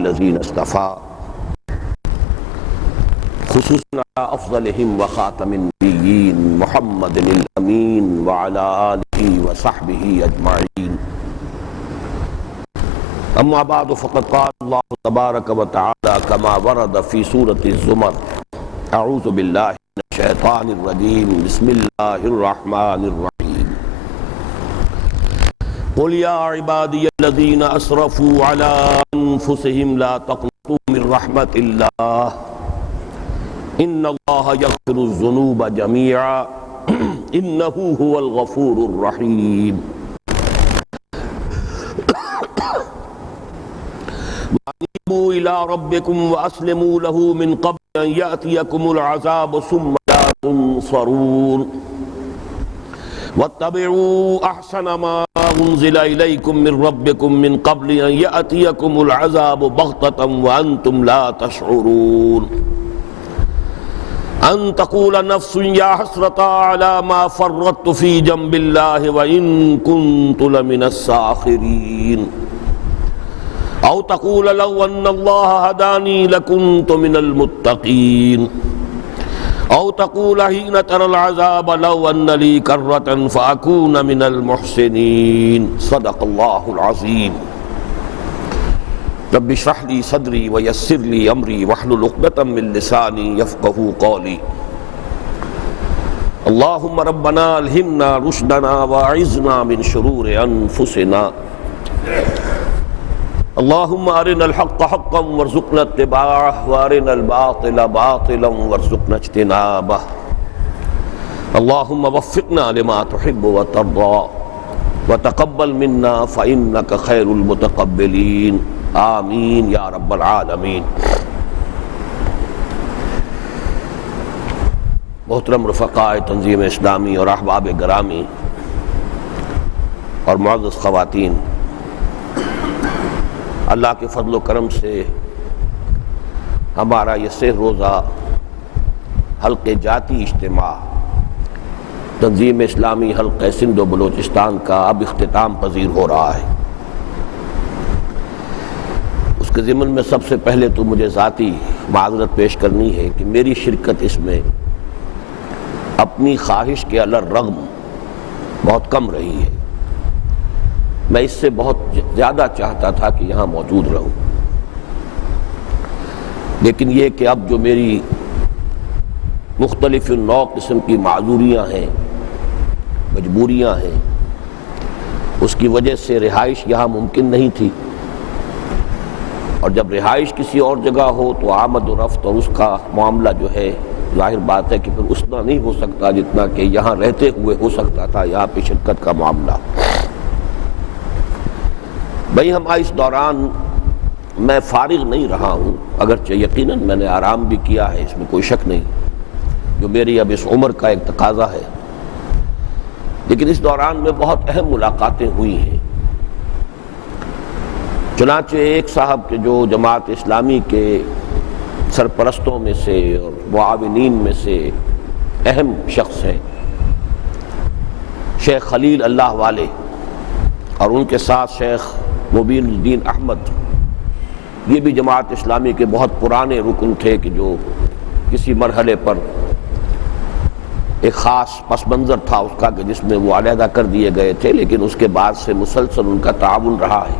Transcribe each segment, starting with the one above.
الذين اصطفى خصوصا افضلهم وخاتم النبيين محمد الامين وعلى آله وصحبه اجمعين. اما بعد فقد قال الله تبارك وتعالى كما ورد في سورة الزمر: اعوذ بالله من الشيطان الرجيم بسم الله الرحمن الرحيم. قل يا عبادي الذين اسرفوا على انفسهم لا تقنطوا من رحمة الله ان الله يغفر الذنوب جميعا انه هو الغفور الرحيم. وأنيبوا إلى ربكم وأسلموا له من قبل أن يأتيكم العذاب ثم لا تنصرون. واتبعوا أحسن ما أنزل إليكم من ربكم من قبل أن يأتيكم العذاب بغتة وأنتم لا تشعرون. أن تقول نفس يا حسرة على ما فرطت في جنب الله وإن كنت لمن الساخرين. أو تقول لو أن الله هداني لكنت من المتقين. أو تقول حين ترى العذاب لو أن لي كرة فأكون من المحسنين. صدق الله العظيم. رب اشرح لي صدري ويسر لي أمري واحلل عقدة من لساني يفقهوا قولي. اللهم ربنا ألهمنا رشدنا وأعذنا من شرور أنفسنا. اللهم أرنا الحق حقا وارزقنا اتباعه وأرنا الباطل باطلا وارزقنا اجتنابه. اللهم وفقنا لما تحب وترضى وتقبل منا فإنك خير المتقبلين. آمین یا رب العالمین. محترم رفقاء تنظیم اسلامی اور احباب گرامی اور معزز خواتین، اللہ کے فضل و کرم سے ہمارا یہ سہ روزہ حلقہ جاتی اجتماع تنظیم اسلامی حلقہ سندھ و بلوچستان کا اب اختتام پذیر ہو رہا ہے. اس کے ضمن میں سب سے پہلے تو مجھے ذاتی معذرت پیش کرنی ہے کہ میری شرکت اس میں اپنی خواہش کے علی الرغم بہت کم رہی ہے. میں اس سے بہت زیادہ چاہتا تھا کہ یہاں موجود رہوں، لیکن یہ کہ اب جو میری مختلف نوع قسم کی معذوریاں ہیں، مجبوریاں ہیں، اس کی وجہ سے رہائش یہاں ممکن نہیں تھی. اور جب رہائش کسی اور جگہ ہو تو آمد و رفت اور اس کا معاملہ جو ہے ظاہر بات ہے کہ پھر اتنا نہیں ہو سکتا جتنا کہ یہاں رہتے ہوئے ہو سکتا تھا یہاں پہ شرکت کا معاملہ. بھئی ہمارا اس دوران میں فارغ نہیں رہا ہوں، اگرچہ یقیناً میں نے آرام بھی کیا ہے، اس میں کوئی شک نہیں، جو میری اب اس عمر کا ایک تقاضا ہے. لیکن اس دوران میں بہت اہم ملاقاتیں ہوئی ہیں. چنانچہ ایک صاحب کے جو جماعت اسلامی کے سرپرستوں میں سے اور معاونین میں سے اہم شخص ہیں، شیخ خلیل اللہ والے، اور ان کے ساتھ شیخ مبین الدین احمد، یہ بھی جماعت اسلامی کے بہت پرانے رکن تھے کہ جو کسی مرحلے پر ایک خاص پس منظر تھا اس کا کہ جس میں وہ علیحدہ کر دیے گئے تھے، لیکن اس کے بعد سے مسلسل ان کا تعاون رہا ہے.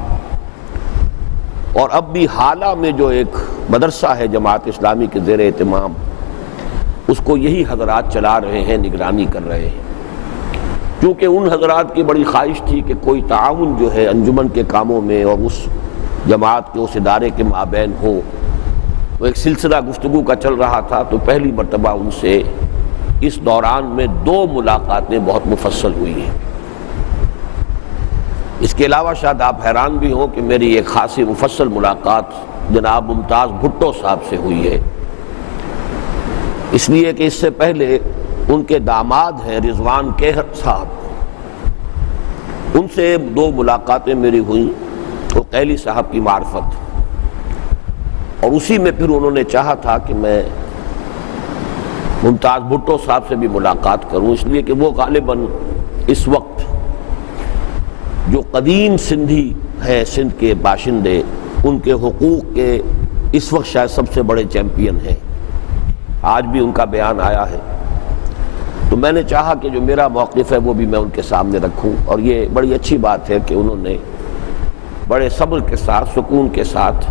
اور اب بھی حالہ میں جو ایک مدرسہ ہے جماعت اسلامی کے زیر اہتمام، اس کو یہی حضرات چلا رہے ہیں، نگرانی کر رہے ہیں. کیونکہ ان حضرات کی بڑی خواہش تھی کہ کوئی تعاون جو ہے انجمن کے کاموں میں اور اس جماعت کے اس ادارے کے مابین ہو. وہ ایک سلسلہ گفتگو کا چل رہا تھا، تو پہلی مرتبہ ان سے اس دوران میں 2 ملاقاتیں بہت مفصل ہوئی ہیں. اس کے علاوہ شاید آپ حیران بھی ہوں کہ میری ایک خاصی مفصل ملاقات جناب ممتاز بھٹو صاحب سے ہوئی ہے، اس لیے کہ اس سے پہلے ان کے داماد ہیں رضوان کیہر صاحب، ان سے 2 ملاقاتیں میری ہوئیں، وہ قیلی صاحب کی معرفت، اور اسی میں پھر انہوں نے چاہا تھا کہ میں ممتاز بھٹو صاحب سے بھی ملاقات کروں، اس لیے کہ وہ غالباً اس وقت جو قدیم سندھی ہیں، سندھ کے باشندے، ان کے حقوق کے اس وقت شاید سب سے بڑے چیمپئن ہیں، آج بھی ان کا بیان آیا ہے، تو میں نے چاہا کہ جو میرا موقف ہے وہ بھی میں ان کے سامنے رکھوں، اور یہ بڑی اچھی بات ہے کہ انہوں نے بڑے صبر کے ساتھ، سکون کے ساتھ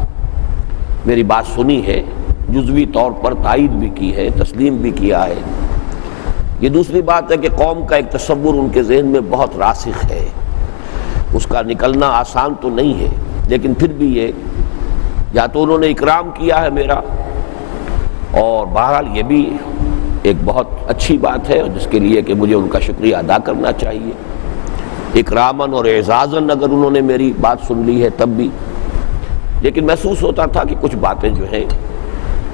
میری بات سنی ہے، جزوی طور پر تائید بھی کی ہے، تسلیم بھی کیا ہے۔ یہ دوسری بات ہے کہ قوم کا ایک تصور ان کے ذہن میں بہت راسخ ہے، اس کا نکلنا آسان تو نہیں ہے، لیکن پھر بھی یہ یا تو انہوں نے اکرام کیا ہے میرا، اور بہرحال یہ بھی ایک بہت اچھی بات ہے جس کے لیے کہ مجھے ان کا شکریہ ادا کرنا چاہیے، اکراماً اور اعزازاً اگر انہوں نے میری بات سن لی ہے تب بھی، لیکن محسوس ہوتا تھا کہ کچھ باتیں جو ہیں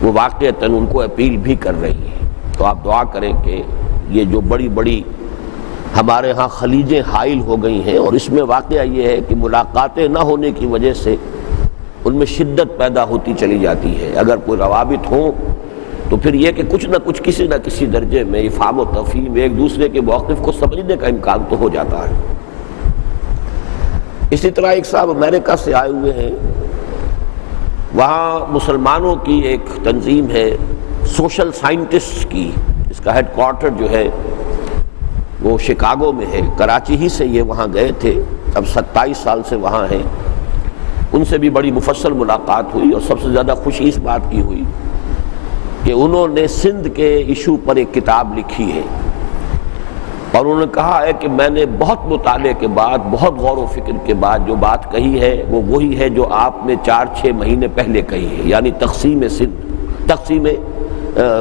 وہ واقعتاً ان کو اپیل بھی کر رہی ہیں۔ تو آپ دعا کریں کہ یہ جو بڑی بڑی ہمارے ہاں خلیجیں حائل ہو گئی ہیں، اور اس میں واقعہ یہ ہے کہ ملاقاتیں نہ ہونے کی وجہ سے ان میں شدت پیدا ہوتی چلی جاتی ہے، اگر کوئی روابط ہوں تو پھر یہ کہ کچھ نہ کچھ کسی نہ کسی درجے میں افہام و تفہیم، ایک دوسرے کے موقف کو سمجھنے کا امکان تو ہو جاتا ہے۔ اسی طرح ایک صاحب امریکہ سے آئے ہوئے ہیں، وہاں مسلمانوں کی ایک تنظیم ہے سوشل سائنٹسٹ کی، اس کا ہیڈ کوارٹر جو ہے وہ شکاگو میں ہے، کراچی ہی سے یہ وہاں گئے تھے، اب 27 سال سے وہاں ہیں۔ ان سے بھی بڑی مفصل ملاقات ہوئی، اور سب سے زیادہ خوشی اس بات کی ہوئی کہ انہوں نے سندھ کے ایشو پر ایک کتاب لکھی ہے، اور انہوں نے کہا ہے کہ میں نے بہت مطالعے کے بعد، بہت غور و فکر کے بعد جو بات کہی ہے وہ وہی ہے جو آپ نے 4-6 مہینے پہلے کہی ہے، یعنی تقسیم سندھ، تقسیم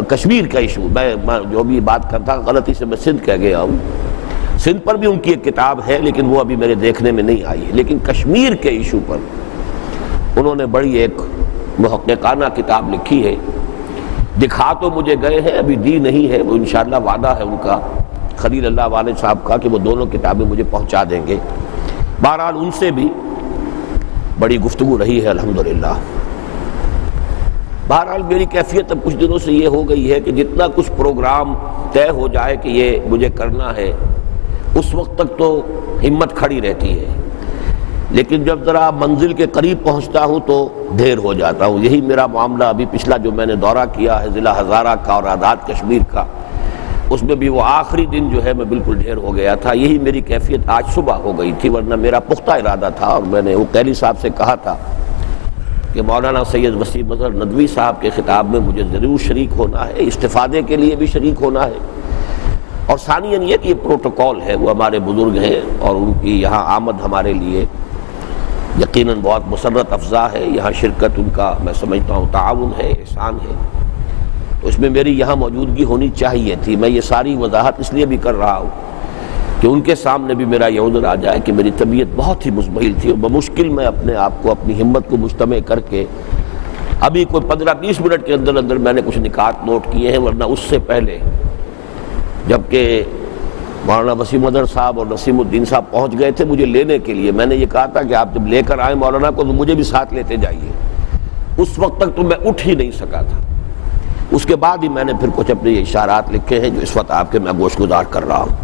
کشمیر کا ایشو۔ میں جو بھی بات کرتا غلطی سے میں سندھ کہہ گیا ہوں، سندھ پر بھی ان کی ایک کتاب ہے لیکن وہ ابھی میرے دیکھنے میں نہیں آئی ہے، لیکن کشمیر کے ایشو پر انہوں نے بڑی ایک محققانہ کتاب لکھی ہے۔ دکھا تو مجھے گئے ہیں، ابھی دی نہیں ہے، وہ انشاءاللہ وعدہ ہے ان کا خلیل اللہ والد صاحب کا کہ وہ دونوں کتابیں مجھے پہنچا دیں گے۔ بہرحال ان سے بھی بڑی گفتگو رہی ہے الحمدللہ۔ بہرحال میری کیفیت اب کچھ دنوں سے یہ ہو گئی ہے کہ جتنا کچھ پروگرام طے ہو جائے کہ یہ مجھے کرنا ہے، اس وقت تک تو ہمت کھڑی رہتی ہے، لیکن جب ذرا منزل کے قریب پہنچتا ہوں تو دیر ہو جاتا ہوں۔ یہی میرا معاملہ ابھی پچھلا جو میں نے دورہ کیا ہے ضلع ہزارہ کا اور آزاد کشمیر کا، اس میں بھی وہ آخری دن جو ہے میں بالکل ڈھیر ہو گیا تھا۔ یہی میری کیفیت آج صبح ہو گئی تھی، ورنہ میرا پختہ ارادہ تھا، اور میں نے وہ قیلی صاحب سے کہا تھا کہ مولانا سید وسیم اظہر ندوی صاحب کے خطاب میں مجھے ضرور شریک ہونا ہے، استفادے کے لیے بھی شریک ہونا ہے، اور ثانیاً یہ کہ یہ پروٹوکول ہے، وہ ہمارے بزرگ ہیں اور ان کی یہاں آمد ہمارے لیے یقیناً بہت مسرت افزا ہے۔ یہاں شرکت ان کا میں سمجھتا ہوں تعاون ہے، احسان ہے، تو اس میں میری یہاں موجودگی ہونی چاہیے تھی۔ میں یہ ساری وضاحت اس لیے بھی کر رہا ہوں کہ ان کے سامنے بھی میرا یہ عذر آ جائے کہ میری طبیعت بہت ہی مزمحل تھی، اور بمشکل میں اپنے آپ کو، اپنی ہمت کو مجتمع کر کے ابھی کوئی 15-20 منٹ کے اندر اندر میں نے کچھ نکات نوٹ کیے ہیں، ورنہ اس سے پہلے جبکہ مولانا وسیم اظہر صاحب اور نسیم الدین صاحب پہنچ گئے تھے مجھے لینے کے لیے، میں نے یہ کہا تھا کہ آپ جب لے کر آئیں مولانا کو تو مجھے بھی ساتھ لیتے جائیے۔ اس وقت تک تو میں اٹھ ہی نہیں سکا تھا، اس کے بعد ہی میں نے پھر کچھ اپنے اشارات لکھے ہیں جو اس وقت آپ کے میں گوش گزار کر رہا ہوں۔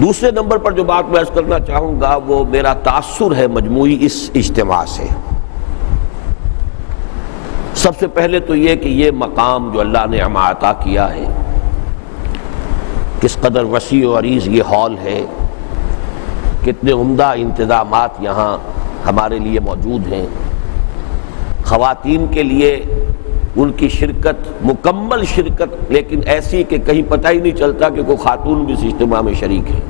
دوسرے نمبر پر جو بات میں عرض کرنا چاہوں گا وہ میرا تاثر ہے مجموعی اس اجتماع سے۔ سب سے پہلے تو یہ کہ یہ مقام جو اللہ نے ہمیں عطا کیا ہے، کس قدر وسیع و عریض یہ ہال ہے، کتنے عمدہ انتظامات یہاں ہمارے لیے موجود ہیں، خواتین کے لیے ان کی شرکت، مکمل شرکت، لیکن ایسی کہ کہیں پتہ ہی نہیں چلتا کہ کوئی خاتون بھی اس اجتماع میں شریک ہے،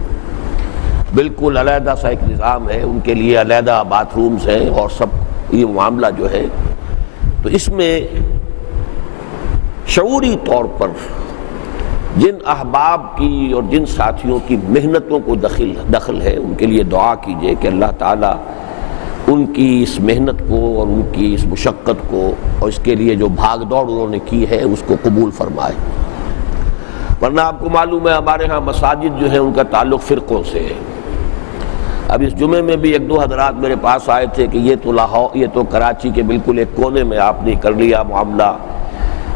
بالکل علیحدہ سا ایک نظام ہے، ان کے لیے علیحدہ باتھ رومز ہیں اور سب یہ معاملہ جو ہے، تو اس میں شعوری طور پر جن احباب کی اور جن ساتھیوں کی محنتوں کو دخل ہے ان کے لیے دعا کیجئے کہ اللہ تعالیٰ ان کی اس محنت کو اور ان کی اس مشقت کو اور اس کے لیے جو بھاگ دوڑ انہوں نے کی ہے اس کو قبول فرمائے۔ ورنہ آپ کو معلوم ہے ہمارے ہاں مساجد جو ہیں ان کا تعلق فرقوں سے ہے۔ اب اس جمعے میں بھی 1-2 حضرات میرے پاس آئے تھے کہ یہ تو کراچی کے بالکل ایک کونے میں آپ نے کر لیا معاملہ،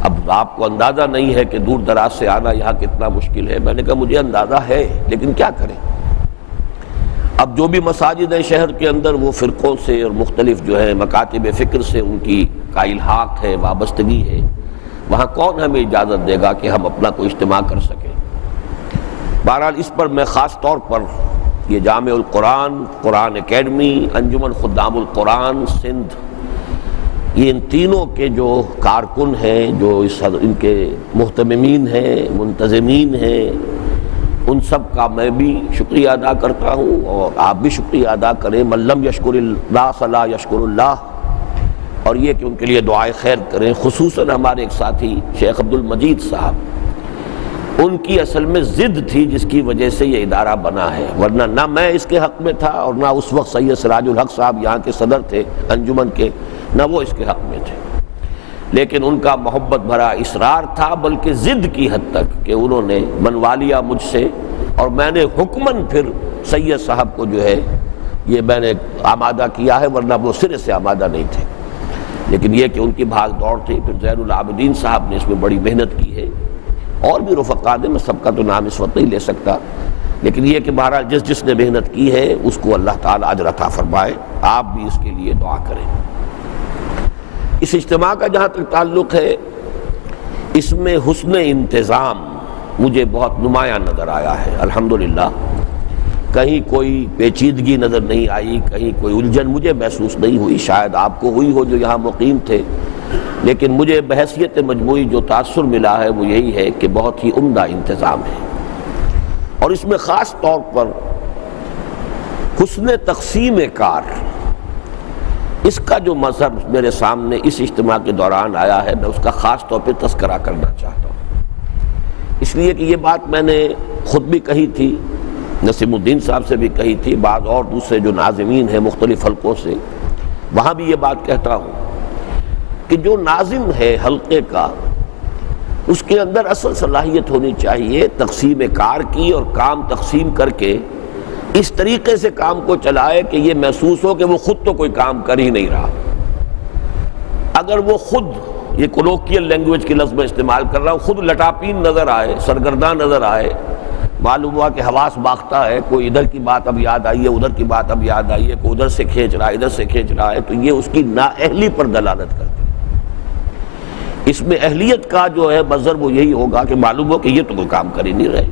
اب آپ کو اندازہ نہیں ہے کہ دور دراز سے آنا یہاں کتنا مشکل ہے۔ میں نے کہا مجھے اندازہ ہے لیکن کیا کریں، اب جو بھی مساجد ہیں شہر کے اندر وہ فرقوں سے اور مختلف جو ہے مکاتب فکر سے ان کی کا الحاق ہے، وابستگی ہے، وہاں کون ہمیں اجازت دے گا کہ ہم اپنا کوئی اجتماع کر سکیں؟ بہرحال اس پر میں خاص طور پر یہ جامع القرآن، قرآن اکیڈمی، انجمن خدام القرآن سندھ، یہ ان تینوں کے جو کارکن ہیں، جو ان کے محتممین ہیں، منتظمین ہیں، ان سب کا میں بھی شکریہ ادا کرتا ہوں، اور آپ بھی شکریہ ادا کریں۔ من لم یشکر اللہ فلا یشکر اللہ، اور یہ کہ ان کے لیے دعائے خیر کریں، خصوصاً ہمارے ایک ساتھی شیخ عبد المجید صاحب، ان کی اصل میں ضد تھی جس کی وجہ سے یہ ادارہ بنا ہے، ورنہ نہ میں اس کے حق میں تھا اور نہ اس وقت سید سراج الحق صاحب یہاں کے صدر تھے انجمن کے، نہ وہ اس کے حق میں تھے، لیکن ان کا محبت بھرا اصرار تھا، بلکہ ضد کی حد تک کہ انہوں نے منوا لیا مجھ سے، اور میں نے حکماً پھر سید صاحب کو جو ہے یہ میں نے آمادہ کیا ہے، ورنہ وہ سرے سے آمادہ نہیں تھے، لیکن یہ کہ ان کی بھاگ دوڑ تھی۔ پھر زین العابدین صاحب نے اس میں بڑی محنت کی ہے، اور بھی رفقا نے، میں سب کا تو نام اس وقت نہیں لے سکتا، لیکن یہ کہ بہرحال جس نے محنت کی ہے اس کو اللہ تعالیٰ اجر عطا فرمائے، آپ بھی اس کے لیے دعا کریں۔ اس اجتماع کا جہاں تک تعلق ہے، اس میں حسن انتظام مجھے بہت نمایاں نظر آیا ہے، الحمدللہ۔ کہیں کوئی پیچیدگی نظر نہیں آئی، کہیں کوئی الجھن مجھے محسوس نہیں ہوئی، شاید آپ کو ہوئی ہو جو یہاں مقیم تھے، لیکن مجھے بحیثیت مجموعی جو تاثر ملا ہے وہ یہی ہے کہ بہت ہی عمدہ انتظام ہے، اور اس میں خاص طور پر حسن تقسیم کار، اس کا جو مظہر میرے سامنے اس اجتماع کے دوران آیا ہے، میں اس کا خاص طور پہ تذکرہ کرنا چاہتا ہوں، اس لیے کہ یہ بات میں نے خود بھی کہی تھی، نسیم الدین صاحب سے بھی کہی تھی، بعض اور دوسرے جو ناظمین ہیں مختلف حلقوں سے، وہاں بھی یہ بات کہتا ہوں کہ جو ناظم ہے حلقے کا، اس کے اندر اصل صلاحیت ہونی چاہیے تقسیم کار کی، اور کام تقسیم کر کے اس طریقے سے کام کو چلائے کہ یہ محسوس ہو کہ وہ خود تو کوئی کام کر ہی نہیں رہا۔ اگر وہ خود، یہ کولوکیل لینگویج کی لفظ میں استعمال کر رہا ہوں، خود لٹاپین نظر آئے، سرگرداں نظر آئے، معلوم ہوا کہ حواس باختہ ہے، کوئی ادھر کی بات اب یاد آئی ہے، ادھر کی بات اب یاد آئی ہے، کوئی ادھر سے کھینچ رہا ہے، ادھر سے کھینچ رہا ہے، تو یہ اس کی نااہلی پر دلالت کرتی ہے۔ اس میں اہلیت کا جو ہے مظہر وہ یہی ہوگا کہ معلوم ہو کہ یہ تو کوئی کام کر ہی نہیں رہے،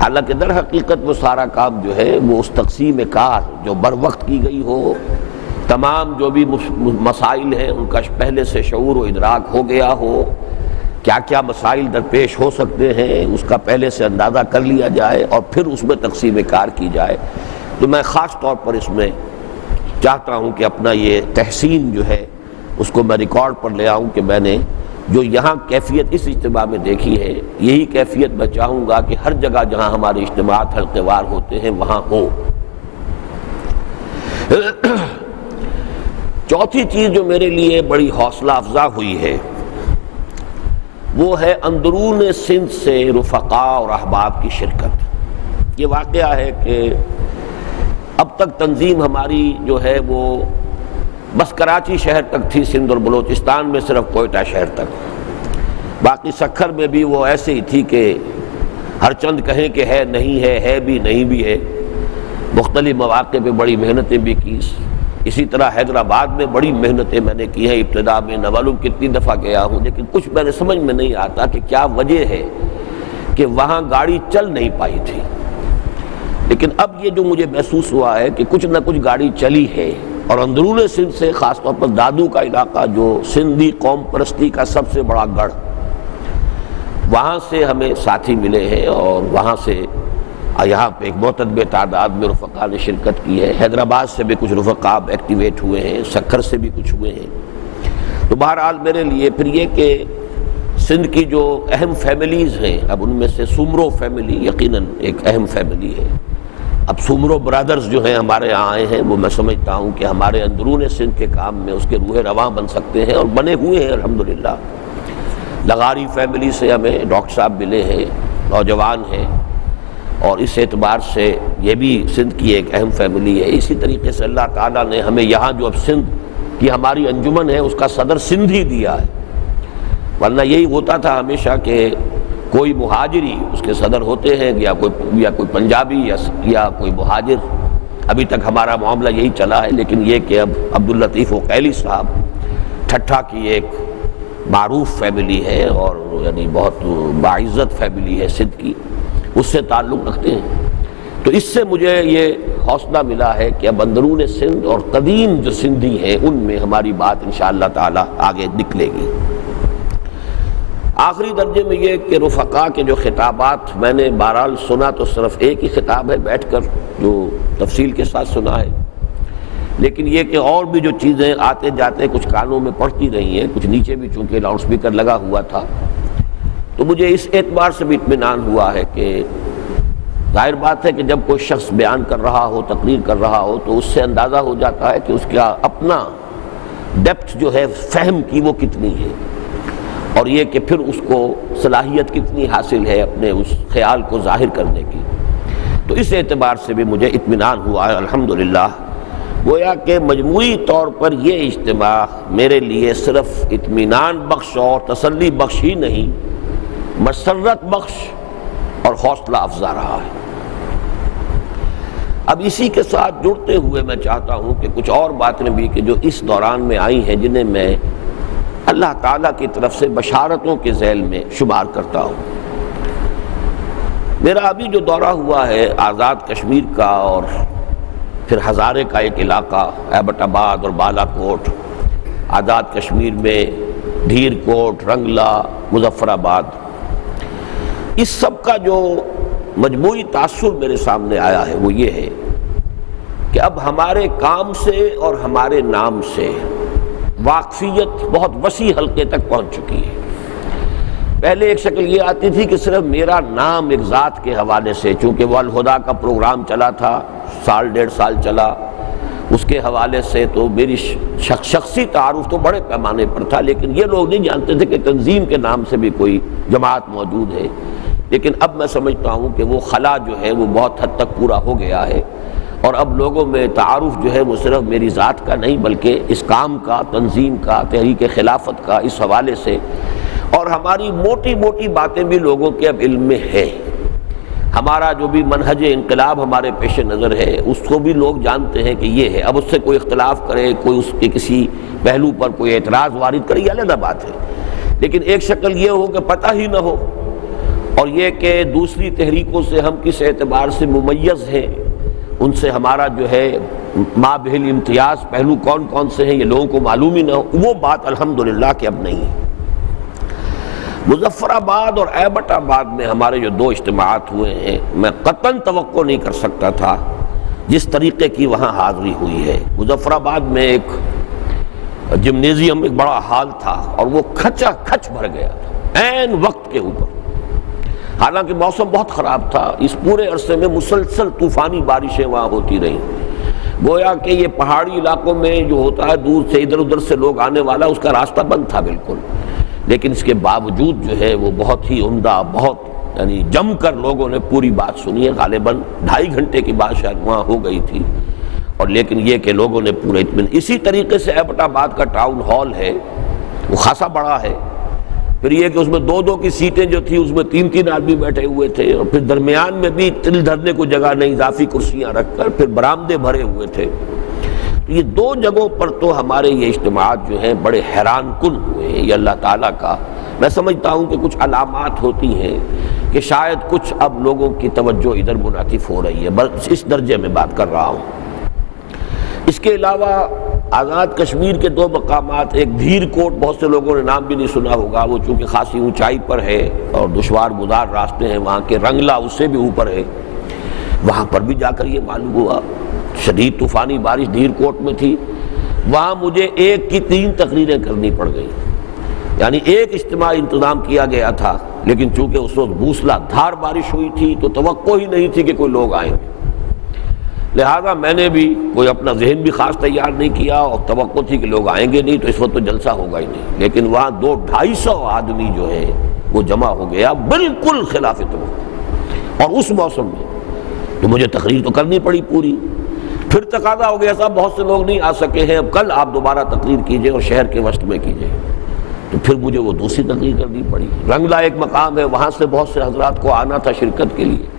حالانکہ در حقیقت وہ سارا کام جو ہے وہ اس تقسیم کار جو بر وقت کی گئی ہو، تمام جو بھی مسائل ہیں ان کا پہلے سے شعور و ادراک ہو گیا ہو، کیا کیا مسائل درپیش ہو سکتے ہیں اس کا پہلے سے اندازہ کر لیا جائے، اور پھر اس میں تقسیم کار کی جائے۔ تو میں خاص طور پر اس میں چاہتا ہوں کہ اپنا یہ تحسین جو ہے اس کو میں ریکارڈ پر لے آؤں کہ میں نے جو یہاں کیفیت اس اجتماع میں دیکھی ہے، یہی کیفیت میں چاہوں گا کہ ہر جگہ جہاں ہمارے اجتماعات حلقے وار ہوتے ہیں وہاں ہو۔ چوتھی چیز جو میرے لیے بڑی حوصلہ افزا ہوئی ہے وہ ہے اندرون سندھ سے رفقاء اور احباب کی شرکت۔ یہ واقعہ ہے کہ اب تک تنظیم ہماری جو ہے وہ بس کراچی شہر تک تھی، سندھ اور بلوچستان میں صرف کوئٹہ شہر تک، باقی سکھر میں بھی وہ ایسے ہی تھی کہ ہر چند کہیں کہ ہے نہیں ہے بھی نہیں بھی ہے۔ مختلف مواقع پہ بڑی محنتیں بھی کی، اسی طرح حیدرآباد میں بڑی محنتیں میں نے کی ہیں ابتدا میں، نہ معلوم کتنی دفعہ گیا ہوں، لیکن کچھ میرے سمجھ میں نہیں آتا کہ کیا وجہ ہے کہ وہاں گاڑی چل نہیں پائی تھی، لیکن اب یہ جو مجھے محسوس ہوا ہے کہ کچھ نہ کچھ گاڑی چلی ہے، اور اندرون سندھ سے خاص طور پر دادو کا علاقہ جو سندھی قوم پرستی کا سب سے بڑا گڑھ، وہاں سے ہمیں ساتھی ملے ہیں، اور وہاں سے یہاں پہ ایک معتدب تعداد میں رفقا نے شرکت کی ہے۔ حیدرآباد سے بھی کچھ رفقا ایکٹیویٹ ہوئے ہیں، سکھر سے بھی کچھ ہوئے ہیں۔ تو بہرحال میرے لیے پھر یہ کہ سندھ کی جو اہم فیملیز ہیں، اب ان میں سے سومرو فیملی یقیناً ایک اہم فیملی ہے۔ اب سومرو برادرز جو ہیں ہمارے یہاں آئے ہیں، وہ میں سمجھتا ہوں کہ ہمارے اندرون سندھ کے کام میں اس کے روح رواں بن سکتے ہیں، اور بنے ہوئے ہیں الحمدللہ۔ لغاری فیملی سے ہمیں ڈاکٹر صاحب ملے ہیں، نوجوان ہیں، اور اس اعتبار سے یہ بھی سندھ کی ایک اہم فیملی ہے۔ اسی طریقے سے اللہ تعالیٰ نے ہمیں یہاں جو اب سندھ کی ہماری انجمن ہے اس کا صدر سندھ ہی دیا ہے، ورنہ یہی ہوتا تھا ہمیشہ کہ کوئی مہاجری اس کے صدر ہوتے ہیں، یا کوئی پنجابی یا کوئی مہاجر، ابھی تک ہمارا معاملہ یہی چلا ہے، لیکن یہ کہ اب عبداللطیف عقیلی صاحب ٹھٹھا کی ایک معروف فیملی ہے اور یعنی بہت باعزت فیملی ہے سندھ کی، اس سے تعلق رکھتے ہیں، تو اس سے مجھے یہ حوصلہ ملا ہے کہ اب اندرون سندھ اور قدیم جو سندھی ہیں ان میں ہماری بات انشاءاللہ تعالی آگے نکلے گی۔ آخری درجے میں یہ کہ رفقا کے جو خطابات میں نے بہرحال سنا تو صرف ایک ہی خطاب ہے بیٹھ کر جو تفصیل کے ساتھ سنا ہے، لیکن یہ کہ اور بھی جو چیزیں آتے جاتے کچھ کانوں میں پڑتی رہی ہیں، کچھ نیچے بھی چونکہ لاؤڈ سپیکر لگا ہوا تھا، تو مجھے اس اعتبار سے بھی اطمینان ہوا ہے کہ ظاہر بات ہے کہ جب کوئی شخص بیان کر رہا ہو، تقریر کر رہا ہو، تو اس سے اندازہ ہو جاتا ہے کہ اس کا اپنا ڈیپتھ جو ہے فہم کی وہ کتنی ہے، اور یہ کہ پھر اس کو صلاحیت کتنی حاصل ہے اپنے اس خیال کو ظاہر کرنے کی۔ تو اس اعتبار سے بھی مجھے اطمینان ہوا ہے الحمدللہ، گویا کہ مجموعی طور پر یہ اجتماع میرے لیے صرف اطمینان بخش اور تسلی بخش ہی نہیں، مسرت بخش اور حوصلہ افزا رہا ہے۔ اب اسی کے ساتھ جڑتے ہوئے میں چاہتا ہوں کہ کچھ اور باتیں بھی کہ جو اس دوران میں آئی ہیں جنہیں میں اللہ تعالیٰ کی طرف سے بشارتوں کے ذیل میں شمار کرتا ہوں۔ میرا ابھی جو دورہ ہوا ہے آزاد کشمیر کا اور پھر ہزارے کا ایک علاقہ ایبٹ آباد اور بالا کوٹ، آزاد کشمیر میں دھیر کوٹ، رنگلہ، مظفر آباد، اس سب کا جو مجموعی تاثر میرے سامنے آیا ہے وہ یہ ہے کہ اب ہمارے کام سے اور ہمارے نام سے واقفیت بہت وسیع حلقے تک پہنچ چکی ہے۔ پہلے ایک شکل یہ آتی تھی کہ صرف میرا نام ایک ذات کے حوالے سے، چونکہ وہ الہدا کا پروگرام چلا تھا، سال ڈیڑھ سال چلا، اس کے حوالے سے تو میری شخصی تعارف تو بڑے پیمانے پر تھا، لیکن یہ لوگ نہیں جانتے تھے کہ تنظیم کے نام سے بھی کوئی جماعت موجود ہے۔ لیکن اب میں سمجھتا ہوں کہ وہ خلا جو ہے وہ بہت حد تک پورا ہو گیا ہے، اور اب لوگوں میں تعارف جو ہے وہ صرف میری ذات کا نہیں بلکہ اس کام کا، تنظیم کا، تحریک خلافت کا، اس حوالے سے، اور ہماری موٹی موٹی باتیں بھی لوگوں کے اب علم میں ہے۔ ہمارا جو بھی منہج انقلاب ہمارے پیش نظر ہے اس کو بھی لوگ جانتے ہیں کہ یہ ہے۔ اب اس سے کوئی اختلاف کرے، کوئی اس کے کسی پہلو پر کوئی اعتراض وارد کرے، یہ علیحدہ بات ہے، لیکن ایک شکل یہ ہو کہ پتہ ہی نہ ہو، اور یہ کہ دوسری تحریکوں سے ہم کس اعتبار سے ممیز ہیں، ان سے ہمارا جو ہے ما بہل امتیاز پہلو کون کون سے ہیں یہ لوگوں کو معلوم ہی نہ ہو، وہ بات الحمدللہ کہ اب نہیں ہے۔ مظفر آباد اور ایبٹ آباد میں ہمارے جو دو اجتماعات ہوئے ہیں، میں قطعاً توقع نہیں کر سکتا تھا جس طریقے کی وہاں حاضری ہوئی ہے۔ مظفر آباد میں ایک جمنیزیم، ایک بڑا ہال تھا، اور وہ کھچا کھچ بھر گیا تھا عین وقت کے اوپر، حالانکہ موسم بہت خراب تھا۔ اس پورے عرصے میں مسلسل طوفانی بارشیں وہاں ہوتی رہیں، گویا کہ یہ پہاڑی علاقوں میں جو ہوتا ہے دور سے ادھر ادھر سے لوگ آنے والا، اس کا راستہ بند تھا بالکل، لیکن اس کے باوجود جو ہے وہ بہت ہی عمدہ، بہت یعنی جم کر لوگوں نے پوری بات سنی ہے۔ غالباً 2.5 گھنٹے کی بات شاید وہاں ہو گئی تھی، اور لیکن یہ کہ لوگوں نے پورے اطمینان۔ اسی طریقے سے ایبٹ آباد کا ٹاؤن ہال ہے، وہ خاصا بڑا ہے، پھر یہ کہ اس میں 2 کی سیٹیں جو تھی اس میں 3 آدمی بیٹھے ہوئے تھے، اور پھر درمیان میں بھی تل دھرنے کو جگہ نہیں، اضافی کرسیاں رکھ کر پھر برآمدے بھرے ہوئے تھے۔ تو یہ 2 جگہوں پر تو ہمارے یہ اجتماعات جو ہیں بڑے حیران کن ہوئے ہیں۔ یہ اللہ تعالیٰ کا میں سمجھتا ہوں کہ کچھ علامات ہوتی ہیں کہ شاید کچھ اب لوگوں کی توجہ ادھر منعطف ہو رہی ہے، بس اس درجے میں بات کر رہا ہوں۔ اس کے علاوہ آزاد کشمیر کے 2 مقامات، ایک دھیر کوٹ، بہت سے لوگوں نے نام بھی نہیں سنا ہوگا، وہ چونکہ خاصی اونچائی پر ہے اور دشوار گزار راستے ہیں وہاں کے، رنگلہ اس سے بھی اوپر ہے، وہاں پر بھی جا کر یہ معلوم ہوا شدید طوفانی بارش دھیر کوٹ میں تھی، وہاں مجھے 1 کی 3 تقریریں کرنی پڑ گئی، یعنی ایک اجتماع انتظام کیا گیا تھا، لیکن چونکہ اس وقت موسلا دھار بارش ہوئی تھی تو توقع ہی نہیں تھی کہ کوئی لوگ آئیں گے، لہذا میں نے بھی کوئی اپنا ذہن بھی خاص تیار نہیں کیا، اور توقع تھی کہ لوگ آئیں گے نہیں تو اس وقت تو جلسہ ہوگا ہی نہیں، لیکن وہاں 200-250 آدمی جو ہے وہ جمع ہو گیا بالکل خلاف توقع، اور اس موسم میں تو مجھے تقریر تو کرنی پڑی پوری۔ پھر تقاضا ہو گیا صاحب بہت سے لوگ نہیں آ سکے ہیں، اب کل آپ دوبارہ تقریر کیجئے اور شہر کے وسط میں کیجئے، تو پھر مجھے وہ دوسری تقریر کرنی پڑی۔ رنگلہ ایک مقام ہے، وہاں سے بہت سے حضرات کو آنا تھا شرکت کے لیے،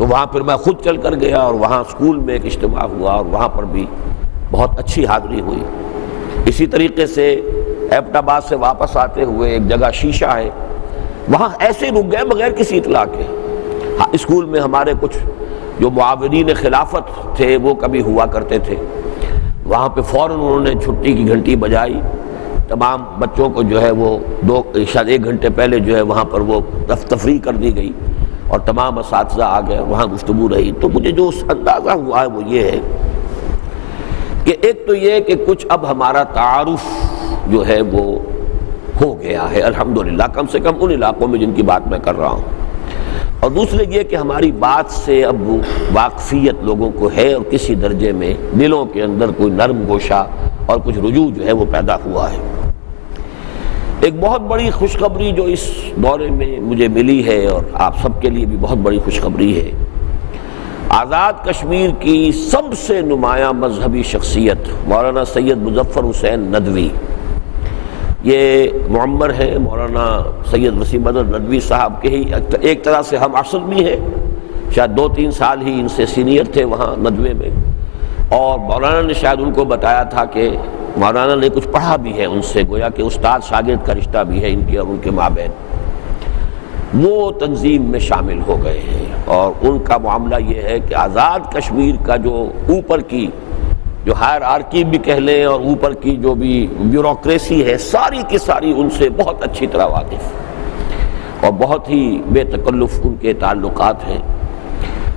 تو وہاں پھر میں خود چل کر گیا اور وہاں اسکول میں ایک اجتماع ہوا اور وہاں پر بھی بہت اچھی حاضری ہوئی۔ اسی طریقے سے ایبٹ آباد سے واپس آتے ہوئے ایک جگہ شیشہ ہے، وہاں ایسے رک گئے بغیر کسی اطلاع کے۔ اسکول میں ہمارے کچھ جو معاونین خلافت تھے وہ کبھی ہوا کرتے تھے، وہاں پہ فوراً انہوں نے چھٹی کی گھنٹی بجائی، تمام بچوں کو جو ہے وہ شاید 1 گھنٹے پہلے جو ہے وہاں پر وہ تفریح کر دی گئی اور تمام اساتذہ آ گئے، وہاں گفتگو رہی۔ تو مجھے جو اندازہ ہوا ہے وہ یہ ہے کہ ایک تو یہ کہ کچھ اب ہمارا تعارف جو ہے وہ ہو گیا ہے الحمدللہ، کم سے کم ان علاقوں میں جن کی بات میں کر رہا ہوں، اور دوسرے یہ کہ ہماری بات سے اب واقفیت لوگوں کو ہے اور کسی درجے میں دلوں کے اندر کوئی نرم گوشہ اور کچھ رجوع جو ہے وہ پیدا ہوا ہے۔ ایک بہت بڑی خوشخبری جو اس دورے میں مجھے ملی ہے اور آپ سب کے لیے بھی بہت بڑی خوشخبری ہے، آزاد کشمیر کی سب سے نمایاں مذہبی شخصیت مولانا سید مظفر حسین ندوی، یہ معمر ہے مولانا سید وسیم احمد ندوی صاحب کے ہی ایک طرح سے ہم عصر بھی ہیں، شاید 2-3 سال ہی ان سے سینئر تھے وہاں ندوے میں، اور مولانا نے شاید ان کو بتایا تھا کہ مولانا نے کچھ پڑھا بھی ہے ان سے، گویا کہ استاد شاگرد کا رشتہ بھی ہے ان کے اور ان کے مابین۔ وہ تنظیم میں شامل ہو گئے ہیں اور ان کا معاملہ یہ ہے کہ آزاد کشمیر کا جو اوپر کی جو ہائرارکی بھی کہہ لیں اور اوپر کی جو بھی بیوروکریسی ہے، ساری کی ساری ان سے بہت اچھی طرح واقف اور بہت ہی بے تکلف ان کے تعلقات ہیں،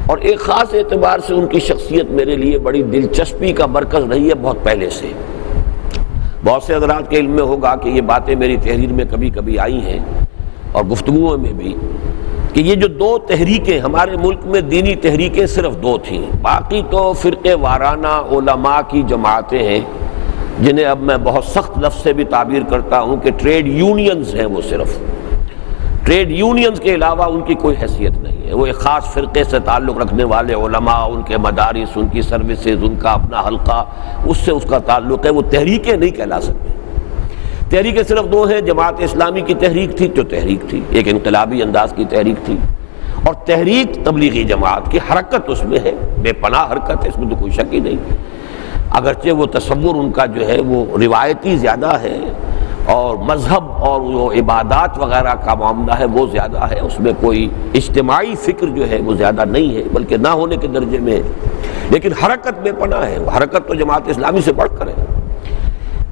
اور ایک خاص اعتبار سے ان کی شخصیت میرے لیے بڑی دلچسپی کا مرکز رہی ہے بہت پہلے سے۔ بہت سے حضرات کے علم میں ہوگا کہ یہ باتیں میری تحریر میں کبھی کبھی آئی ہیں اور گفتگوؤں میں بھی، کہ یہ جو 2 تحریکیں ہمارے ملک میں دینی تحریکیں صرف 2 تھیں، باقی تو فرقے وارانہ علماء کی جماعتیں ہیں جنہیں اب میں بہت سخت لفظ سے بھی تعبیر کرتا ہوں کہ ٹریڈ یونینز ہیں، وہ صرف ٹریڈ یونینز کے علاوہ ان کی کوئی حیثیت نہیں ہے۔ وہ ایک خاص فرقے سے تعلق رکھنے والے علماء، ان کے مدارس، ان کی سروسز، ان کا اپنا حلقہ، اس سے اس کا تعلق ہے، وہ تحریکیں نہیں کہلا سکتے۔ تحریکیں صرف 2 ہیں، جماعت اسلامی کی تحریک تھی جو تحریک تھی، ایک انقلابی انداز کی تحریک تھی، اور تحریک تبلیغی جماعت کی حرکت اس میں ہے، بے پناہ حرکت ہے، اس میں تو کوئی شک ہی نہیں، اگرچہ وہ تصور ان کا جو ہے وہ روایتی زیادہ ہے اور مذہب اور وہ عبادات وغیرہ کا معاملہ ہے وہ زیادہ ہے، اس میں کوئی اجتماعی فکر جو ہے وہ زیادہ نہیں ہے بلکہ نہ ہونے کے درجے میں ہے، لیکن حرکت بے پناہ ہے، حرکت تو جماعت اسلامی سے بڑھ کر ہے۔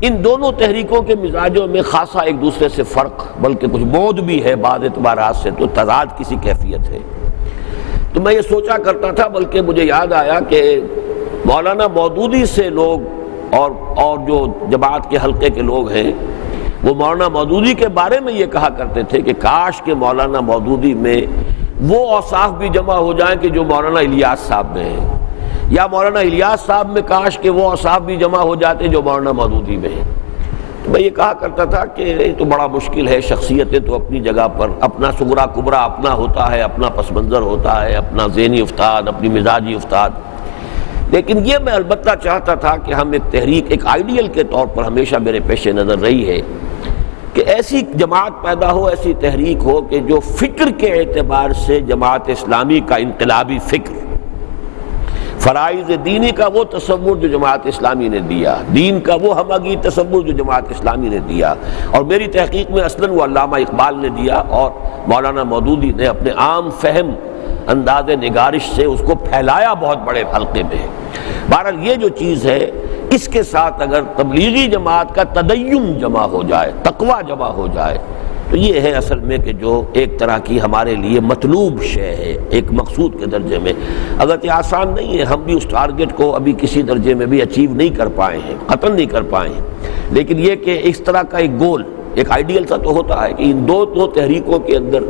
ان دونوں تحریکوں کے مزاجوں میں خاصا ایک دوسرے سے فرق بلکہ کچھ بعد بھی ہے، بعض اعتبارات سے تو تضاد کسی کیفیت ہے۔ تو میں یہ سوچا کرتا تھا، بلکہ مجھے یاد آیا کہ مولانا مودودی سے لوگ اور جو جماعت کے حلقے کے لوگ ہیں وہ مولانا مودودی کے بارے میں یہ کہا کرتے تھے کہ کاش کہ مولانا مودودی میں وہ اوصاف بھی جمع ہو جائیں کہ جو مولانا الیاس صاحب میں ہیں، یا مولانا الیاس صاحب میں کاش کہ وہ اوصاف بھی جمع ہو جاتے جو مولانا مودودی میں ہیں۔ تو میں یہ کہا کرتا تھا کہ یہ تو بڑا مشکل ہے، شخصیتیں تو اپنی جگہ پر، اپنا صغرا کبرا اپنا ہوتا ہے، اپنا پس منظر ہوتا ہے، اپنا ذہنی افتاد، اپنی مزاجی افتاد، لیکن یہ میں البتہ چاہتا تھا کہ ہم ایک تحریک، ایک آئیڈیل کے طور پر ہمیشہ میرے پیش نظر رہی ہے کہ ایسی جماعت پیدا ہو، ایسی تحریک ہو کہ جو فکر کے اعتبار سے جماعت اسلامی کا انقلابی فکر، فرائض دینی کا وہ تصور جو جماعت اسلامی نے دیا، دین کا وہ ہمگی تصور جو جماعت اسلامی نے دیا، اور میری تحقیق میں اصلاً وہ علامہ اقبال نے دیا اور مولانا مودودی نے اپنے عام فہم انداز نگارش سے اس کو پھیلایا بہت بڑے حلقے میں۔ بہرحال یہ جو چیز ہے، اس کے ساتھ اگر تبلیغی جماعت کا تدین جمع ہو جائے، تقوی جمع ہو جائے، تو یہ ہے اصل میں کہ جو ایک طرح کی ہمارے لیے مطلوب شے ہے، ایک مقصود کے درجے میں۔ اگر یہ آسان نہیں ہے، ہم بھی اس ٹارگٹ کو ابھی کسی درجے میں بھی اچیو نہیں کر پائے ہیں، قطعاً نہیں کر پائے ہیں، لیکن یہ کہ اس طرح کا ایک گول، ایک آئیڈیل سا تو ہوتا ہے کہ ان دو تحریکوں کے اندر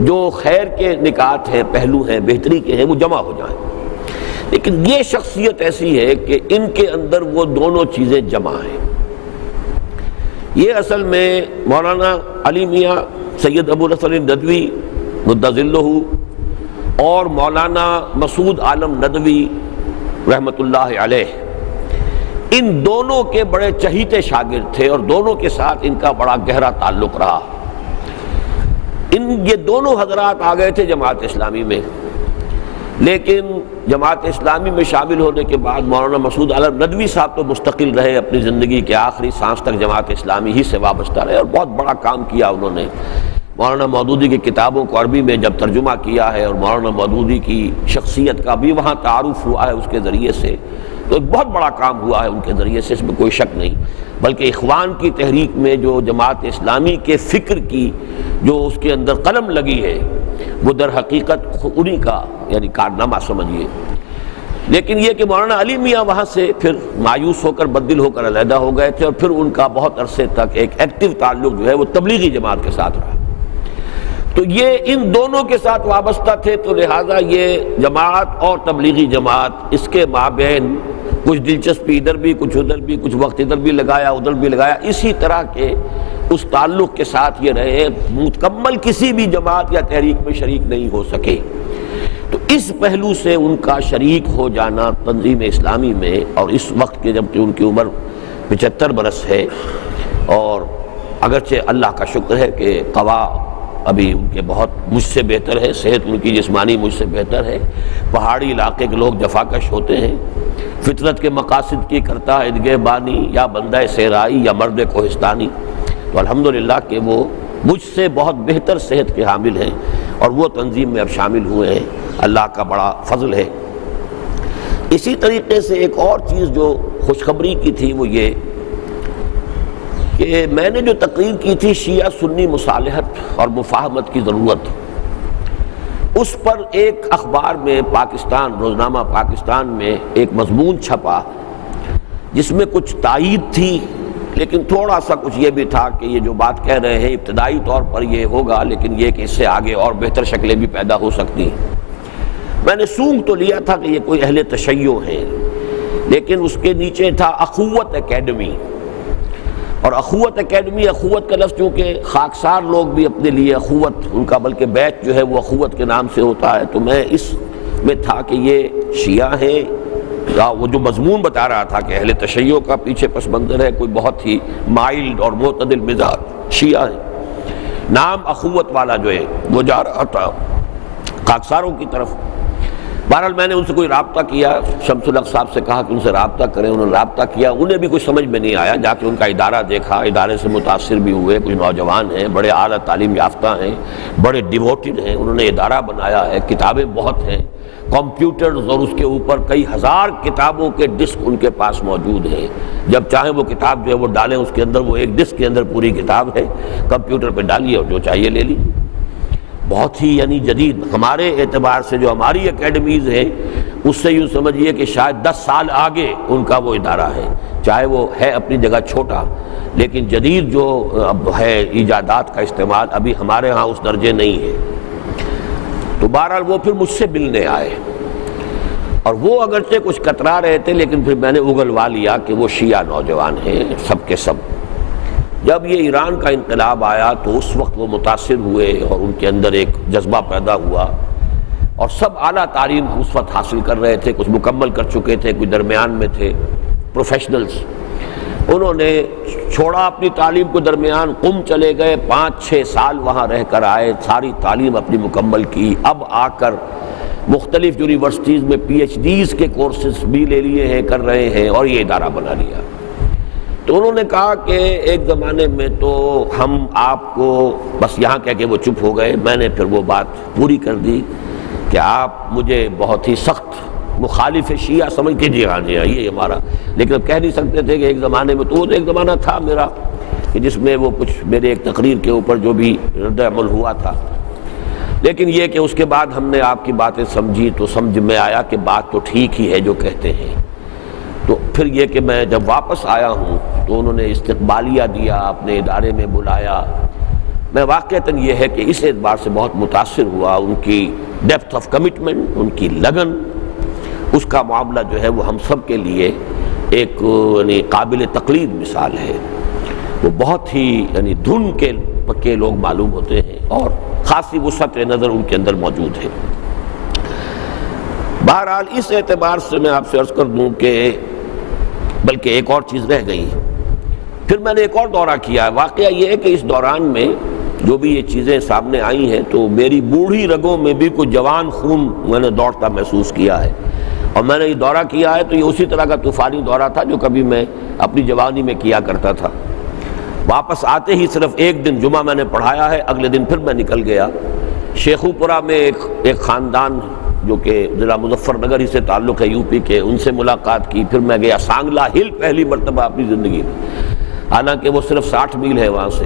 جو خیر کے نکات ہیں، پہلو ہیں، بہتری کے ہیں، وہ جمع ہو جائیں۔ لیکن یہ شخصیت ایسی ہے کہ ان کے اندر وہ دونوں چیزیں جمع ہیں۔ یہ اصل میں مولانا علی میاں سید ابو الحسن ندوی مدّ ظلہ اور مولانا مسعود عالم ندوی رحمۃ اللہ علیہ، ان دونوں کے بڑے چہیتے شاگرد تھے اور دونوں کے ساتھ ان کا بڑا گہرا تعلق رہا۔ یہ دونوں حضرات آ گئے تھے جماعت اسلامی میں، لیکن جماعت اسلامی میں شامل ہونے کے بعد مولانا مسعود عالم ندوی صاحب تو مستقل رہے، اپنی زندگی کے آخری سانس تک جماعت اسلامی ہی سے وابستہ رہے اور بہت بڑا کام کیا انہوں نے۔ مولانا مودودی کی کتابوں کو عربی میں جب ترجمہ کیا ہے اور مولانا مودودی کی شخصیت کا بھی وہاں تعارف ہوا ہے اس کے ذریعے سے، تو ایک بہت بڑا کام ہوا ہے ان کے ذریعے سے، اس میں کوئی شک نہیں۔ بلکہ اخوان کی تحریک میں جو جماعت اسلامی کے فکر کی جو اس کے اندر قلم لگی ہے وہ در حقیقت انہی کا یعنی کارنامہ سمجھیے۔ لیکن یہ کہ مولانا علی میاں وہاں سے پھر مایوس ہو کر بددل ہو کر علیحدہ ہو گئے تھے، اور پھر ان کا بہت عرصے تک ایک ایکٹیو تعلق جو ہے وہ تبلیغی جماعت کے ساتھ رہا۔ تو یہ ان دونوں کے ساتھ وابستہ تھے، تو لہٰذا یہ جماعت اور تبلیغی جماعت اس کے مابین کچھ دلچسپی ادھر بھی، کچھ ادھر بھی، کچھ وقت ادھر بھی لگایا ادھر بھی لگایا، اسی طرح کے اس تعلق کے ساتھ یہ رہے، مکمل کسی بھی جماعت یا تحریک میں شریک نہیں ہو سکے۔ تو اس پہلو سے ان کا شریک ہو جانا تنظیم اسلامی میں، اور اس وقت کے جب کہ ان کی عمر 75 برس ہے، اور اگرچہ اللہ کا شکر ہے کہ قوا ابھی ان کے بہت مجھ سے بہتر ہے، صحت ان کی جسمانی مجھ سے بہتر ہے، پہاڑی علاقے کے لوگ جفاکش ہوتے ہیں، فطرت کے مقاصد کی کرتا ہے نگہ بانی، یا بندہ صحرائی یا مرد کوہستانی، تو الحمدللہ کہ وہ مجھ سے بہت بہتر صحت کے حامل ہیں اور وہ تنظیم میں اب شامل ہوئے ہیں، اللہ کا بڑا فضل ہے۔ اسی طریقے سے ایک اور چیز جو خوشخبری کی تھی وہ یہ کہ میں نے جو تقریر کی تھی شیعہ سنی مصالحت اور مفاہمت کی ضرورت، اس پر ایک اخبار میں پاکستان، روزنامہ پاکستان میں ایک مضمون چھپا جس میں کچھ تائید تھی، لیکن تھوڑا سا کچھ یہ بھی تھا کہ یہ جو بات کہہ رہے ہیں ابتدائی طور پر یہ ہوگا، لیکن یہ کہ اس سے آگے اور بہتر شکلیں بھی پیدا ہو سکتی ہیں۔ میں نے سونگ تو لیا تھا کہ یہ کوئی اہل تشیع ہیں، لیکن اس کے نیچے تھا اخوت اکیڈمی، اور اخوت اکیڈمی، اخوت کا لفظ چونکہ خاکسار لوگ بھی اپنے لیے اخوت، ان کا بلکہ بیچ جو ہے وہ اخوت کے نام سے ہوتا ہے، تو میں اس میں تھا کہ یہ شیعہ ہیں، وہ جو مضمون بتا رہا تھا کہ اہل تشیع کا پیچھے پس منظر ہے، کوئی بہت ہی مائلڈ اور معتدل مزاج شیعہ ہیں، نام اخوت والا جو ہے وہ جا رہا تھا خاکساروں کی طرف۔ بہرحال میں نے ان سے کوئی رابطہ کیا، شمس الحق صاحب سے کہا کہ ان سے رابطہ کریں، انہوں نے رابطہ کیا، انہیں بھی کچھ سمجھ میں نہیں آیا، جا کے ان کا ادارہ دیکھا، ادارے سے متاثر بھی ہوئے، کچھ نوجوان ہیں، بڑے اعلیٰ تعلیم یافتہ ہیں، بڑے ڈیووٹڈ ہیں، انہوں نے ادارہ بنایا ہے، کتابیں بہت ہیں، کمپیوٹرز اور اس کے اوپر کئی ہزار کتابوں کے ڈسک ان کے پاس موجود ہیں، جب چاہیں وہ کتاب جو ہے وہ ڈالیں اس کے اندر، وہ ایک ڈسک کے اندر پوری کتاب ہے، کمپیوٹر پہ ڈالیے اور جو چاہیے لے لی، بہت ہی یعنی جدید۔ ہمارے اعتبار سے جو ہماری اکیڈمیز ہیں اس سے یوں سمجھیے کہ شاید 10 سال آگے ان کا وہ ادارہ ہے، چاہے وہ ہے اپنی جگہ چھوٹا، لیکن جدید جو اب ہے ایجادات کا استعمال ابھی ہمارے ہاں اس درجے نہیں ہے۔ تو بہرحال وہ پھر مجھ سے ملنے آئے، اور وہ اگرچہ کچھ کترا رہے تھے، لیکن پھر میں نے اگلوا لیا کہ وہ شیعہ نوجوان ہیں سب کے سب۔ جب یہ ایران کا انقلاب آیا تو اس وقت وہ متاثر ہوئے اور ان کے اندر ایک جذبہ پیدا ہوا، اور سب اعلیٰ تعلیم اس وقت حاصل کر رہے تھے، کچھ مکمل کر چکے تھے، کچھ درمیان میں تھے، پروفیشنلز۔ انہوں نے چھوڑا اپنی تعلیم کو درمیان، قم چلے گئے، 5-6 سال وہاں رہ کر آئے، ساری تعلیم اپنی مکمل کی، اب آ کر مختلف یونیورسٹیز میں پی ایچ ڈیز کے کورسز بھی لے لیے ہیں، کر رہے ہیں، اور یہ ادارہ بنا لیا۔ تو انہوں نے کہا کہ ایک زمانے میں تو ہم آپ کو بس یہاں کہہ کے وہ چپ ہو گئے، میں نے پھر وہ بات پوری کر دی کہ آپ مجھے بہت ہی سخت مخالف شیعہ سمجھ کے جی ہاں یہ ہمارا، لیکن اب کہہ نہیں سکتے تھے کہ ایک زمانے میں، تو ایک زمانہ تھا میرا کہ جس میں وہ کچھ میرے ایک تقریر کے اوپر جو بھی رد عمل ہوا تھا، لیکن یہ کہ اس کے بعد ہم نے آپ کی باتیں سمجھی تو سمجھ میں آیا کہ بات تو ٹھیک ہی ہے جو کہتے ہیں۔ تو پھر یہ کہ میں جب واپس آیا ہوں تو انہوں نے استقبالیہ دیا، اپنے ادارے میں بلایا۔ میں واقعتاً یہ ہے کہ اس اعتبار سے بہت متاثر ہوا، ان کی ڈیپتھ آف کمٹمنٹ، ان کی لگن، اس کا معاملہ جو ہے وہ ہم سب کے لیے ایک یعنی قابل تقلید مثال ہے۔ وہ بہت ہی یعنی دھن کے پکے لوگ معلوم ہوتے ہیں، اور خاصی وسعت نظر ان کے اندر موجود ہے۔ بہرحال اس اعتبار سے میں آپ سے عرض کر دوں کہ بلکہ ایک اور چیز رہ گئی، پھر میں نے ایک اور دورہ کیا ہے۔ واقعہ یہ ہے کہ اس دوران میں جو بھی یہ چیزیں سامنے آئی ہیں تو میری بوڑھی رگوں میں بھی کوئی جوان خون میں نے دوڑتا محسوس کیا ہے، اور میں نے یہ دورہ کیا ہے تو یہ اسی طرح کا طوفانی دورہ تھا جو کبھی میں اپنی جوانی میں کیا کرتا تھا۔ واپس آتے ہی صرف ایک دن جمعہ میں نے پڑھایا ہے، اگلے دن پھر میں نکل گیا۔ شیخو پورہ میں ایک خاندان جو کہ ضلع مظفر نگر ہی سے تعلق ہے، یو پی کے، ان سے ملاقات کی۔ پھر میں گیا سانگلا ہل، پہلی مرتبہ اپنی زندگی میں، حالانکہ وہ صرف 60 میل ہے وہاں سے۔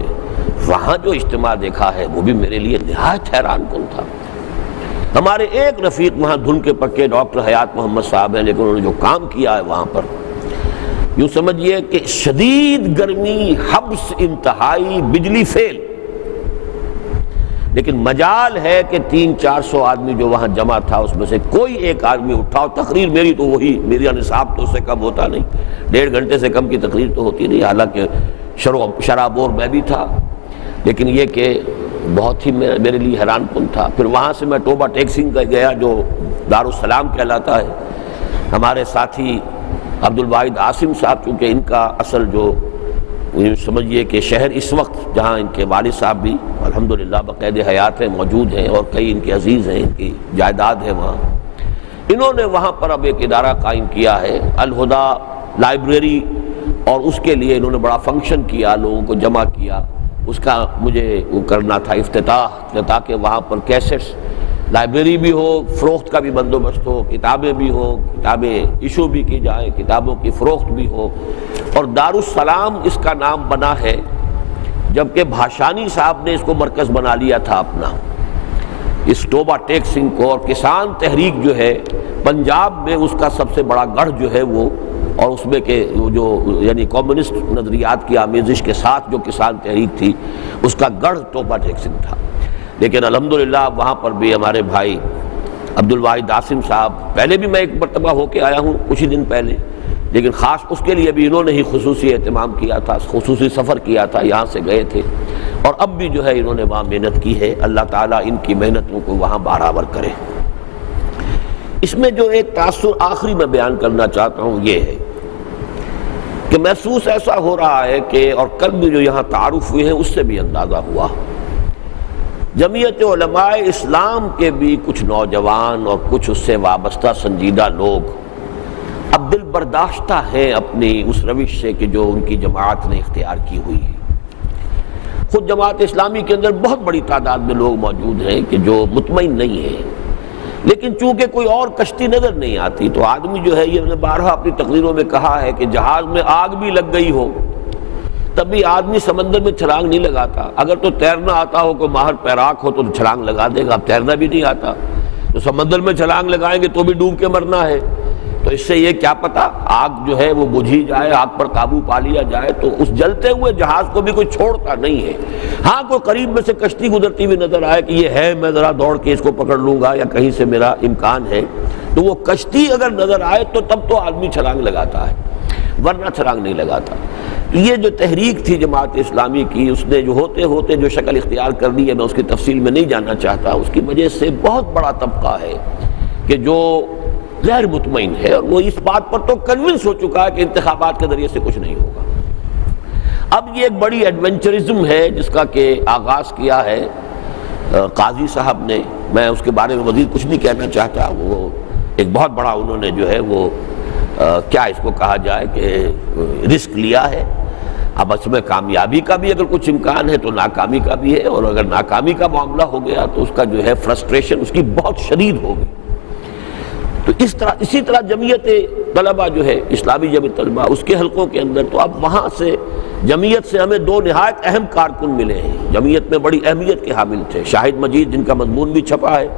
وہاں جو اجتماع دیکھا ہے وہ بھی میرے لیے نہایت حیران کن تھا۔ ہمارے ایک رفیق وہاں دھن کے پکے ڈاکٹر حیات محمد صاحب ہیں، لیکن انہوں نے جو کام کیا ہے وہاں پر، یوں سمجھیے کہ شدید گرمی، حبس انتہائی، بجلی فیل، لیکن مجال ہے کہ 300-400 آدمی جو وہاں جمع تھا اس میں سے کوئی ایک آدمی اٹھا، اور تقریر میری تو وہی، میرا نصاب تو اس سے کم ہوتا نہیں، 1.5 گھنٹے سے کم کی تقریر تو ہوتی نہیں، حالانکہ شرابور میں بھی تھا، لیکن یہ کہ بہت ہی میرے لیے حیران کن تھا۔ پھر وہاں سے میں ٹوبہ ٹیکسنگ کا گیا جو دارالسلام کہلاتا ہے۔ ہمارے ساتھی عبدالواحد عاصم صاحب، چونکہ ان کا اصل جو سمجھیے کہ شہر اس وقت جہاں ان کے والد صاحب بھی الحمدللہ باقید حیات ہیں، موجود ہیں، اور کئی ان کے عزیز ہیں، ان کی جائیداد ہے وہاں، انہوں نے وہاں پر اب ایک ادارہ قائم کیا ہے الہدیٰ لائبریری، اور اس کے لیے انہوں نے بڑا فنکشن کیا، لوگوں کو جمع کیا۔ اس کا مجھے وہ کرنا تھا افتتاح، تاکہ وہاں پر کیسٹس، لائبریری بھی ہو، فروخت کا بھی بندوبست ہو، کتابیں بھی ہو، کتابیں ایشو بھی کی جائیں، کتابوں کی فروخت بھی ہو۔ اور دارالسلام اس کا نام بنا ہے، جبکہ بھاشانی صاحب نے اس کو مرکز بنا لیا تھا اپنا، اس ٹوبہ ٹیکسنگ کو، اور کسان تحریک جو ہے پنجاب میں اس کا سب سے بڑا گڑھ جو ہے وہ، اور اس میں کہ جو یعنی کمیونسٹ نظریات کی آمیزش کے ساتھ جو کسان تحریک تھی، اس کا گڑھ ٹوبہ ٹیکسنگ تھا۔ لیکن الحمدللہ وہاں پر بھی ہمارے بھائی عبدالواحد عاصم صاحب، پہلے بھی میں ایک مرتبہ ہو کے آیا ہوں کچھ ہی دن پہلے، لیکن خاص اس کے لیے بھی انہوں نے ہی خصوصی اہتمام کیا تھا، خصوصی سفر کیا تھا، یہاں سے گئے تھے، اور اب بھی جو ہے انہوں نے وہاں محنت کی ہے۔ اللہ تعالیٰ ان کی محنتوں کو وہاں برابر کرے۔ اس میں جو ایک تاثر آخری میں بیان کرنا چاہتا ہوں یہ ہے کہ محسوس ایسا ہو رہا ہے کہ، اور کل بھی جو یہاں تعارف ہوئے ہیں اس سے بھی اندازہ ہوا، جمعیت علماء اسلام کے بھی کچھ نوجوان اور کچھ اس سے وابستہ سنجیدہ لوگ اب دل برداشتہ ہیں اپنی اس روش سے کہ جو ان کی جماعت نے اختیار کی ہوئی ہے۔ خود جماعت اسلامی کے اندر بہت بڑی تعداد میں لوگ موجود ہیں کہ جو مطمئن نہیں ہیں، لیکن چونکہ کوئی اور کشتی نظر نہیں آتی تو آدمی جو ہے، یہ میں نے بارہا اپنی تقریروں میں کہا ہے کہ جہاز میں آگ بھی لگ گئی ہو تب بھی آدمی سمندر میں چھلانگ نہیں لگاتا۔ اگر تو تیرنا آتا ہو، کوئی ماہر پیراک ہو تو چھلانگ لگا دے گا، اب تیرنا بھی نہیں آتا تو سمندر میں چھلانگ لگائیں گے تو بھی ڈوب کے مرنا ہے۔ تو اس سے یہ کیا پتہ آگ جو ہے وہ بجھی جائے، آگ پر قابو پا لیا جائے، تو اس جلتے ہوئے جہاز کو بھی کوئی چھوڑتا نہیں ہے۔ ہاں کوئی قریب میں سے کشتی گزرتی ہوئی نظر آئے کہ یہ ہے، میں ذرا دوڑ کے اس کو پکڑ لوں گا یا کہیں سے میرا امکان ہے، تو وہ کشتی اگر نظر آئے تو تب تو آدمی چھلانگ لگاتا ہے، ورنہ چھلانگ نہیں لگاتا۔ یہ جو تحریک تھی جماعت اسلامی کی، اس نے جو ہوتے ہوتے جو شکل اختیار کر لی ہے، میں اس کی تفصیل میں نہیں جاننا چاہتا، اس کی وجہ سے بہت بڑا طبقہ ہے کہ جو غیر مطمئن ہے، اور وہ اس بات پر تو کنونس ہو چکا ہے کہ انتخابات کے ذریعے سے کچھ نہیں ہوگا۔ اب یہ ایک بڑی ایڈونچرزم ہے جس کا کہ آغاز کیا ہے قاضی صاحب نے، میں اس کے بارے میں مزید کچھ نہیں کہنا چاہتا۔ وہ ایک بہت بڑا انہوں نے جو ہے وہ کیا اس کو کہا جائے کہ رسک لیا ہے۔ اب اس میں کامیابی کا بھی اگر کچھ امکان ہے تو ناکامی کا بھی ہے، اور اگر ناکامی کا معاملہ ہو گیا تو اس کا جو ہے فرسٹریشن اس کی بہت شدید ہوگی۔ تو اسی طرح جمعیت طلبہ جو ہے، اسلامی جمعیت طلبہ، اس کے حلقوں کے اندر، تو اب وہاں سے جمعیت سے ہمیں دو نہایت اہم کارکن ملے ہیں، جمعیت میں بڑی اہمیت کے حامل تھے، شاہد مجید جن کا مضمون بھی چھپا ہے،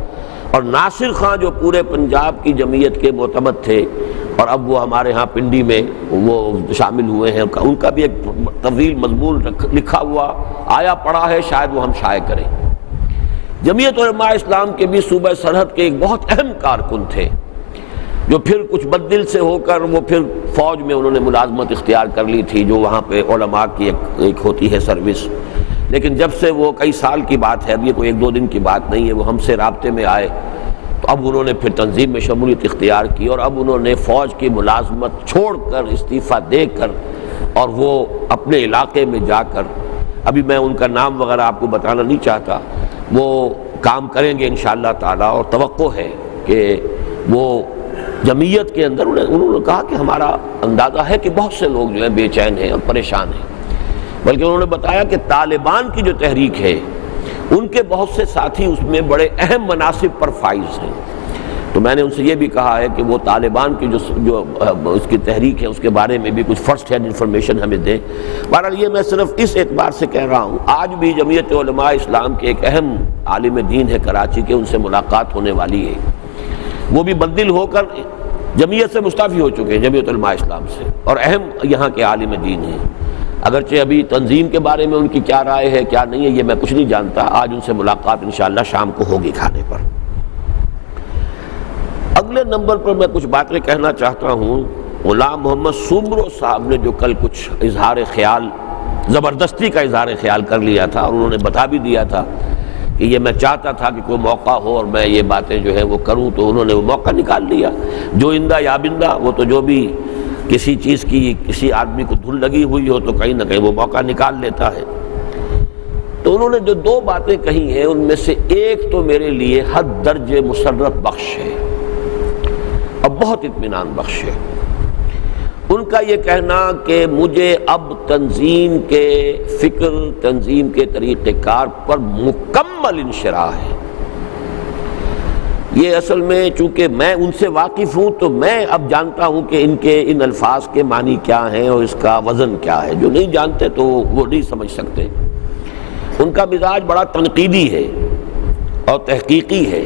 اور ناصر خان جو پورے پنجاب کی جمعیت کے معتمد تھے، اور اب وہ ہمارے ہاں پنڈی میں وہ شامل ہوئے ہیں، ان کا بھی ایک طویل مضمون لکھا ہوا آیا پڑا ہے، شاید وہ ہم شائع کریں۔ جمعیت علماء اسلام کے بھی صوبہ سرحد کے ایک بہت اہم کارکن تھے، جو پھر کچھ بددل سے ہو کر وہ پھر فوج میں انہوں نے ملازمت اختیار کر لی تھی، جو وہاں پہ علماء کی ایک ہوتی ہے سروس، لیکن جب سے وہ کئی سال کی بات ہے، اب یہ کوئی 1-2 دن کی بات نہیں ہے، وہ ہم سے رابطے میں آئے تو اب انہوں نے پھر تنظیم میں شمولیت اختیار کی، اور اب انہوں نے فوج کی ملازمت چھوڑ کر، استعفیٰ دے کر، اور وہ اپنے علاقے میں جا کر ابھی میں ان کا نام وغیرہ آپ کو بتانا نہیں چاہتا، وہ کام کریں گے انشاءاللہ تعالیٰ، اور توقع ہے کہ وہ جمعیت کے اندر انہوں نے کہا کہ ہمارا اندازہ ہے کہ بہت سے لوگ جو ہیں بے چین ہیں اور پریشان ہیں، بلکہ انہوں نے بتایا کہ طالبان کی جو تحریک ہے ان کے بہت سے ساتھی اس میں بڑے اہم مناصب پر فائز ہیں۔ تو میں نے ان سے یہ بھی کہا ہے کہ وہ طالبان کی جو اس کی تحریک ہے اس کے بارے میں بھی کچھ فرسٹ ہینڈ انفارمیشن ہمیں دیں۔ بہرحال یہ میں صرف اس اعتبار سے کہہ رہا ہوں، آج بھی جمعیت علماء اسلام کے ایک اہم عالم دین ہے کراچی کے، ان سے ملاقات ہونے والی ہے، وہ بھی بدل ہو کر جمعیت سے مستعفی ہو چکے ہیں، جمعیت علماء اسلام سے، اور اہم یہاں کے عالم دین ہیں۔ اگرچہ ابھی تنظیم کے بارے میں ان کی کیا رائے ہے کیا نہیں ہے یہ میں کچھ نہیں جانتا، آج ان سے ملاقات انشاءاللہ شام کو ہوگی کھانے پر۔ اگلے نمبر پر میں کچھ باتیں کہنا چاہتا ہوں۔ غلام محمد سومرو صاحب نے جو کل کچھ اظہار خیال، زبردستی کا اظہار خیال کر لیا تھا، اور انہوں نے بتا بھی دیا تھا کہ یہ میں چاہتا تھا کہ کوئی موقع ہو اور میں یہ باتیں جو ہے وہ کروں، تو انہوں نے وہ موقع نکال لیا۔ جو اندہ یا بندہ، وہ تو جو بھی کسی چیز کی کسی آدمی کو دھن لگی ہوئی ہو تو کہیں نہ کہیں وہ موقع نکال لیتا ہے۔ تو انہوں نے جو دو باتیں کہی ہیں ان میں سے ایک تو میرے لیے حد درجے مسرت بخش ہے اور بہت اطمینان بخش ہے۔ ان کا یہ کہنا کہ مجھے اب تنظیم کے فکر، تنظیم کے طریقہ کار پر مکمل انشراح ہے۔ یہ اصل میں چونکہ میں ان سے واقف ہوں تو میں اب جانتا ہوں کہ ان الفاظ کے معنی کیا ہیں اور اس کا وزن کیا ہے، جو نہیں جانتے تو وہ نہیں سمجھ سکتے۔ ان کا مزاج بڑا تنقیدی ہے اور تحقیقی ہے،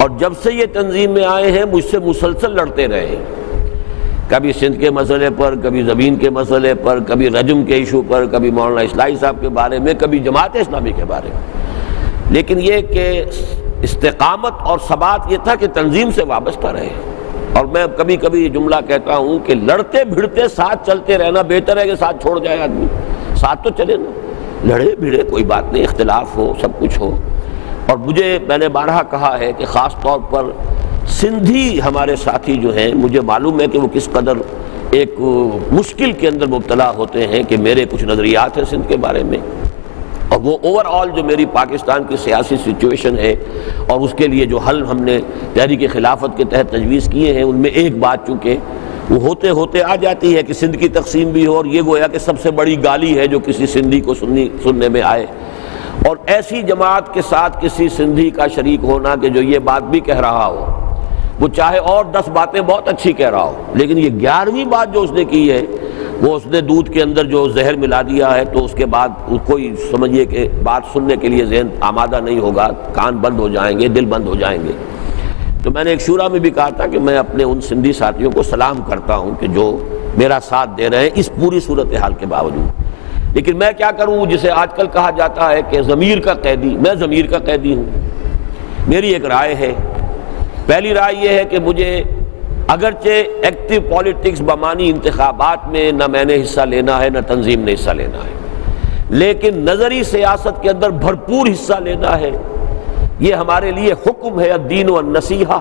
اور جب سے یہ تنظیم میں آئے ہیں مجھ سے مسلسل لڑتے رہے ہیں، کبھی سندھ کے مسئلے پر، کبھی زمین کے مسئلے پر، کبھی رجم کے ایشو پر، کبھی مولانا اصلاحی صاحب کے بارے میں، کبھی جماعت اسلامی کے بارے میں۔ لیکن یہ کہ استقامت اور ثبات یہ تھا کہ تنظیم سے وابستہ رہے، اور میں کبھی کبھی یہ جملہ کہتا ہوں کہ لڑتے بھڑتے ساتھ چلتے رہنا بہتر ہے کہ ساتھ چھوڑ جائے آدمی، ساتھ تو چلے نا، لڑے بھڑے کوئی بات نہیں، اختلاف ہو، سب کچھ ہو۔ اور میں نے بارہا کہا ہے کہ خاص طور پر سندھی ہمارے ساتھی جو ہیں، مجھے معلوم ہے کہ وہ کس قدر ایک مشکل کے اندر مبتلا ہوتے ہیں کہ میرے کچھ نظریات ہیں سندھ کے بارے میں، اور وہ اوور آل جو میری پاکستان کی سیاسی سچویشن ہے اور اس کے لیے جو حل ہم نے تحریک خلافت کے تحت تجویز کیے ہیں، ان میں ایک بات چونکہ وہ ہوتے ہوتے آ جاتی ہے کہ سندھ کی تقسیم بھی ہو، اور یہ گویا کہ سب سے بڑی گالی ہے جو کسی سندھی کو سننے میں آئے، اور ایسی جماعت کے ساتھ کسی سندھی کا شریک ہونا کہ جو یہ بات بھی کہہ رہا ہو، وہ چاہے اور 10 باتیں بہت اچھی کہہ رہا ہو، لیکن یہ 11ویں بات جو اس نے کی ہے وہ اس نے دودھ کے اندر جو زہر ملا دیا ہے، تو اس کے بعد کوئی سمجھیے کہ بات سننے کے لیے ذہن آمادہ نہیں ہوگا، کان بند ہو جائیں گے، دل بند ہو جائیں گے۔ تو میں نے ایک شورا میں بھی کہا تھا کہ میں اپنے ان سندھی ساتھیوں کو سلام کرتا ہوں کہ جو میرا ساتھ دے رہے ہیں اس پوری صورتحال کے باوجود۔ لیکن میں کیا کروں، جسے آج کل کہا جاتا ہے کہ ضمیر کا قیدی، میں ضمیر کا قیدی ہوں۔ میری ایک رائے ہے، پہلی رائے یہ ہے کہ مجھے اگرچہ ایکٹیو پالیٹکس بمانی انتخابات میں نہ میں نے حصہ لینا ہے نہ تنظیم نے حصہ لینا ہے، لیکن نظری سیاست کے اندر بھرپور حصہ لینا ہے۔ یہ ہمارے لیے حکم ہے، الدین والنصیحہ،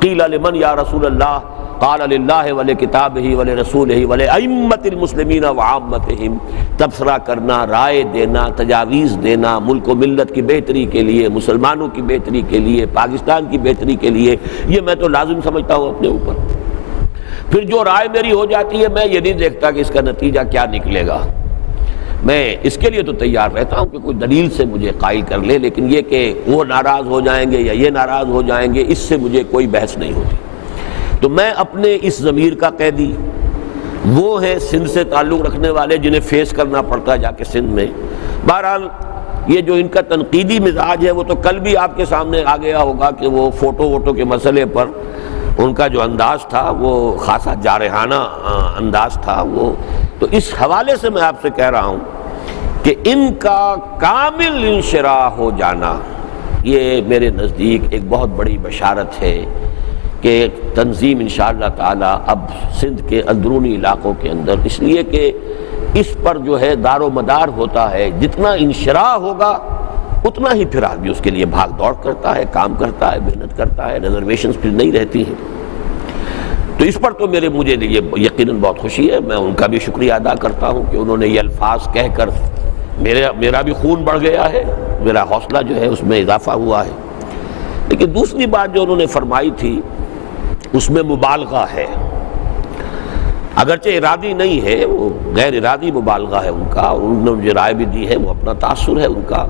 قیل لمن یا رسول اللہ، قال للہ ولکتابہ ولرسولہ ولائمۃ المسلمین وعامتہم۔ تبصرہ کرنا، رائے دینا، تجاویز دینا، ملک و ملت کی بہتری کے لیے، مسلمانوں کی بہتری کے لیے، پاکستان کی بہتری کے لیے، یہ میں تو لازم سمجھتا ہوں اپنے اوپر۔ پھر جو رائے میری ہو جاتی ہے میں یہ نہیں دیکھتا کہ اس کا نتیجہ کیا نکلے گا، میں اس کے لیے تو تیار رہتا ہوں کہ کوئی دلیل سے مجھے قائل کر لے، لیکن یہ کہ وہ ناراض ہو جائیں گے یا یہ ناراض ہو جائیں گے، اس سے مجھے کوئی بحث نہیں ہوتی۔ تو میں اپنے اس ضمیر کا قیدی، وہ ہیں سندھ سے تعلق رکھنے والے جنہیں فیس کرنا پڑتا ہے جا کے سندھ میں۔ بہرحال یہ جو ان کا تنقیدی مزاج ہے وہ تو کل بھی آپ کے سامنے آ گیا ہوگا کہ وہ فوٹو ووٹو کے مسئلے پر ان کا جو انداز تھا وہ خاصا جارحانہ انداز تھا۔ وہ تو اس حوالے سے میں آپ سے کہہ رہا ہوں کہ ان کا کامل انشراح ہو جانا یہ میرے نزدیک ایک بہت بڑی بشارت ہے کہ تنظیم انشاءاللہ تعالی اب سندھ کے اندرونی علاقوں کے اندر، اس لیے کہ اس پر جو ہے دار و مدار ہوتا ہے، جتنا انشراح ہوگا اتنا ہی پھر آدمی اس کے لیے بھاگ دوڑ کرتا ہے، کام کرتا ہے، محنت کرتا ہے، ریزرویشنز پھر نہیں رہتی ہیں۔ تو اس پر تو مجھے یہ یقیناً بہت خوشی ہے، میں ان کا بھی شکریہ ادا کرتا ہوں کہ انہوں نے یہ الفاظ کہہ کر میرا بھی خون بڑھ گیا ہے، میرا حوصلہ جو ہے اس میں اضافہ ہوا ہے۔ لیکن دوسری بات جو انہوں نے فرمائی تھی اس میں مبالغہ ہے، اگرچہ ارادی نہیں ہے، وہ غیر ارادی مبالغہ ہے ان کا، اور انہوں نے مجھے رائے بھی دی ہے، وہ اپنا تاثر ہے ان کا،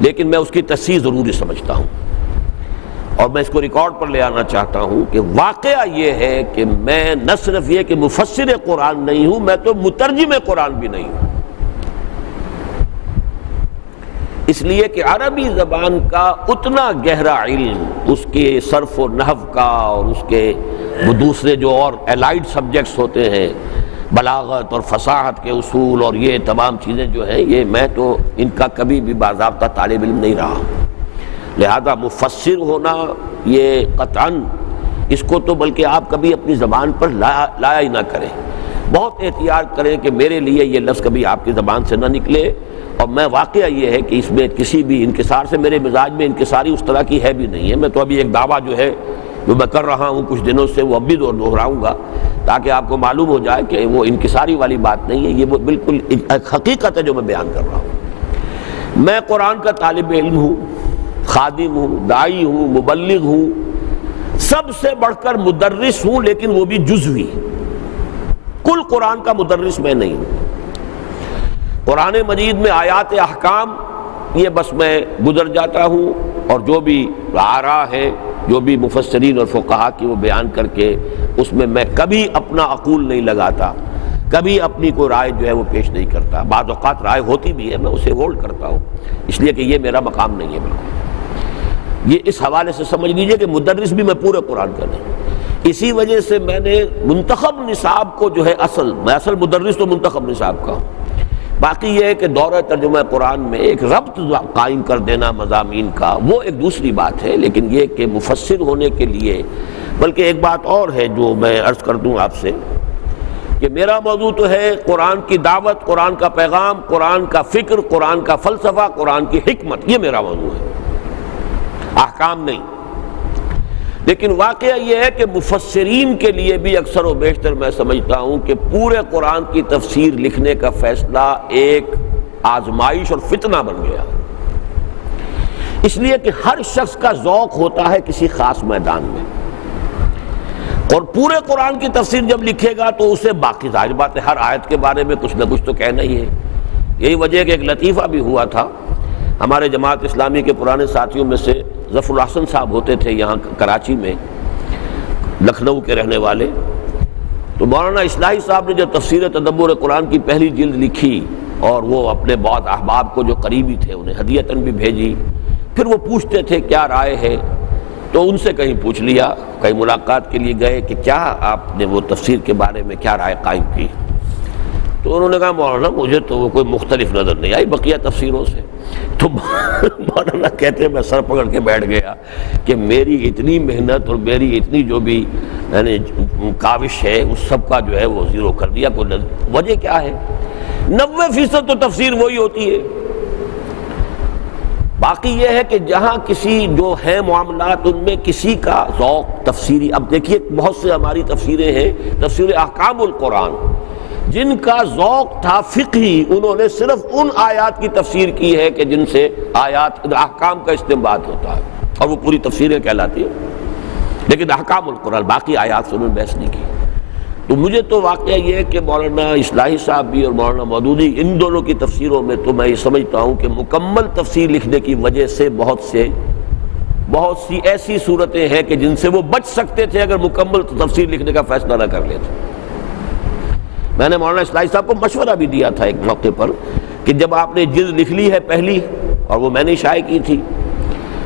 لیکن میں اس کی تصحیح ضروری سمجھتا ہوں، اور میں اس کو ریکارڈ پر لے آنا چاہتا ہوں کہ واقعہ یہ ہے کہ میں نہ صرف یہ کہ مفسر قرآن نہیں ہوں، میں تو مترجم قرآن بھی نہیں ہوں، اس لیے کہ عربی زبان کا اتنا گہرا علم، اس کے صرف و نحو کا اور اس کے وہ دوسرے جو اور الائڈ سبجیکٹس ہوتے ہیں، بلاغت اور فصاحت کے اصول اور یہ تمام چیزیں جو ہیں، یہ میں تو ان کا کبھی بھی باضابطہ طالب علم نہیں رہا، لہذا مفسر ہونا یہ قطعاً اس کو تو بلکہ آپ کبھی اپنی زبان پر لایا ہی نہ کریں، بہت احتیاط کریں کہ میرے لیے یہ لفظ کبھی آپ کی زبان سے نہ نکلے، اور میں واقعہ یہ ہے کہ اس میں کسی بھی انکسار سے، میرے مزاج میں انکساری اس طرح کی ہے بھی نہیں ہے، میں تو ابھی ایک دعویٰ جو ہے جو میں کر رہا ہوں کچھ دنوں سے، وہ اب بھی دہراؤں گا تاکہ آپ کو معلوم ہو جائے کہ وہ انکساری والی بات نہیں ہے، یہ وہ بالکل ایک حقیقت ہے جو میں بیان کر رہا ہوں۔ میں قرآن کا طالب علم ہوں، خادم ہوں، داعی ہوں، مبلغ ہوں، سب سے بڑھ کر مدرس ہوں، لیکن وہ بھی جزوی، کل قرآن کا مدرس میں نہیں ہوں۔ قرآن مجید میں آیات احکام یہ بس میں گزر جاتا ہوں، اور جو بھی آراء ہے، جو بھی مفسرین اور فقہا کی وہ بیان کر کے اس میں کبھی اپنا عقول نہیں لگاتا، کبھی اپنی کوئی رائے جو ہے وہ پیش نہیں کرتا، بعض اوقات رائے ہوتی بھی ہے، میں اسے ہولڈ کرتا ہوں، اس لیے کہ یہ میرا مقام نہیں ہے بالکل۔ یہ اس حوالے سے سمجھ لیجئے کہ مدرس بھی میں پورے قرآن کا نہیں، اسی وجہ سے میں نے منتخب نصاب کو جو ہے میں اصل مدرس تو منتخب نصاب کا ہوں، باقی یہ ہے کہ دورہ ترجمہ قرآن میں ایک ربط قائم کر دینا مضامین کا وہ ایک دوسری بات ہے، لیکن یہ کہ مفسر ہونے کے لیے، بلکہ ایک بات اور ہے جو میں عرض کر دوں آپ سے کہ میرا موضوع تو ہے قرآن کی دعوت، قرآن کا پیغام، قرآن کا فکر، قرآن کا فلسفہ، قرآن کی حکمت، یہ میرا موضوع ہے، احکام نہیں۔ لیکن واقعہ یہ ہے کہ مفسرین کے لیے بھی اکثر و بیشتر میں سمجھتا ہوں کہ پورے قرآن کی تفسیر لکھنے کا فیصلہ ایک آزمائش اور فتنہ بن گیا، اس لیے کہ ہر شخص کا ذوق ہوتا ہے کسی خاص میدان میں، اور پورے قرآن کی تفسیر جب لکھے گا تو اسے باقی ظاہر بات ہے ہر آیت کے بارے میں کچھ نہ کچھ تو کہنا ہی ہے۔ یہی وجہ ہے کہ ایک لطیفہ بھی ہوا تھا، ہمارے جماعت اسلامی کے پرانے ساتھیوں میں سے ظفر الحسن صاحب ہوتے تھے یہاں کراچی میں، لکھنؤ کے رہنے والے، تو مولانا اصلاحی صاحب نے جب تفسیر تدبر قرآن کی پہلی جلد لکھی اور وہ اپنے بعض احباب کو جو قریبی تھے انہیں ہدیتاً بھی بھیجی، پھر وہ پوچھتے تھے کیا رائے ہے، تو ان سے کہیں پوچھ لیا، کہیں ملاقات کے لیے گئے کہ کیا آپ نے وہ تفسیر کے بارے میں کیا رائے قائم کی، تو انہوں نے کہا مولانا مجھے تو وہ کوئی مختلف نظر نہیں آئی بقیہ تفسیروں سے۔ تو مولانا کہتے ہیں میں سر پکڑ کے بیٹھ گیا کہ میری اتنی محنت اور میری اتنی جو بھی یعنی کاوش ہے اس سب کا جو ہے وہ زیرو کر دیا، کوئی وجہ کیا ہے؟ 90% تو تفسیر وہی ہوتی ہے، باقی یہ ہے کہ جہاں کسی جو ہیں معاملات ان میں کسی کا ذوق تفسیری، اب دیکھیے بہت سے ہماری تفسیریں ہیں، تفسیر احکام القرآن، جن کا ذوق تھا فقہی، انہوں نے صرف ان آیات کی تفسیر کی ہے کہ جن سے آیات احکام کا استنباط ہوتا ہے، اور وہ پوری تفسیریں کہلاتی ہیں، لیکن احکام القرآن باقی آیات سے انہوں نے بحث نہیں کی۔ تو مجھے تو واقعہ یہ ہے کہ مولانا اصلاحی صاحب بھی اور مولانا مودودی، ان دونوں کی تفسیروں میں تو میں یہ سمجھتا ہوں کہ مکمل تفسیر لکھنے کی وجہ سے بہت سی ایسی صورتیں ہیں کہ جن سے وہ بچ سکتے تھے اگر مکمل تفسیر لکھنے کا فیصلہ نہ کر لیتے۔ میں نے مولانا اصلاحی صاحب کو مشورہ بھی دیا تھا ایک موقع پر کہ جب آپ نے جلد لکھ لی ہے پہلی، اور وہ میں نے شائع کی تھی،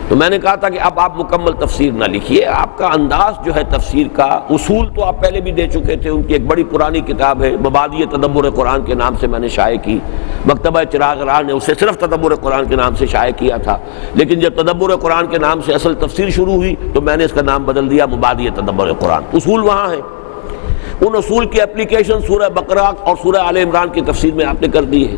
تو میں نے کہا تھا کہ اب آپ مکمل تفسیر نہ لکھیے، آپ کا انداز جو ہے تفسیر کا، اصول تو آپ پہلے بھی دے چکے تھے، ان کی ایک بڑی پرانی کتاب ہے مبادئ تدبر قرآن کے نام سے میں نے شائع کی، مکتبہ چراغ راہ نے اسے صرف تدبر قرآن کے نام سے شائع کیا تھا، لیکن جب تدبر قرآن کے نام سے اصل تفسیر شروع ہوئی تو میں نے اس کا نام بدل دیا مبادئ تدبر قرآن۔ اصول وہاں ہیں، ان اصول کی اپلیکیشن سورہ بقرہ اور سورہ آل عمران کی تفسیر میں آپ نے کر دی ہے۔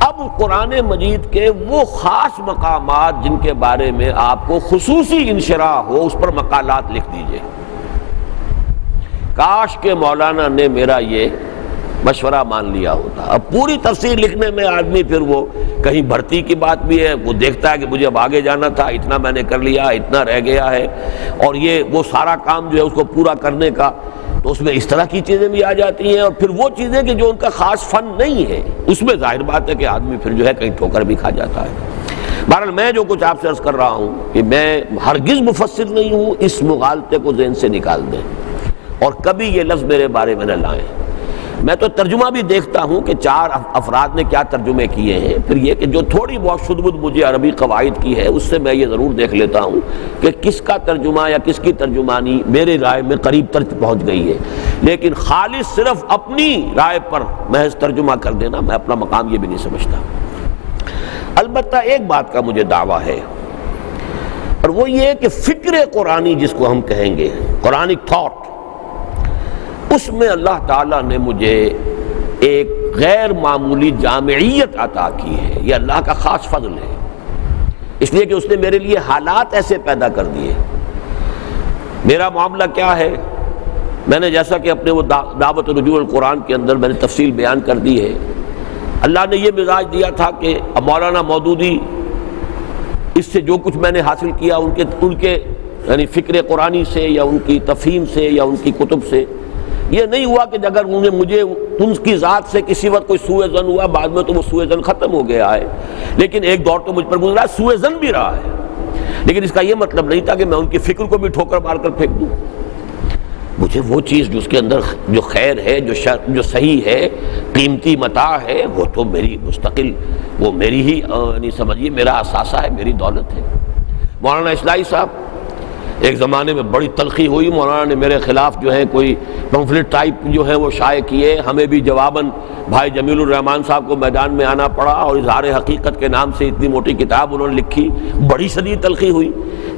اب قرآن مجید کے وہ خاص مقامات جن کے بارے میں آپ کو خصوصی انشراح ہو، اس پر مقالات لکھ دیجئے۔ کاش کہ مولانا نے میرا یہ مشورہ مان لیا ہوتا. اب پوری تفسیر لکھنے میں آدمی پھر وہ کہیں بھرتی کی بات بھی ہے، وہ دیکھتا ہے کہ مجھے اب آگے جانا تھا، اتنا میں نے کر لیا، اتنا رہ گیا ہے، اور یہ وہ سارا کام جو ہے اس کو پورا کرنے کا، تو اس میں اس طرح کی چیزیں بھی آ جاتی ہیں. اور پھر وہ چیزیں کہ جو ان کا خاص فن نہیں ہے، اس میں ظاہر بات ہے کہ آدمی پھر جو ہے کہیں ٹھوکر بھی کھا جاتا ہے. بہرحال میں جو کچھ آپ سے عرض کر رہا ہوں کہ میں ہرگز مفسر نہیں ہوں، اس مغالطے کو ذہن سے نکال دیں اور کبھی یہ لفظ میرے بارے میں نہ لائیں. میں تو ترجمہ بھی دیکھتا ہوں کہ 4 افراد نے کیا ترجمے کیے ہیں، پھر یہ کہ جو تھوڑی بہت شد بدھ مجھے عربی قواعد کی ہے اس سے میں یہ ضرور دیکھ لیتا ہوں کہ کس کا ترجمہ یا کس کی ترجمانی میرے رائے میں قریب تر پہنچ گئی ہے. لیکن خالص صرف اپنی رائے پر محض ترجمہ کر دینا میں اپنا مقام یہ بھی نہیں سمجھتا. البتہ ایک بات کا مجھے دعویٰ ہے، اور وہ یہ کہ فکر قرآنی جس کو ہم کہیں گے، قرآنک تھاٹ، اس میں اللہ تعالیٰ نے مجھے ایک غیر معمولی جامعیت عطا کی ہے. یہ اللہ کا خاص فضل ہے، اس لیے کہ اس نے میرے لیے حالات ایسے پیدا کر دیے. میرا معاملہ کیا ہے، میں نے جیسا کہ اپنے وہ دعوت رجوع القرآن کے اندر میں نے تفصیل بیان کر دی ہے، اللہ نے یہ مزاج دیا تھا کہ مولانا مودودی، اس سے جو کچھ میں نے حاصل کیا ان کے یعنی فکر قرآنی سے یا ان کی تفہیم سے یا ان کی کتب سے، یہ نہیں ہوا کہ اگر مجھے ان کی ذات سے کسی وقت کوئی سوء ظن ہوا، بعد میں تو وہ سوء ظن ختم ہو گیا ہے، لیکن ایک دور تو مجھ پر گزرا ہے سوء ظن بھی رہا ہے. لیکن اس کا یہ مطلب نہیں تھا کہ میں ان کی فکر کو بھی ٹھوکر مار کر پھینک دوں. مجھے وہ چیز جو اس کے اندر جو خیر ہے، جو صحیح ہے، قیمتی متاع ہے، وہ تو میری مستقل، وہ میری ہی نہیں سمجھیے میرا اثاثہ ہے، میری دولت ہے. مولانا اصلاحی صاحب، ایک زمانے میں بڑی تلخی ہوئی، مولانا نے میرے خلاف جو ہے کوئی پمفلٹ ٹائپ جو ہے وہ شائع کیے، ہمیں بھی جواباً بھائی جمیل الرحمان صاحب کو میدان میں آنا پڑا اور اظہار حقیقت کے نام سے اتنی موٹی کتاب انہوں نے لکھی، بڑی شدید تلخی ہوئی.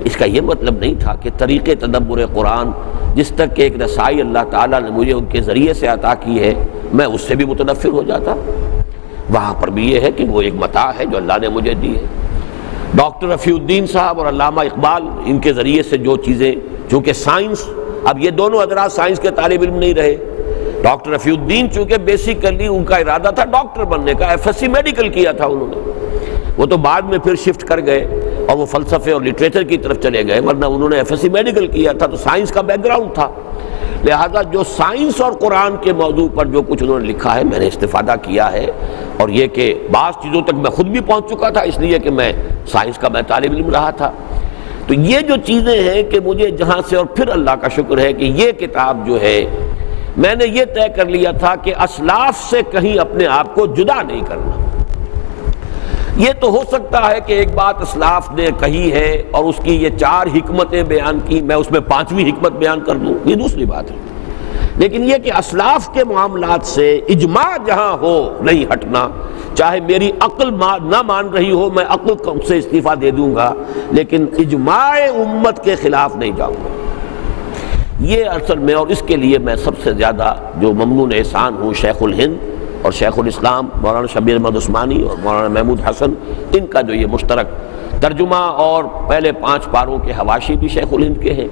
اس کا یہ مطلب نہیں تھا کہ طریقے تدبر قرآن جس تک کہ ایک رسائی اللہ تعالیٰ نے مجھے ان کے ذریعے سے عطا کی ہے میں اس سے بھی متنفر ہو جاتا. وہاں پر بھی یہ ہے کہ وہ ایک متاع ہے جو اللہ نے مجھے دی ہے. ڈاکٹر رفیع الدین صاحب اور علامہ اقبال، ان کے ذریعے سے جو چیزیں، چونکہ سائنس، اب یہ دونوں حضرات سائنس کے طالب علم نہیں رہے. ڈاکٹر رفیع الدین چونکہ بیسیکلی ان کا ارادہ تھا ڈاکٹر بننے کا، FSc میڈیکل کیا تھا انہوں نے، وہ تو بعد میں پھر شفٹ کر گئے اور وہ فلسفے اور لٹریچر کی طرف چلے گئے، ورنہ انہوں نے FSc میڈیکل کیا تھا تو سائنس کا بیک گراؤنڈ تھا. لہذا جو سائنس اور قرآن کے موضوع پر جو کچھ انہوں نے لکھا ہے میں نے استفادہ کیا ہے، اور یہ کہ بعض چیزوں تک میں خود بھی پہنچ چکا تھا اس لیے کہ میں سائنس کا میں طالب علم رہا تھا. تو یہ جو چیزیں ہیں کہ مجھے جہاں سے، اور پھر اللہ کا شکر ہے کہ یہ کتاب جو ہے میں نے یہ طے کر لیا تھا کہ اسلاف سے کہیں اپنے آپ کو جدا نہیں کرنا. یہ تو ہو سکتا ہے کہ ایک بات اسلاف نے کہی ہے اور اس کی یہ 4 حکمتیں بیان کی، میں اس میں 5ویں حکمت بیان کر دوں، یہ دوسری بات ہے. لیکن یہ کہ اسلاف کے معاملات سے اجماع جہاں ہو نہیں ہٹنا، چاہے میری عقل نہ مان رہی ہو، میں عقل سے استعفیٰ دے دوں گا، لیکن اجماع امت کے خلاف نہیں جاؤں گا. یہ اصل میں، اور اس کے لیے میں سب سے زیادہ جو ممنون احسان ہوں شیخ الہند اور شیخ الاسلام مولانا شبیر احمد عثمانی اور مولانا محمود حسن، ان کا جو یہ مشترک ترجمہ اور پہلے 5 پاروں کے حواشی بھی شیخ الہند کے ہیں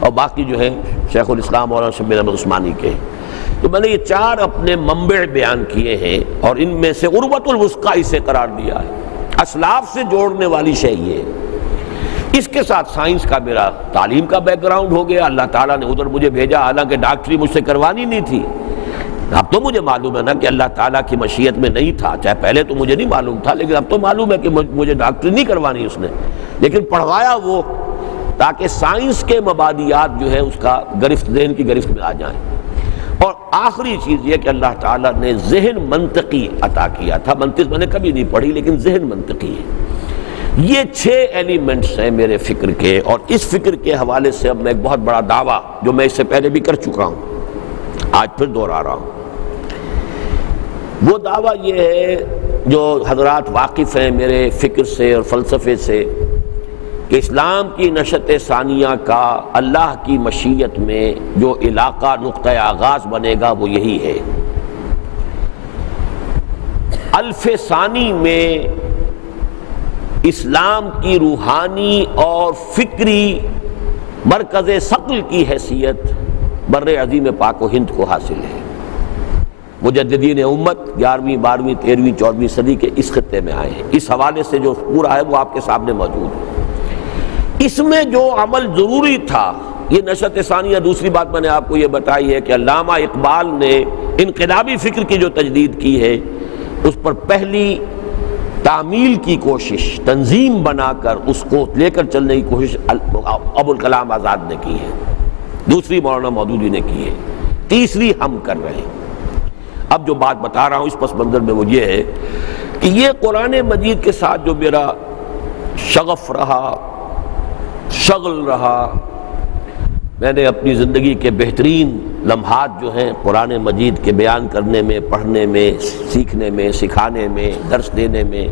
اور باقی جو ہے شیخ الاسلام مولانا شبیر احمد عثمانی کے ہیں. تو میں نے یہ 4 اپنے منبع بیان کیے ہیں اور ان میں سے عروۃ الوثقی اسے قرار دیا ہے. اسلاف سے جوڑنے والی شے یہ ہے. اس کے ساتھ سائنس کا میرا تعلیم کا بیک گراؤنڈ ہو گیا، اللہ تعالیٰ نے ادھر مجھے بھیجا، حالانکہ ڈاکٹری مجھ سے کروانی نہیں تھی. اب تو مجھے معلوم ہے نا کہ اللہ تعالیٰ کی مشیت میں نہیں تھا، چاہے پہلے تو مجھے نہیں معلوم تھا، لیکن اب تو معلوم ہے کہ مجھے ڈاکٹری نہیں کروانی اس نے، لیکن پڑھوایا وہ تاکہ سائنس کے مبادیات جو ہے اس کا گرفت، ذہن کی گرفت میں آ جائیں. اور آخری چیز یہ کہ اللہ تعالیٰ نے ذہن منطقی عطا کیا تھا. منطق میں نے کبھی نہیں پڑھی لیکن ذہن منطقی ہے. یہ 6 ایلیمنٹس ہیں میرے فکر کے، اور اس فکر کے حوالے سے اب میں ایک بہت بڑا دعویٰ جو میں اس سے پہلے بھی کر چکا ہوں آج پھر دوہرا رہا ہوں. وہ دعویٰ یہ ہے جو حضرات واقف ہیں میرے فکر سے اور فلسفے سے کہ اسلام کی نشأت ثانیہ کا اللہ کی مشیت میں جو علاقہ نقطہ آغاز بنے گا وہ یہی ہے. الف ثانی میں اسلام کی روحانی اور فکری مرکز ثقل کی حیثیت بر عظیم پاک و ہند کو حاصل ہے. مجددین امت 11ویں 12ویں 13ویں 14ویں صدی کے اس خطے میں آئے ہیں۔ اس حوالے سے جو پورا ہے وہ آپ کے سامنے موجود ہے۔ اس میں جو عمل ضروری تھا، یہ نشأت ثانیہ، دوسری بات میں نے آپ کو یہ بتائی ہے کہ علامہ اقبال نے انقلابی فکر کی جو تجدید کی ہے اس پر پہلی تعمیل کی کوشش، تنظیم بنا کر اس کو لے کر چلنے کی کوشش ابوالکلام آزاد نے کی ہے، دوسری مولانا مودودی نے کی ہے، تیسری ہم کر رہے ہیں۔ اب جو بات بتا رہا ہوں اس پس منظر میں وہ یہ ہے کہ یہ قرآن مجید کے ساتھ جو میرا شغف رہا، شغل رہا، میں نے اپنی زندگی کے بہترین لمحات جو ہیں قرآن مجید کے بیان کرنے میں، پڑھنے میں، سیکھنے میں، سکھانے میں، درس دینے میں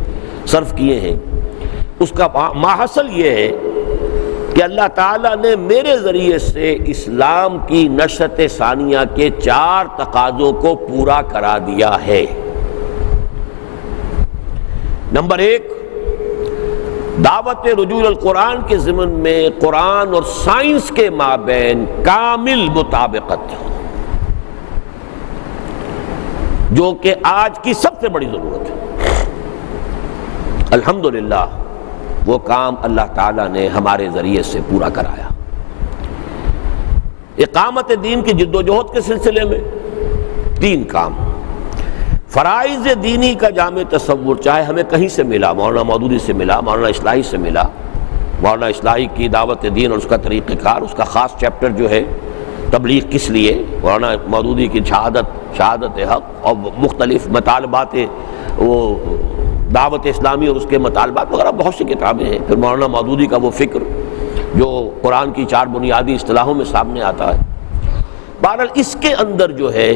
صرف کیے ہیں، اس کا ماحصل یہ ہے کہ اللہ تعالیٰ نے میرے ذریعے سے اسلام کی نشأت ثانیہ کے 4 تقاضوں کو پورا کرا دیا ہے۔ نمبر 1، دعوت رجوع القرآن کے ضمن میں قرآن اور سائنس کے مابین کامل مطابقت، جو کہ آج کی سب سے بڑی ضرورت ہے۔ الحمدللہ وہ کام اللہ تعالیٰ نے ہمارے ذریعے سے پورا کرایا۔ اقامت دین کی جد و جہد کے سلسلے میں 3 کام، فرائض دینی کا جامع تصور، چاہے ہمیں کہیں سے ملا، مولانا مودودی سے ملا، مولانا اصلاحی سے ملا، مولانا اصلاحی کی دعوت دین اور اس کا طریقہ کار، اس کا خاص چیپٹر جو ہے تبلیغ کس لیے، مولانا مودودی کی شہادت حق اور مختلف مطالبات وہ دعوت اسلامی اور اس کے مطالبات وغیرہ بہت سی کتابیں ہیں۔ پھر مولانا مودودی کا وہ فکر جو قرآن کی 4 بنیادی اصطلاحوں میں سامنے آتا ہے۔ بہرحال اس کے اندر جو ہے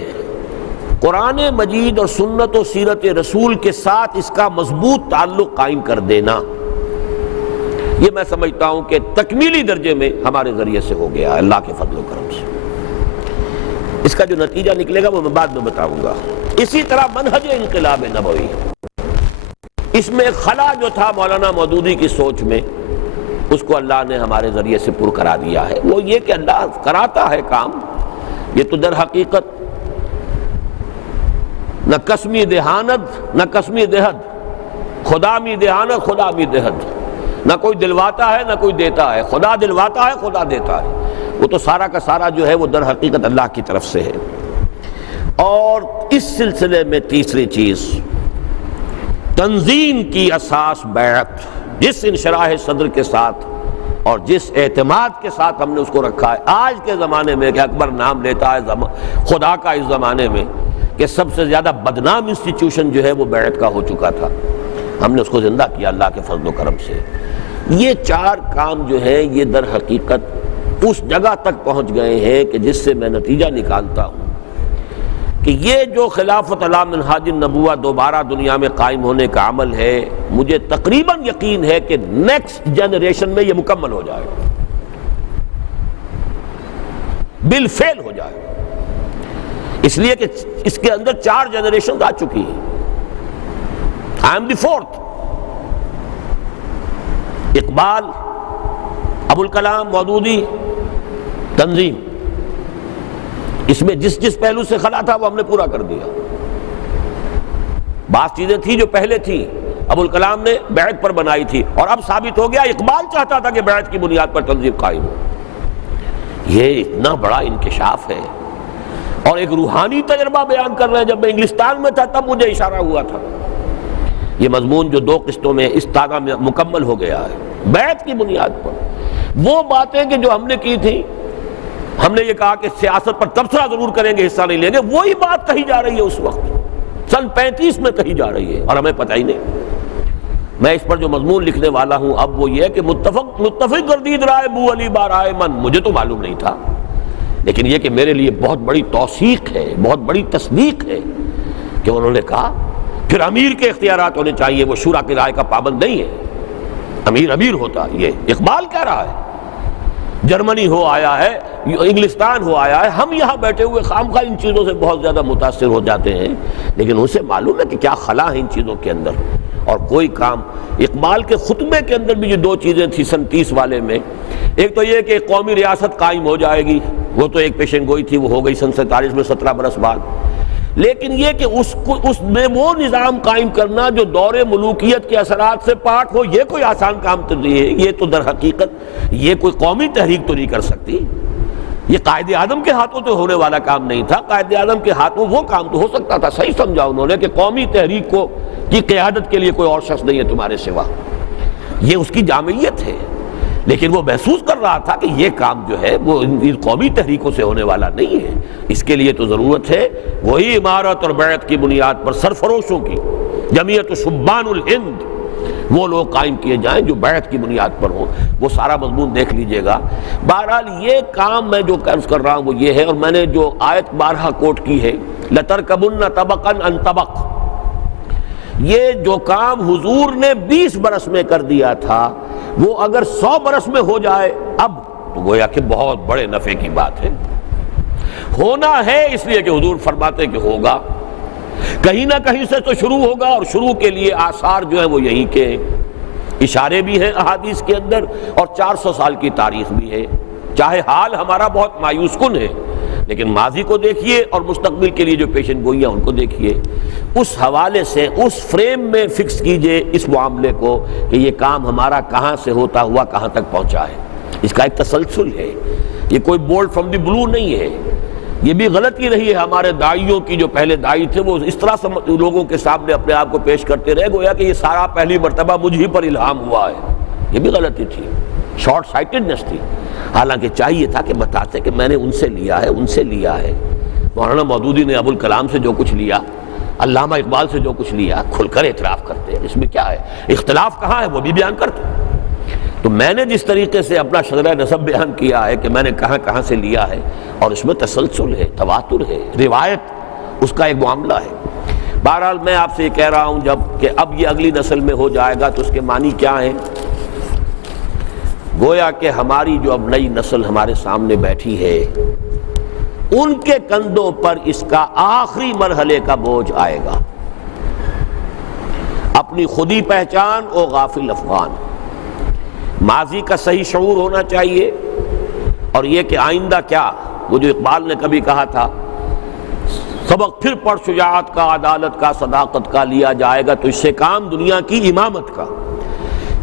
قرآن مجید اور سنت و سیرت رسول کے ساتھ اس کا مضبوط تعلق قائم کر دینا، یہ میں سمجھتا ہوں کہ تکمیلی درجے میں ہمارے ذریعے سے ہو گیا اللہ کے فضل و کرم سے۔ اس کا جو نتیجہ نکلے گا وہ میں بعد میں بتاؤں گا۔ اسی طرح منہج انقلاب نبوی، اس میں ایک خلا جو تھا مولانا مودودی کی سوچ میں، اس کو اللہ نے ہمارے ذریعے سے پر کرا دیا ہے۔ وہ یہ کہ اللہ کراتا ہے کام، یہ تو در حقیقت نہ قسمی دہانت نہ قسمی دہد، خدا می دہانت خدا می دہد، نہ کوئی دلواتا ہے نہ کوئی دیتا ہے، خدا دلواتا ہے خدا دیتا ہے، وہ تو سارا کا سارا جو ہے وہ در حقیقت اللہ کی طرف سے ہے۔ اور اس سلسلے میں تیسری چیز، تنظیم کی اساس بیعت، جس انشراح صدر کے ساتھ اور جس اعتماد کے ساتھ ہم نے اس کو رکھا ہے آج کے زمانے میں، کہ اکبر نام لیتا ہے خدا کا اس زمانے میں کہ سب سے زیادہ بدنام انسٹیٹیوشن جو ہے وہ بیعت کا ہو چکا تھا، ہم نے اس کو زندہ کیا اللہ کے فضل و کرم سے۔ یہ 4 کام جو ہے یہ در حقیقت اس جگہ تک پہنچ گئے ہیں کہ جس سے میں نتیجہ نکالتا ہوں کہ یہ جو خلافت علی منہاج النبوہ دوبارہ دنیا میں قائم ہونے کا عمل ہے، مجھے تقریباً یقین ہے کہ نیکسٹ جنریشن میں یہ مکمل ہو جائے گا، بالفعل ہو جائے گا، اس لیے کہ اس کے اندر 4 جنریشن آ چکی ہیں۔ I am the 4th۔ Iqbal, Abul Kalam Maududi, تنظیم، اس میں جس پہلو سے خلا تھا وہ ہم نے پورا کر دیا۔ بعض چیزیں تھیں جو پہلے تھیں، ابوالکلام نے بیعت پر بنائی تھی، اور اب ثابت ہو گیا اقبال چاہتا تھا کہ بیعت کی بنیاد پر تنظیم قائم ہو۔ یہ اتنا بڑا انکشاف ہے، اور ایک روحانی تجربہ بیان کر رہے ہیں۔ جب میں انگلستان میں تھا تب مجھے اشارہ ہوا تھا۔ یہ مضمون جو 2 قسطوں میں اس طرح میں مکمل ہو گیا ہے، بیعت کی بنیاد پر وہ باتیں کہ جو ہم نے کی تھی، ہم نے یہ کہا کہ سیاست پر تبصرہ ضرور کریں گے، حصہ نہیں لیں گے، وہی بات کہی جا رہی ہے اس وقت سن 35 میں کہی جا رہی ہے، اور ہمیں پتہ ہی نہیں۔ میں اس پر جو مضمون لکھنے والا ہوں اب وہ یہ ہے کہ متفق گردید رائے بو علی بارائے من، مجھے تو معلوم نہیں تھا، لیکن یہ کہ میرے لیے بہت بڑی توثیق ہے، بہت بڑی تصدیق ہے کہ انہوں نے کہا پھر امیر کے اختیارات ہونے چاہیے، وہ شورا کی رائے کا پابند نہیں ہے، امیر ہوتا۔ یہ اقبال کہہ رہا ہے، جرمنی ہو آیا ہے، انگلستان ہو آیا ہے، ہم یہاں بیٹھے ہوئے خامخواہ ان چیزوں سے بہت زیادہ متاثر ہو جاتے ہیں، لیکن اسے معلوم ہے کہ کیا خلا ہے ان چیزوں کے اندر، اور کوئی کام۔ اقبال کے خطبے کے اندر بھی جو 2 چیزیں تھیں سن 30 والے میں، ایک تو یہ کہ قومی ریاست قائم ہو جائے گی، وہ تو ایک پیشن گوئی تھی، وہ ہو گئی سن 47 میں 17 برس بعد۔ لیکن یہ کہ اس میں وہ نظام قائم کرنا جو دور ملوکیت کے اثرات سے پاک ہو، یہ کوئی آسان کام تو نہیں ہے۔ یہ تو در حقیقت یہ کوئی قومی تحریک تو نہیں کر سکتی، یہ قائد اعظم کے ہاتھوں تو ہونے والا کام نہیں تھا۔ قائد اعظم کے ہاتھوں وہ کام تو ہو سکتا تھا، صحیح سمجھا انہوں نے کہ قومی تحریک کی قیادت کے لیے کوئی اور شخص نہیں ہے تمہارے سوا، یہ اس کی جامعیت ہے۔ لیکن وہ محسوس کر رہا تھا کہ یہ کام جو ہے وہ ان قومی تحریکوں سے ہونے والا نہیں ہے، اس کے لیے تو ضرورت ہے وہی امارت اور بیعت کی بنیاد پر سرفروشوں کی جمعیت شبان الہند، وہ لوگ قائم کیے جائیں جو بیعت کی بنیاد پر ہوں۔ وہ سارا مضمون دیکھ لیجئے گا۔ بہرحال یہ کام میں جو عرض کر رہا ہوں وہ یہ ہے، اور میں نے جو آیت بارہا کوٹ کی ہے لَتَرْكَبُنَّ طَبَقًا عَنْ طَبَقٍ، یہ جو کام حضور نے 20 برس میں کر دیا تھا وہ اگر 100 برس میں ہو جائے اب تو گویا کہ بہت بڑے نفع کی بات ہے۔ ہونا ہے اس لیے کہ حضور فرماتے کہ ہوگا، کہیں نہ کہیں سے تو شروع ہوگا، اور شروع کے لیے آثار جو ہیں وہ یہیں کے ہیں، اشارے بھی ہیں احادیث کے اندر، اور 400 سال کی تاریخ بھی ہے۔ چاہے حال ہمارا بہت مایوس کن ہے، لیکن ماضی کو دیکھیے اور مستقبل کے لیے جو پیشن گوئیاں ان کو دیکھیے، اس حوالے سے اس فریم میں فکس کیجئے اس معاملے کو کہ یہ کام ہمارا کہاں سے ہوتا ہوا کہاں تک پہنچا ہے۔ اس کا ایک تسلسل ہے، یہ کوئی بولڈ فرام دی بلو نہیں ہے۔ یہ بھی غلطی رہی ہے ہمارے داعیوں کی، جو پہلے داعی تھے وہ اس طرح لوگوں کے سامنے اپنے آپ کو پیش کرتے رہے گویا کہ یہ سارا پہلی مرتبہ مجھ ہی پر الہام ہوا ہے۔ یہ بھی غلطی تھی، شارٹ سائٹڈنس تھی۔ حالانکہ چاہیے تھا کہ بتاتے کہ میں نے ان سے لیا ہے، ان سے لیا ہے۔ مولانا مودودی نے ابوالکلام سے جو کچھ لیا، علامہ اقبال سے جو کچھ لیا، کھل کر اعتراف کرتے ہیں۔ اس میں کیا ہے؟ اختلاف کہاں ہے وہ بھی بیان کرتے ہیں۔ تو میں نے جس طریقے سے اپنا شجرہ نسب بیان کیا ہے کہ میں نے کہاں کہاں سے لیا ہے، اور اس میں تسلسل ہے، تواتر ہے، روایت اس کا ایک معاملہ ہے۔ بہرحال میں آپ سے یہ کہہ رہا ہوں جب کہ اب یہ اگلی نسل میں ہو جائے گا تو اس کے معنی کیا ہیں؟ گویا کہ ہماری جو اب نئی نسل ہمارے سامنے بیٹھی ہے ان کے کندھوں پر اس کا آخری مرحلے کا بوجھ آئے گا۔ اپنی خودی پہچان و غافل افغان، ماضی کا صحیح شعور ہونا چاہیے، اور یہ کہ آئندہ کیا، وہ جو اقبال نے کبھی کہا تھا سبق پھر پڑھ شجاعت کا، عدالت کا، صداقت کا، لیا جائے گا تو اس سے کام دنیا کی امامت کا۔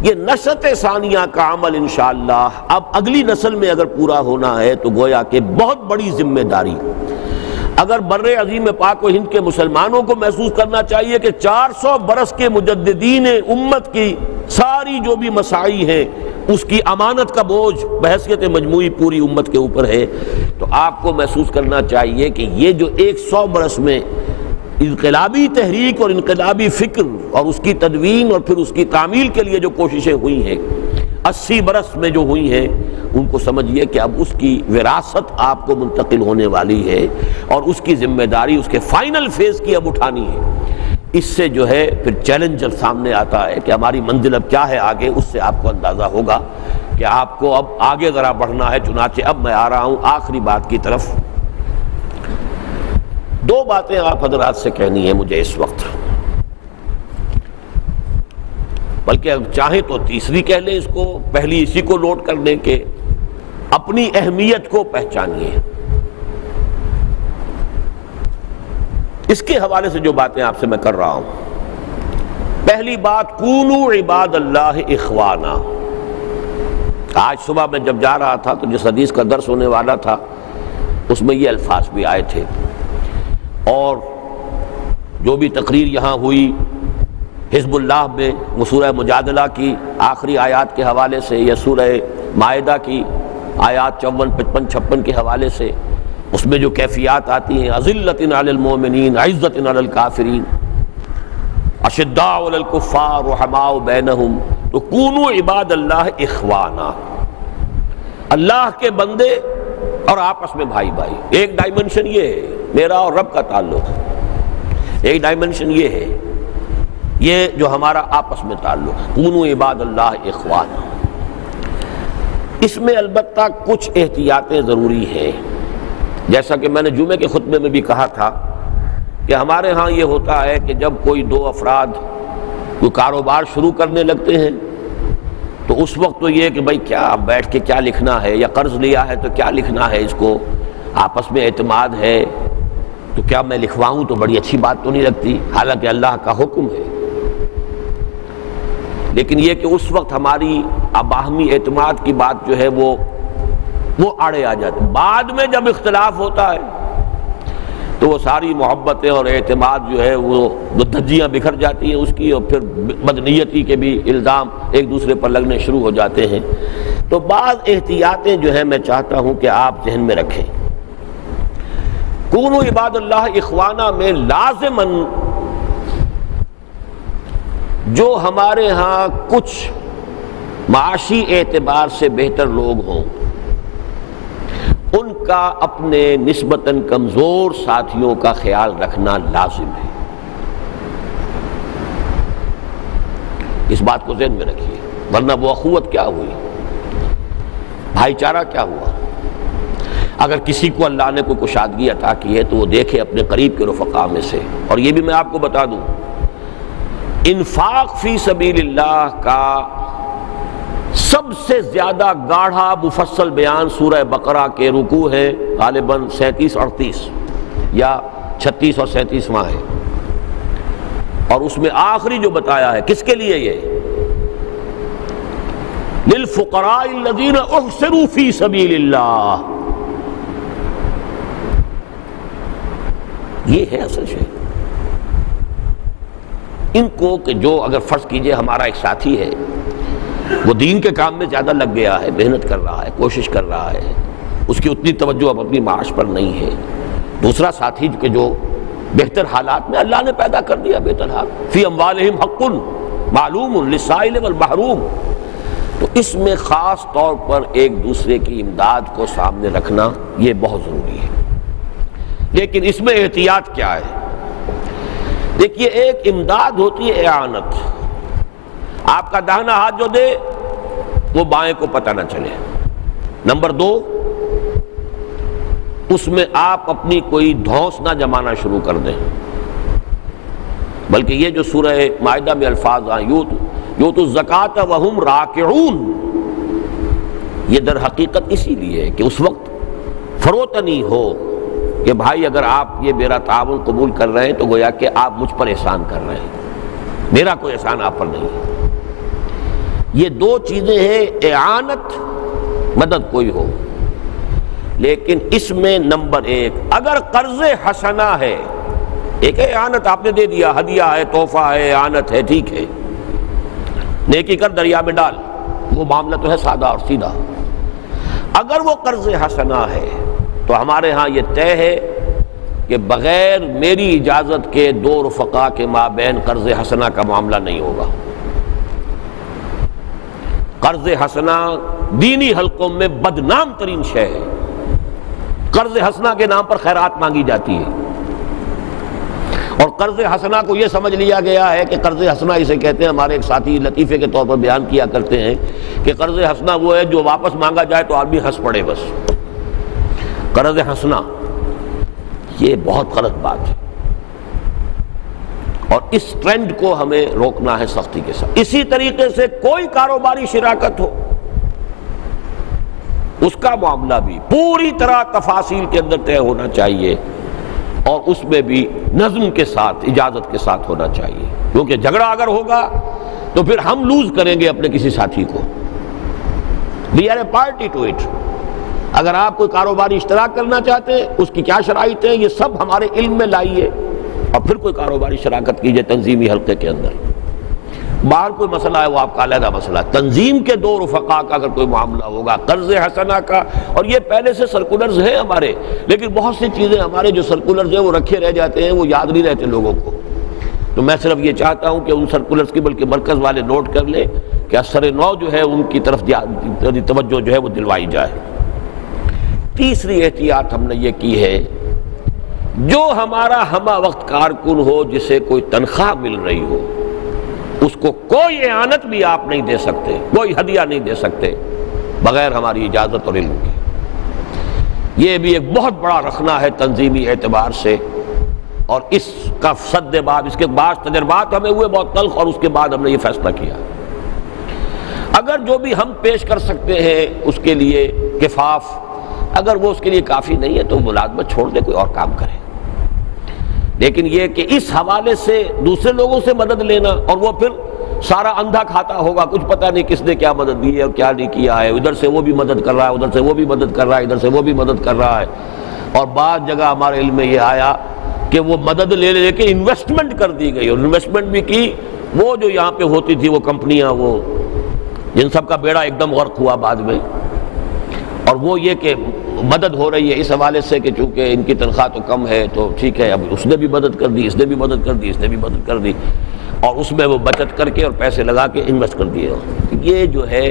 یہ نشأت ثانیہ کا عمل انشاءاللہ اب اگلی نسل میں اگر پورا ہونا ہے تو گویا کہ بہت بڑی ذمہ داری۔ اگر بر عظیم پاک و ہند کے مسلمانوں کو محسوس کرنا چاہیے کہ 400 برس کے مجددین امت کی ساری جو بھی مساعی ہیں اس کی امانت کا بوجھ بحیثیت مجموعی پوری امت کے اوپر ہے، تو آپ کو محسوس کرنا چاہیے کہ یہ جو 100 برس میں انقلابی تحریک اور انقلابی فکر اور اس کی تدوین اور پھر اس کی تعمیل کے لیے جو کوششیں ہوئی ہیں 80 برس میں جو ہوئی ہیں، ان کو سمجھیے کہ اب اس کی وراثت آپ کو منتقل ہونے والی ہے، اور اس کی ذمہ داری اس کے فائنل فیز کی اب اٹھانی ہے۔ اس سے جو ہے پھر چیلنج جب سامنے آتا ہے کہ ہماری منزل اب کیا ہے آگے، اس سے آپ کو اندازہ ہوگا کہ آپ کو اب آگے ذرا بڑھنا ہے۔ چنانچہ اب میں آ رہا ہوں آخری بات کی طرف۔ دو باتیں آپ حضرات سے کہنی ہے مجھے اس وقت، بلکہ اگر چاہیں تو تیسری کہہ لیں اس کو، پہلی اسی کو نوٹ کر لیں کہ اپنی اہمیت کو پہچانیے۔ اس کے حوالے سے جو باتیں آپ سے میں کر رہا ہوں، پہلی بات کونوا عباد اللہ اخوانا۔ آج صبح میں جب جا رہا تھا تو جس حدیث کا درس ہونے والا تھا اس میں یہ الفاظ بھی آئے تھے، اور جو بھی تقریر یہاں ہوئی حزب اللہ میں وہ سورہ مجادلہ کی آخری آیات کے حوالے سے یا سورہ مائدہ کی آیات 54، 55، 56 کے حوالے سے، اس میں جو کیفیات آتی ہیں اذلۃ علی المؤمنین عزۃ علی الکافرین اشداء علی الکفار رحماء بینہم، تو کونوا عباد اللہ اخوانا، اللہ کے بندے اور آپس میں بھائی بھائی۔ ایک ڈائمنشن یہ ہے میرا اور رب کا تعلق، ایک ڈائمنشن یہ ہے یہ جو ہمارا آپس میں تعلق، کونوا عباد اللہ اخوانا۔ اس میں البتہ کچھ احتیاطیں ضروری ہیں، جیسا کہ میں نے جمعے کے خطبے میں بھی کہا تھا کہ ہمارے ہاں یہ ہوتا ہے کہ جب کوئی دو افراد کوئی کاروبار شروع کرنے لگتے ہیں تو اس وقت تو یہ کہ بھائی کیا بیٹھ کے کیا لکھنا ہے، یا قرض لیا ہے تو کیا لکھنا ہے، اس کو آپس میں اعتماد ہے تو کیا میں لکھواؤں تو بڑی اچھی بات تو نہیں لگتی، حالانکہ اللہ کا حکم ہے، لیکن یہ کہ اس وقت ہماری باہمی اعتماد کی بات جو ہے وہ آڑے آ جاتی۔ بعد میں جب اختلاف ہوتا ہے تو وہ ساری محبتیں اور اعتماد جو ہے وہ دھجیاں بکھر جاتی ہیں اس کی، اور پھر بدنیتی کے بھی الزام ایک دوسرے پر لگنے شروع ہو جاتے ہیں۔ تو بعض احتیاطیں جو ہیں میں چاہتا ہوں کہ آپ ذہن میں رکھیں۔ کونوا عباد اللہ اخوانا میں لازماً جو ہمارے ہاں کچھ معاشی اعتبار سے بہتر لوگ ہوں، ان کا اپنے نسبتاً کمزور ساتھیوں کا خیال رکھنا لازم ہے۔ اس بات کو ذہن میں رکھیے، ورنہ وہ اخوت کیا ہوئی، بھائی چارہ کیا ہوا۔ اگر کسی کو اللہ نے کوئی کشادگی عطا کی ہے تو وہ دیکھے اپنے قریب کے رفقاء میں سے۔ اور یہ بھی میں آپ کو بتا دوں، انفاق فی سبیل اللہ کا سب سے زیادہ گاڑھا مفصل بیان سورہ بقرہ کے رکوع ہے، غالباً 37-38 یا 36 اور 37واں ہے، اور اس میں آخری جو بتایا ہے کس کے لیے، یہ للفقراء الذین احصروا فی سبیل اللہ، یہ ہے اصل شے۔ ان کو کہ جو اگر فرض کیجئے ہمارا ایک ساتھی ہے، وہ دین کے کام میں زیادہ لگ گیا ہے، محنت کر رہا ہے، کوشش کر رہا ہے، اس کی اتنی توجہ اب اپنی معاش پر نہیں ہے، دوسرا ساتھی کے جو بہتر حالات میں اللہ نے پیدا کر دیا، بہتر حال، فی اموالہم حق معلوم للسائل والمحروم، تو اس میں خاص طور پر ایک دوسرے کی امداد کو سامنے رکھنا یہ بہت ضروری ہے۔ لیکن اس میں احتیاط کیا ہے؟ دیکھیے، ایک امداد ہوتی ہے اعانت، آپ کا داہنا ہاتھ جو دے وہ بائیں کو پتہ نہ چلے۔ نمبر 2، اس میں آپ اپنی کوئی دھونس نہ جمانا شروع کر دیں، بلکہ یہ جو سورہ مائدہ میں الفاظ آئیں، یؤتوا الزکاۃ وہم راکعون، یہ در حقیقت اسی لیے ہے کہ اس وقت فروتنی ہو کہ بھائی اگر آپ یہ میرا تعاون قبول کر رہے ہیں تو گویا کہ آپ مجھ پر احسان کر رہے ہیں، میرا کوئی احسان آپ پر نہیں ہے۔ یہ دو چیزیں ہیں، اعانت، مدد کوئی ہو، لیکن اس میں نمبر 1 اگر قرض حسنہ ہے، ایک اعانت آپ نے دے دیا، ہدیہ ہے، تحفہ ہے، اعانت ہے، ٹھیک ہے، نیکی کر دریا میں ڈال، وہ معاملہ تو ہے سادہ اور سیدھا۔ اگر وہ قرض حسنہ ہے تو ہمارے ہاں یہ طے ہے کہ بغیر میری اجازت کے 2 رفقا کے مابین قرض حسنہ کا معاملہ نہیں ہوگا۔ قرض حسنہ دینی حلقوں میں بدنام ترین شے ہے، قرض حسنہ کے نام پر خیرات مانگی جاتی ہے، اور قرض حسنہ کو یہ سمجھ لیا گیا ہے کہ قرض حسنہ اسے کہتے ہیں، ہمارے ایک ساتھی لطیفے کے طور پر بیان کیا کرتے ہیں کہ قرض حسنہ وہ ہے جو واپس مانگا جائے تو آدمی ہنس پڑے بس۔ قرض حسنہ یہ بہت غلط بات ہے، اور اس ٹرینڈ کو ہمیں روکنا ہے سختی کے ساتھ۔ اسی طریقے سے کوئی کاروباری شراکت ہو، اس کا معاملہ بھی پوری طرح تفاصیل کے اندر طے ہونا چاہیے، اور اس میں بھی نظم کے ساتھ، اجازت کے ساتھ ہونا چاہیے، کیونکہ جھگڑا اگر ہوگا تو پھر ہم لوز کریں گے اپنے کسی ساتھی کو۔ We are a party to it. اگر آپ کوئی کاروباری اشتراک کرنا چاہتے ہیں، اس کی کیا شرائط ہیں، یہ سب ہمارے علم میں لائیے، اور پھر کوئی کاروباری شراکت کیجئے تنظیمی حلقے کے اندر۔ باہر کوئی مسئلہ ہے وہ آپ کا علیحدہ مسئلہ ہے، تنظیم کے 2 رفقا کا اگر کوئی معاملہ ہوگا قرض حسنہ کا، اور یہ پہلے سے سرکولرز ہیں ہمارے، لیکن بہت سی چیزیں ہمارے جو سرکولرز ہیں وہ رکھے رہ جاتے ہیں، وہ یاد نہیں رہتے لوگوں کو۔ تو میں صرف یہ چاہتا ہوں کہ ان سرکولرز کی بلکہ مرکز والے نوٹ کر لیں کہ اثر نو جو ہے ان کی طرف توجہ جو ہے وہ دلوائی جائے۔ تیسری احتیاط ہم نے یہ کی ہے، جو ہمارا ہمہ وقت کارکن ہو جسے کوئی تنخواہ مل رہی ہو، اس کو کوئی اعانت بھی آپ نہیں دے سکتے، کوئی ہدیہ نہیں دے سکتے بغیر ہماری اجازت اور علم کی۔ یہ بھی ایک بہت بڑا رکھنا ہے تنظیمی اعتبار سے، اور اس کا سد باب، اس کے بعد تجربات ہمیں ہوئے بہت تلخ، اور اس کے بعد ہم نے یہ فیصلہ کیا اگر جو بھی ہم پیش کر سکتے ہیں اس کے لیے کفاف، اگر وہ اس کے لیے کافی نہیں ہے تو ملازمت چھوڑ دے، کوئی اور کام کرے۔ لیکن یہ کہ اس حوالے سے دوسرے لوگوں سے مدد لینا اور وہ پھر سارا اندھا کھاتا ہوگا، کچھ پتہ نہیں کس نے کیا مدد دی ہے اور کیا نہیں کیا ہے، ادھر سے وہ بھی مدد کر رہا ہے، ادھر سے وہ بھی مدد کر رہا ہے، ادھر سے وہ بھی مدد کر رہا ہے۔ اور بعض جگہ ہمارے علم میں یہ آیا کہ وہ مدد لے لے کے انویسٹمنٹ کر دی گئی، اور انویسٹمنٹ بھی کی وہ جو یہاں پہ ہوتی تھی وہ کمپنیاں، وہ جن سب کا بیڑا ایک دم غرق ہوا بعد میں۔ اور وہ یہ کہ مدد ہو رہی ہے اس حوالے سے کہ چونکہ ان کی تنخواہ تو کم ہے تو ٹھیک ہے، اب اس نے بھی مدد کر دی، اس نے بھی مدد کر دی، اس نے بھی مدد کر دی، اور اس میں وہ بچت کر کے اور پیسے لگا کے انویسٹ کر دیے۔ یہ جو ہے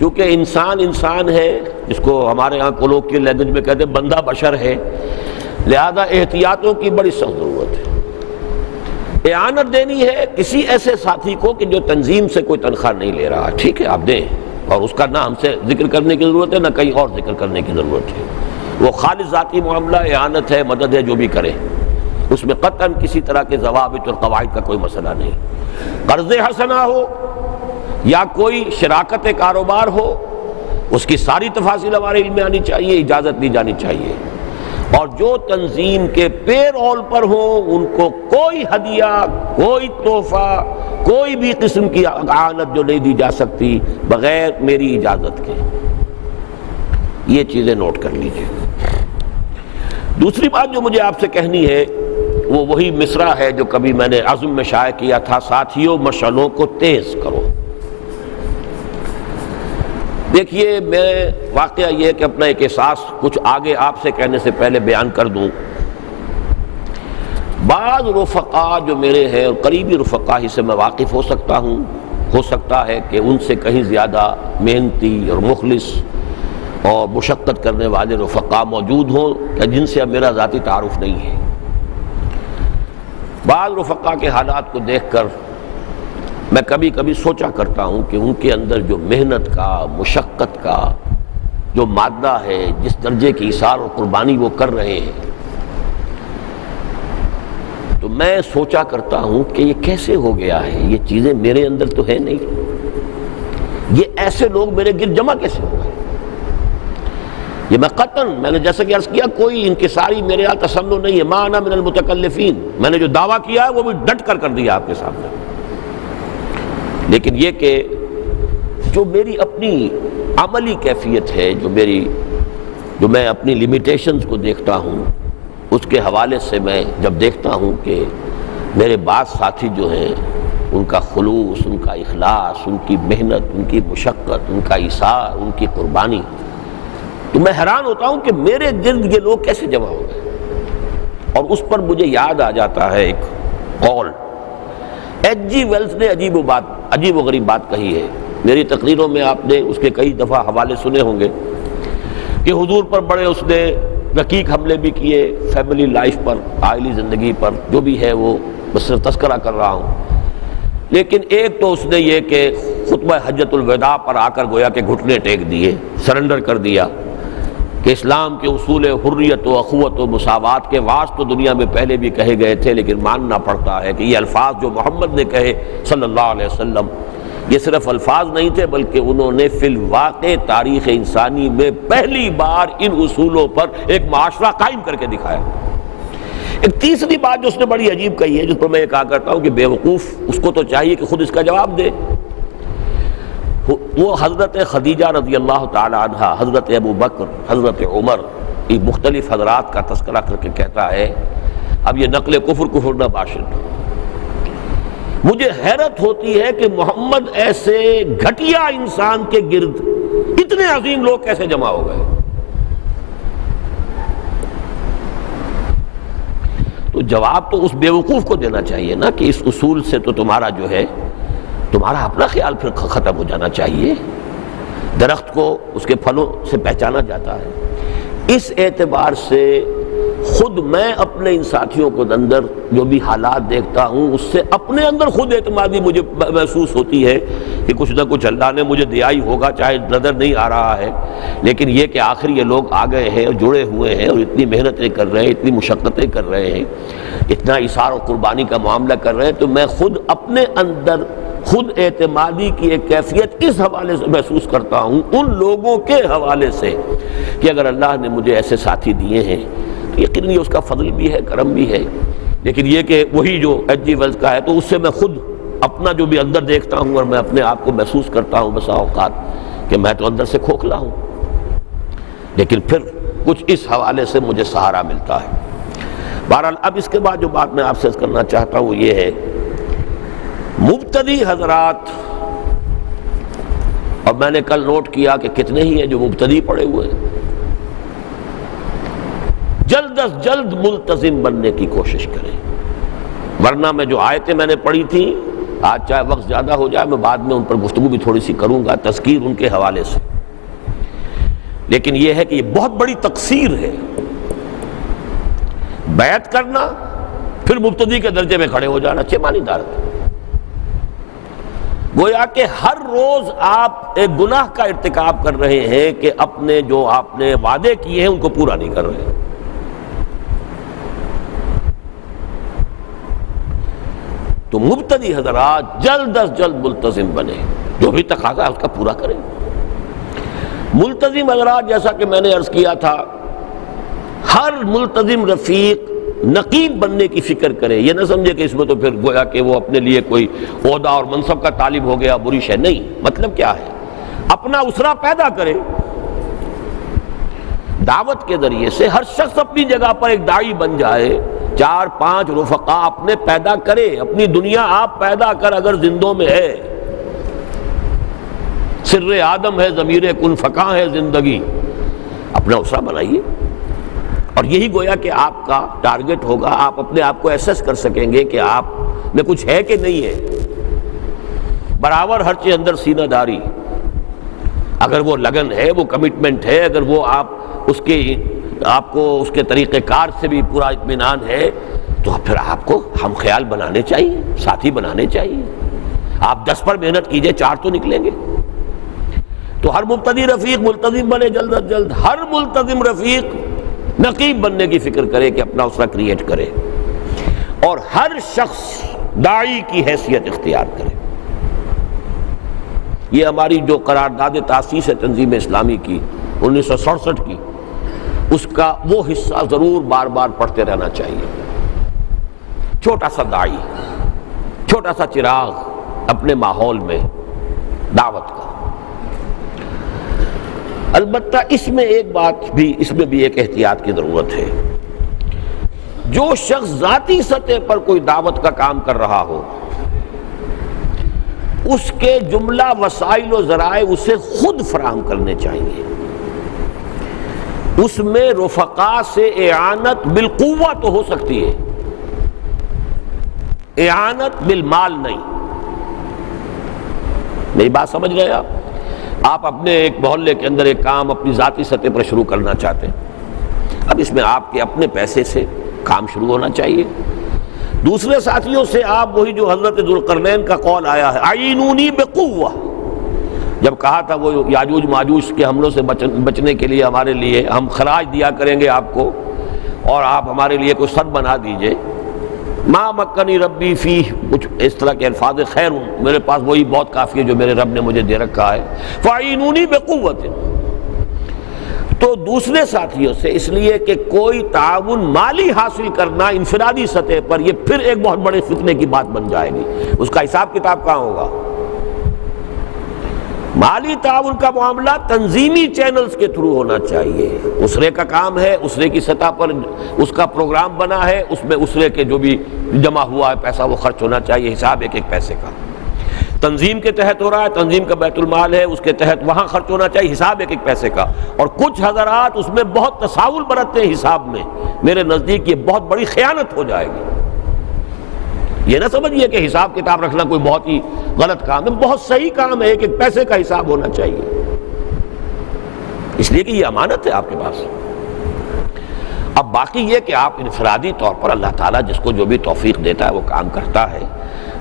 چونکہ انسان ہے، جس کو ہمارے ہاں کولوکیل لینگویج میں کہتے ہیں بندہ بشر ہے، لہذا احتیاطوں کی بڑی سخت ضرورت ہے۔ اعانت دینی ہے کسی ایسے ساتھی کو کہ جو تنظیم سے کوئی تنخواہ نہیں لے رہا، ٹھیک ہے آپ دیں، اور اس کا نہ ہم سے ذکر کرنے کی ضرورت ہے نہ کہیں اور ذکر کرنے کی ضرورت ہے، وہ خالص ذاتی معاملہ اعانت ہے، مدد ہے، جو بھی کرے، اس میں قطعاً کسی طرح کے ضوابط اور قواعد کا کوئی مسئلہ نہیں۔ قرض حسنہ ہو یا کوئی شراکت کاروبار ہو، اس کی ساری تفاصیل ہمارے علم میں آنی چاہیے، اجازت دی جانی چاہیے، اور جو تنظیم کے پے رول پر ہوں ان کو کوئی ہدیہ، کوئی تحفہ، کوئی بھی قسم کی اعانت جو نہیں دی جا سکتی بغیر میری اجازت کے۔ یہ چیزیں نوٹ کر لیجیے۔ دوسری بات جو مجھے آپ سے کہنی ہے وہ وہی مصرع ہے جو کبھی میں نے عزم میں شائع کیا تھا، ساتھیوں مشعلوں کو تیز کرو۔ دیکھیے میں واقعہ یہ ہے کہ اپنا ایک احساس کچھ آگے آپ سے کہنے سے پہلے بیان کر دوں۔ بعض رفقا جو میرے ہیں اور قریبی رفقا ہی سے میں واقف ہو سکتا ہوں، ہو سکتا ہے کہ ان سے کہیں زیادہ محنتی اور مخلص اور مشقت کرنے والے رفقا موجود ہوں جن سے اب میرا ذاتی تعارف نہیں ہے۔ بعض رفقا کے حالات کو دیکھ کر میں کبھی کبھی سوچا کرتا ہوں کہ ان کے اندر جو محنت کا، مشقت کا جو مادہ ہے، جس درجے کی ایثار اور قربانی وہ کر رہے ہیں، تو میں سوچا کرتا ہوں کہ یہ کیسے ہو گیا ہے، یہ چیزیں میرے اندر تو ہے نہیں، یہ ایسے لوگ میرے گرد جمع کیسے ہو گئے۔ یہ میں قطعاً، میں نے جیسا کہ عرض کیا، کوئی انکساری میرے یہاں تصنع نہیں ہے، ما انا من المتکلفین، میں نے جو دعویٰ کیا ہے وہ بھی ڈٹ کر دیا آپ کے سامنے۔ لیکن یہ کہ جو میری اپنی عملی کیفیت ہے، جو میں اپنی لیمیٹیشنز کو دیکھتا ہوں، اس کے حوالے سے میں جب دیکھتا ہوں کہ میرے بعض ساتھی جو ہیں ان کا خلوص، ان کا اخلاص، ان کی محنت، ان کی مشقت، ان کا ایثار، ان کی قربانی، تو میں حیران ہوتا ہوں کہ میرے گرد یہ لوگ کیسے جمع ہو گئے۔ اور اس پر مجھے یاد آ جاتا ہے ایک قول، ایچ جی ویلز نے عجیب و غریب بات کہی ہے۔ میری تقریروں میں آپ نے اس کے کئی دفعہ حوالے سنے ہوں گے کہ حضور پر بڑے اس نے رقیق حملے بھی کیے، فیملی لائف پر، عائلی زندگی پر، جو بھی ہے وہ بس صرف تذکرہ کر رہا ہوں۔ لیکن ایک تو اس نے یہ کہ خطبہ حجۃ الوداع پر آ کر گویا کہ گھٹنے ٹیک دیے، سرنڈر کر دیا کہ اسلام کے اصول حریت و اخوت و مساوات کے واعظ تو دنیا میں پہلے بھی کہے گئے تھے، لیکن ماننا پڑتا ہے کہ یہ الفاظ جو محمد نے کہے صلی اللہ علیہ وسلم، یہ صرف الفاظ نہیں تھے بلکہ انہوں نے فی الواقع تاریخ انسانی میں پہلی بار ان اصولوں پر ایک معاشرہ قائم کر کے دکھایا۔ ایک تیسری بات جو اس نے بڑی عجیب کہی ہے، جس پر میں یہ کہا کرتا ہوں کہ بے وقوف اس کو تو چاہیے کہ خود اس کا جواب دے۔ وہ حضرت خدیجہ رضی اللہ تعالی عنہ، حضرت ابو بکر، حضرت عمر، یہ مختلف حضرات کا تذکرہ کر کے کہتا ہے، اب یہ نقل کفر نہ باشد، مجھے حیرت ہوتی ہے کہ محمد ایسے گھٹیا انسان کے گرد اتنے عظیم لوگ کیسے جمع ہو گئے۔ تو جواب تو اس بیوقوف کو دینا چاہیے نا کہ اس اصول سے تو تمہارا جو ہے، تمہارا اپنا خیال پھر ختم ہو جانا چاہیے۔ درخت کو اس کے پھلوں سے پہچانا جاتا ہے۔ اس اعتبار سے خود میں اپنے ان ساتھیوں کو اندر جو بھی حالات دیکھتا ہوں، اس سے اپنے اندر خود اعتمادی مجھے محسوس ہوتی ہے کہ کچھ نہ کچھ اللہ نے مجھے دیا ہی ہوگا، چاہے نظر نہیں آ رہا ہے، لیکن یہ کہ آخر یہ لوگ آ گئے ہیں اور جڑے ہوئے ہیں اور اتنی محنتیں کر رہے ہیں، اتنی مشقتیں کر رہے ہیں، اتنا ایثار و قربانی کا معاملہ کر رہے ہیں، تو میں خود اپنے اندر خود اعتمادی کی ایک کیفیت اس حوالے سے محسوس کرتا ہوں، ان لوگوں کے حوالے سے کہ اگر اللہ نے مجھے ایسے ساتھی دیے ہیں تو یقیناً یہ اس کا فضل بھی ہے، کرم بھی ہے۔ لیکن یہ کہ وہی جو ایچ جی ویلز کا ہے تو اس سے میں خود اپنا جو بھی اندر دیکھتا ہوں اور میں اپنے آپ کو محسوس کرتا ہوں بسا اوقات کہ میں تو اندر سے کھوکھلا ہوں، لیکن پھر کچھ اس حوالے سے مجھے سہارا ملتا ہے۔ بہرحال اب اس کے بعد جو بات میں آپ سے کرنا چاہتا ہوں وہ یہ ہے، مبتدی حضرات، اور میں نے کل نوٹ کیا کہ کتنے ہی ہیں جو مبتدی پڑے ہوئے ہیں، جلد از جلد ملتزم بننے کی کوشش کریں، ورنہ میں جو آیتیں میں نے پڑھی تھیں، آج چاہے وقت زیادہ ہو جائے میں بعد میں ان پر گفتگو بھی تھوڑی سی کروں گا، تذکیر ان کے حوالے سے، لیکن یہ ہے کہ یہ بہت بڑی تقصیر ہے بیعت کرنا پھر مبتدی کے درجے میں کھڑے ہو جانا، چھ معنی دارت، گویا کہ ہر روز آپ ایک گناہ کا ارتکاب کر رہے ہیں کہ اپنے جو آپ نے وعدے کیے ہیں ان کو پورا نہیں کر رہے۔ تو مبتدی حضرات جلد از جلد ملتزم بنے، جو بھی تقاضا ہے اس کا پورا کریں۔ ملتزم حضرات، جیسا کہ میں نے عرض کیا تھا، ہر ملتزم رفیق نقیب بننے کی فکر کرے، یہ نہ سمجھے کہ اس میں تو پھر گویا کہ وہ اپنے لیے کوئی عہدہ اور منصب کا طالب ہو گیا، بری شے نہیں۔ مطلب کیا ہے، اپنا اسرہ پیدا کرے، دعوت کے ذریعے سے ہر شخص اپنی جگہ پر ایک داعی بن جائے، 4-5 رفقا اپنے پیدا کرے، اپنی دنیا آپ پیدا کر اگر زندوں میں ہے، سر آدم ہے ضمیر کن فکاں ہے زندگی، اپنا اسرہ بنائیے، اور یہی گویا کہ آپ کا ٹارگٹ ہوگا۔ آپ اپنے آپ کو ایسس کر سکیں گے کہ آپ میں کچھ ہے کہ نہیں ہے، برابر ہر چیز اندر سینہ داری، اگر وہ لگن ہے، وہ کمٹمنٹ ہے، اگر وہ آپ کو اس کے طریقہ کار سے بھی پورا اطمینان ہے، تو پھر آپ کو ہم خیال بنانے چاہیے، ساتھی بنانے چاہیے۔ آپ 10 پر محنت کیجئے، 4 تو نکلیں گے۔ تو ہر مبتدی رفیق ملتزم بنے جلد از جلد، ہر ملتزم رفیق نقیب بننے کی فکر کرے کہ اپنا اسرہ کریٹ کرے، اور ہر شخص داعی کی حیثیت اختیار کرے۔ یہ ہماری جو قرارداد تاسیس ہے تنظیم اسلامی کی 1967 کی، اس کا وہ حصہ ضرور بار بار پڑھتے رہنا چاہیے۔ چھوٹا سا داعی، چھوٹا سا چراغ اپنے ماحول میں دعوت کا۔ البتہ اس میں ایک بات بھی، اس میں بھی ایک احتیاط کی ضرورت ہے۔ جو شخص ذاتی سطح پر کوئی دعوت کا کام کر رہا ہو، اس کے جملہ وسائل و ذرائع اسے خود فراہم کرنے چاہیے۔ اس میں رفقا سے اعانت بالقوہ تو ہو سکتی ہے، اعانت بالمال نہیں۔ میری بات سمجھ رہے آپ؟ آپ اپنے ایک محلے کے اندر ایک کام اپنی ذاتی سطح پر شروع کرنا چاہتے ہیں، اب اس میں آپ کے اپنے پیسے سے کام شروع ہونا چاہیے۔ دوسرے ساتھیوں سے آپ وہی جو حضرت ذوالقرنین کا قول آیا ہے، اعینونی بقوہ، جب کہا تھا وہ یاجوج ماجوج کے حملوں سے بچنے کے لیے ہمارے لیے ہم خراج دیا کریں گے آپ کو، اور آپ ہمارے لیے کوئی سد بنا دیجئے، ما مکنی ربی فی، کچھ اس طرح کے الفاظ، خیر میرے پاس وہی بہت کافی ہے جو میرے رب نے مجھے دے رکھا ہے، فاعینونی بقوت۔ تو دوسرے ساتھیوں سے اس لیے کہ کوئی تعاون مالی حاصل کرنا انفرادی سطح پر، یہ پھر ایک بہت بڑے فتنے کی بات بن جائے گی، اس کا حساب کتاب کہاں ہوگا؟ مالی تعاون کا معاملہ تنظیمی چینلز کے تھرو ہونا چاہیے۔ اسرے کا کام ہے، اسرے کی سطح پر اس کا پروگرام بنا ہے، اس میں اسرے کے جو بھی جمع ہوا ہے پیسہ وہ خرچ ہونا چاہیے، حساب ایک ایک پیسے کا۔ تنظیم کے تحت ہو رہا ہے، تنظیم کا بیت المال ہے، اس کے تحت وہاں خرچ ہونا چاہیے، حساب ایک ایک پیسے کا۔ اور کچھ حضرات اس میں بہت تساہل برتتے ہیں حساب میں، میرے نزدیک یہ بہت بڑی خیانت ہو جائے گی۔ یہ نہ سمجھیے کہ حساب کتاب رکھنا کوئی بہت ہی غلط کام ہے، بہت صحیح کام ہے، ایک ایک پیسے کا حساب ہونا چاہیے، اس لیے کہ یہ امانت ہے آپ کے پاس۔ اب باقی یہ کہ آپ انفرادی طور پر اللہ تعالیٰ جس کو جو بھی توفیق دیتا ہے وہ کام کرتا ہے،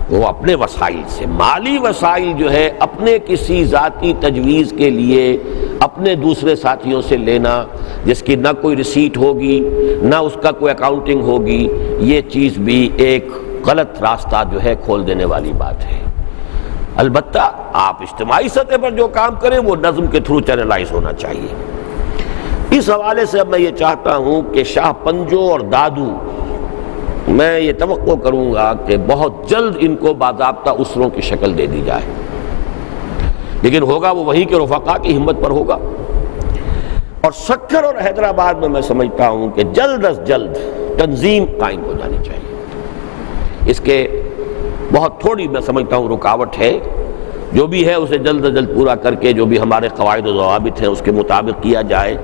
وہ اپنے وسائل سے، مالی وسائل جو ہے اپنے کسی ذاتی تجویز کے لیے اپنے دوسرے ساتھیوں سے لینا، جس کی نہ کوئی ریسیٹ ہوگی نہ اس کا کوئی اکاؤنٹنگ ہوگی، یہ چیز بھی ایک غلط راستہ جو ہے کھول دینے والی بات ہے۔ البتہ آپ اجتماعی سطح پر جو کام کریں وہ نظم کے تھرو چینلائز ہونا چاہیے۔ اس حوالے سے اب میں یہ چاہتا ہوں کہ شاہ پنجو اور دادو میں یہ توقع کروں گا کہ بہت جلد ان کو باضابطہ اسروں کی شکل دے دی جائے، لیکن ہوگا وہ وہیں کے رفقا کی ہمت پر ہوگا۔ اور سکھر اور حیدرآباد میں سمجھتا ہوں کہ جلد از جلد تنظیم قائم ہو جانی چاہیے۔ اس کے بہت تھوڑی میں سمجھتا ہوں رکاوٹ ہے، جو بھی ہے اسے جلد از جلد پورا کر کے جو بھی ہمارے قواعد و ضوابط ہیں اس کے مطابق کیا جائے۔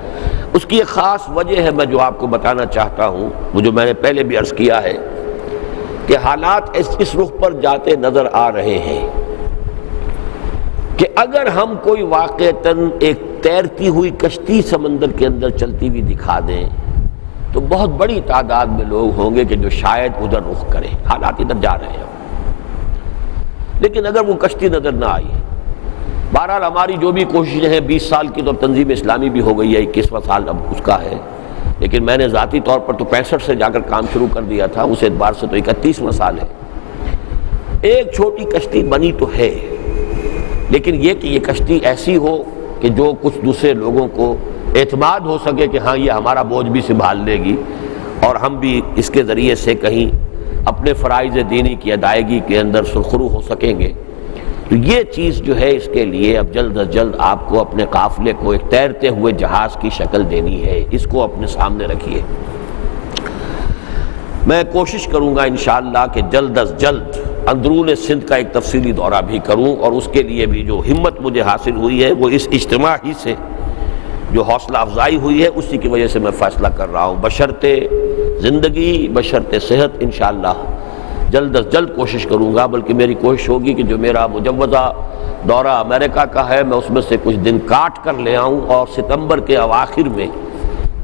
اس کی ایک خاص وجہ ہے میں جو آپ کو بتانا چاہتا ہوں، وہ جو میں نے پہلے بھی عرض کیا ہے کہ حالات اس رخ پر جاتے نظر آ رہے ہیں کہ اگر ہم کوئی واقعتاً ایک تیرتی ہوئی کشتی سمندر کے اندر چلتی ہوئی دکھا دیں تو بہت بڑی تعداد میں لوگ ہوں گے کہ جو شاید ادھر رخ کریں۔ حالات ادھر جا رہے ہیں، لیکن اگر وہ کشتی نظر نہ آئی، بہرحال ہماری جو بھی کوششیں ہیں 20 سال کی تو تنظیم اسلامی بھی ہو گئی ہے، 21واں سال اب اس کا ہے، لیکن میں نے ذاتی طور پر تو 65 سے جا کر کام شروع کر دیا تھا، اس اعتبار سے تو 31واں سال ہے۔ ایک چھوٹی کشتی بنی تو ہے، لیکن یہ کہ یہ کشتی ایسی ہو کہ جو کچھ دوسرے لوگوں کو اعتماد ہو سکے کہ ہاں یہ ہمارا بوجھ بھی سنبھال لے گی اور ہم بھی اس کے ذریعے سے کہیں اپنے فرائض دینی کی ادائیگی کے اندر سرخرو ہو سکیں گے۔ تو یہ چیز جو ہے اس کے لیے اب جلد از جلد آپ کو اپنے قافلے کو ایک تیرتے ہوئے جہاز کی شکل دینی ہے، اس کو اپنے سامنے رکھیے۔ میں کوشش کروں گا انشاءاللہ کہ جلد از جلد اندرون سندھ کا ایک تفصیلی دورہ بھی کروں، اور اس کے لیے بھی جو ہمت مجھے حاصل ہوئی ہے وہ اس اجتماع ہی سے جو حوصلہ افزائی ہوئی ہے اسی کی وجہ سے میں فیصلہ کر رہا ہوں، بشرط زندگی، بشرط صحت، انشاءاللہ جلد از جلد کوشش کروں گا۔ بلکہ میری کوشش ہوگی کہ جو میرا مجوزہ دورہ امریکہ کا ہے میں اس میں سے کچھ دن کاٹ کر لے آؤں اور ستمبر کے اواخر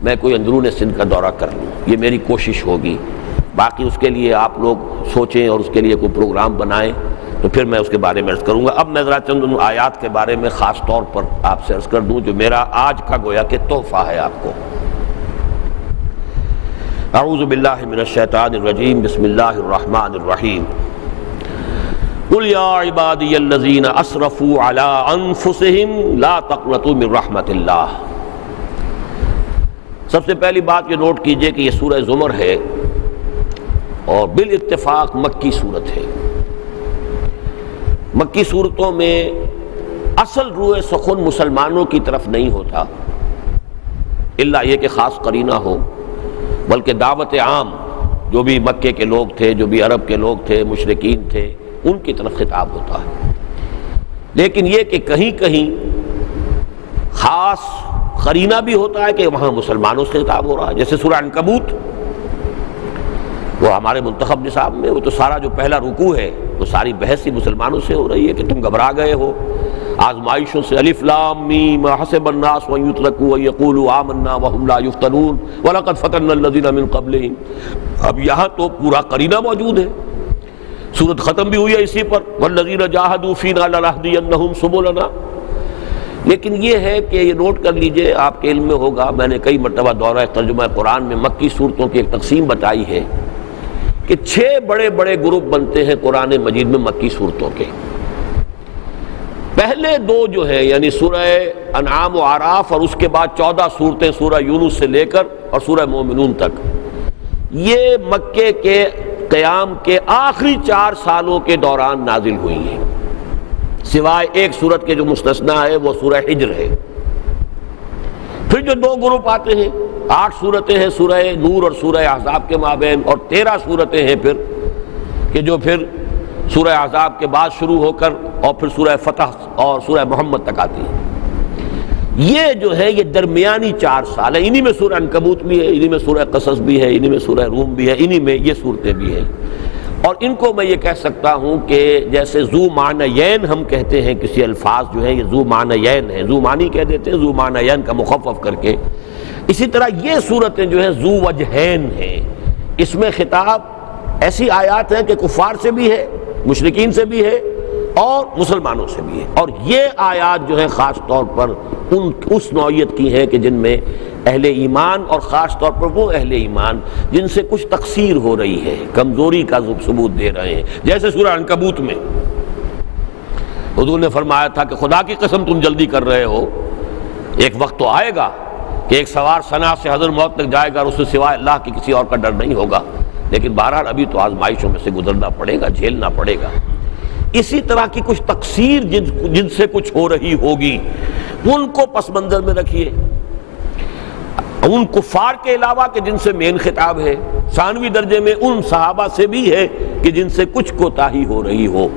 میں کوئی اندرون سندھ کا دورہ کر لوں، یہ میری کوشش ہوگی۔ باقی اس کے لیے آپ لوگ سوچیں اور اس کے لیے کوئی پروگرام بنائیں تو پھر میں اس کے بارے میں عرض کروں گا۔ اب میں ذرا چند ان آیات کے بارے میں خاص طور پر آپ سے عرض کر دوں جو میرا آج کا گویا کہ تحفہ ہے آپ کو۔ اعوذ باللہ من الشیطان الرجیم، بسم اللہ الرحمن الرحیم۔ قل یا عبادی الذین اسرفوا علی انفسہم لا تقنطوا من رحمت اللہ۔ سب سے پہلی بات یہ نوٹ کیجئے کہ یہ سورہ زمر ہے اور بالاتفاق مکی صورت ہے۔ مکی صورتوں میں اصل روح سخن مسلمانوں کی طرف نہیں ہوتا الا یہ کہ خاص قرینہ ہو، بلکہ دعوت عام جو بھی مکے کے لوگ تھے، جو بھی عرب کے لوگ تھے، مشرکین تھے، ان کی طرف خطاب ہوتا ہے۔ لیکن یہ کہ کہیں کہیں خاص قرینہ بھی ہوتا ہے کہ وہاں مسلمانوں سے خطاب ہو رہا ہے، جیسے سورہ عنکبوت، وہ ہمارے منتخب نصاب میں وہ تو سارا جو پہلا رکوع ہے وہ ساری بحث ہی مسلمانوں سے ہو رہی ہے کہ تم گھبرا گئے ہو آزمائشوں سے۔ الف لام میم حسب الناس ان یترکوا ان یقولوا آمنا وهم لا یفتنون ولقد فتنا الذین من قبلهم۔ اب یہاں تو پورا قرینہ موجود ہے، سورت ختم بھی ہوئی ہے اسی پر، والذین جاہدوا فینا لنہدینہم سبلنا۔ لیکن یہ ہے کہ یہ نوٹ کر لیجئے، آپ کے علم میں ہوگا، میں نے کئی مرتبہ دورہ ترجمہ قرآن میں مکی صورتوں کی ایک تقسیم بتائی ہے کہ 6 بڑے بڑے گروپ بنتے ہیں قرآن مجید میں مکی صورتوں کے۔ پہلے 2 جو ہے یعنی سورہ انعام و اعراف اور اس کے بعد 14 صورتیں سورہ یونس سے لے کر اور سورہ مومنون تک، یہ مکے کے قیام کے آخری 4 سالوں کے دوران نازل ہوئی ہیں، سوائے ایک سورت کے جو مستثنیٰ ہے وہ سورہ حجر ہے۔ پھر جو 2 گروپ آتے ہیں، 8 صورتیں ہیں سورہ نور اور سورہ احزاب کے مابین، اور 13 صورتیں ہیں پھر کہ جو پھر سورہ احزاب کے بعد شروع ہو کر اور پھر سورہ فتح اور سورہ محمد تک آتی ہے۔ یہ جو ہے یہ درمیانی 4 سال ہے، انہی میں سورہ عنکبوت بھی ہے، انہی میں سورہ قصص بھی ہے، انہی میں سورہ روم بھی ہے، انہی میں یہ صورتیں بھی ہیں۔ اور ان کو میں یہ کہہ سکتا ہوں کہ جیسے ذو معنیین ہم کہتے ہیں کسی الفاظ جو ہیں یہ ذو معنیین ہیں، ذو معنی کہہ دیتے ہیں ذو معنیین کا مخفف کر کے، اسی طرح یہ صورتیں جو ہیں ذو وجہین ہیں۔ اس میں خطاب ایسی آیات ہیں کہ کفار سے بھی ہے، مشرکین سے بھی ہے اور مسلمانوں سے بھی ہے، اور یہ آیات جو ہیں خاص طور پر اس نوعیت کی ہیں کہ جن میں اہل ایمان اور خاص طور پر وہ اہل ایمان جن سے کچھ تقصیر ہو رہی ہے، کمزوری کا ثبوت دے رہے ہیں، جیسے سورہ عنکبوت میں حضور نے فرمایا تھا کہ خدا کی قسم تم جلدی کر رہے ہو، ایک وقت تو آئے گا کہ ایک سوار صنع سے حضر موت تک جائے گا اور اس سے سوائے اللہ کی کسی اور کا ڈر نہیں ہوگا، لیکن بہرحال ابھی تو آزمائشوں میں سے گزرنا پڑے گا، جھیلنا پڑے گا۔ اسی طرح کی کچھ تقصیر جن سے کچھ ہو رہی ہوگی ان کو پس منظر میں رکھیے، ان کفار کے علاوہ کہ جن سے مین خطاب ہے، ثانوی درجے میں ان صحابہ سے بھی ہے کہ جن سے کچھ کوتاہی ہو رہی ہو،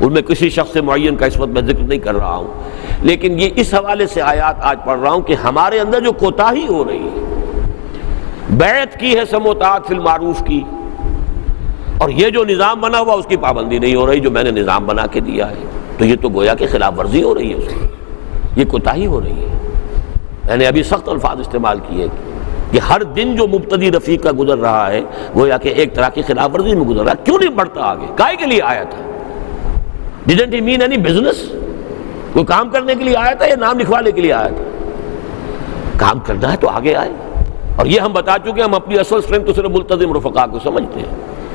ان میں کسی شخص معین کا اس وقت میں ذکر نہیں کر رہا ہوں، لیکن یہ اس حوالے سے آیات آج پڑھ رہا ہوں کہ ہمارے اندر جو کوتاہی ہو رہی ہے، بیعت کی ہے سمع و طاعت فی المعروف کی، اور یہ جو نظام بنا ہوا اس کی پابندی نہیں ہو رہی جو میں نے نظام بنا کے دیا ہے، تو یہ تو گویا کہ خلاف ورزی ہو رہی ہے اس کی، یہ کوتاہی ہو رہی ہے۔ میں نے ابھی سخت الفاظ استعمال کیے کہ ہر دن جو مبتدی رفیق کا گزر رہا ہے گویا کہ ایک طرح کی خلاف ورزی میں گزر رہا ہے۔ کیوں نہیں بڑھتا آگے؟ کائے کے لیے آیا تھا؟ Didn't he mean any business؟ کوئی کام کرنے کے لیے آیا تھا یا نام لکھوانے کے لیے آیا تھا؟ کام کرنا ہے تو آگے آئے، اور یہ ہم بتا چکے ہم اپنی اصل اسٹرینتھ تو صرف ملتزم رفقا کو سمجھتے ہیں،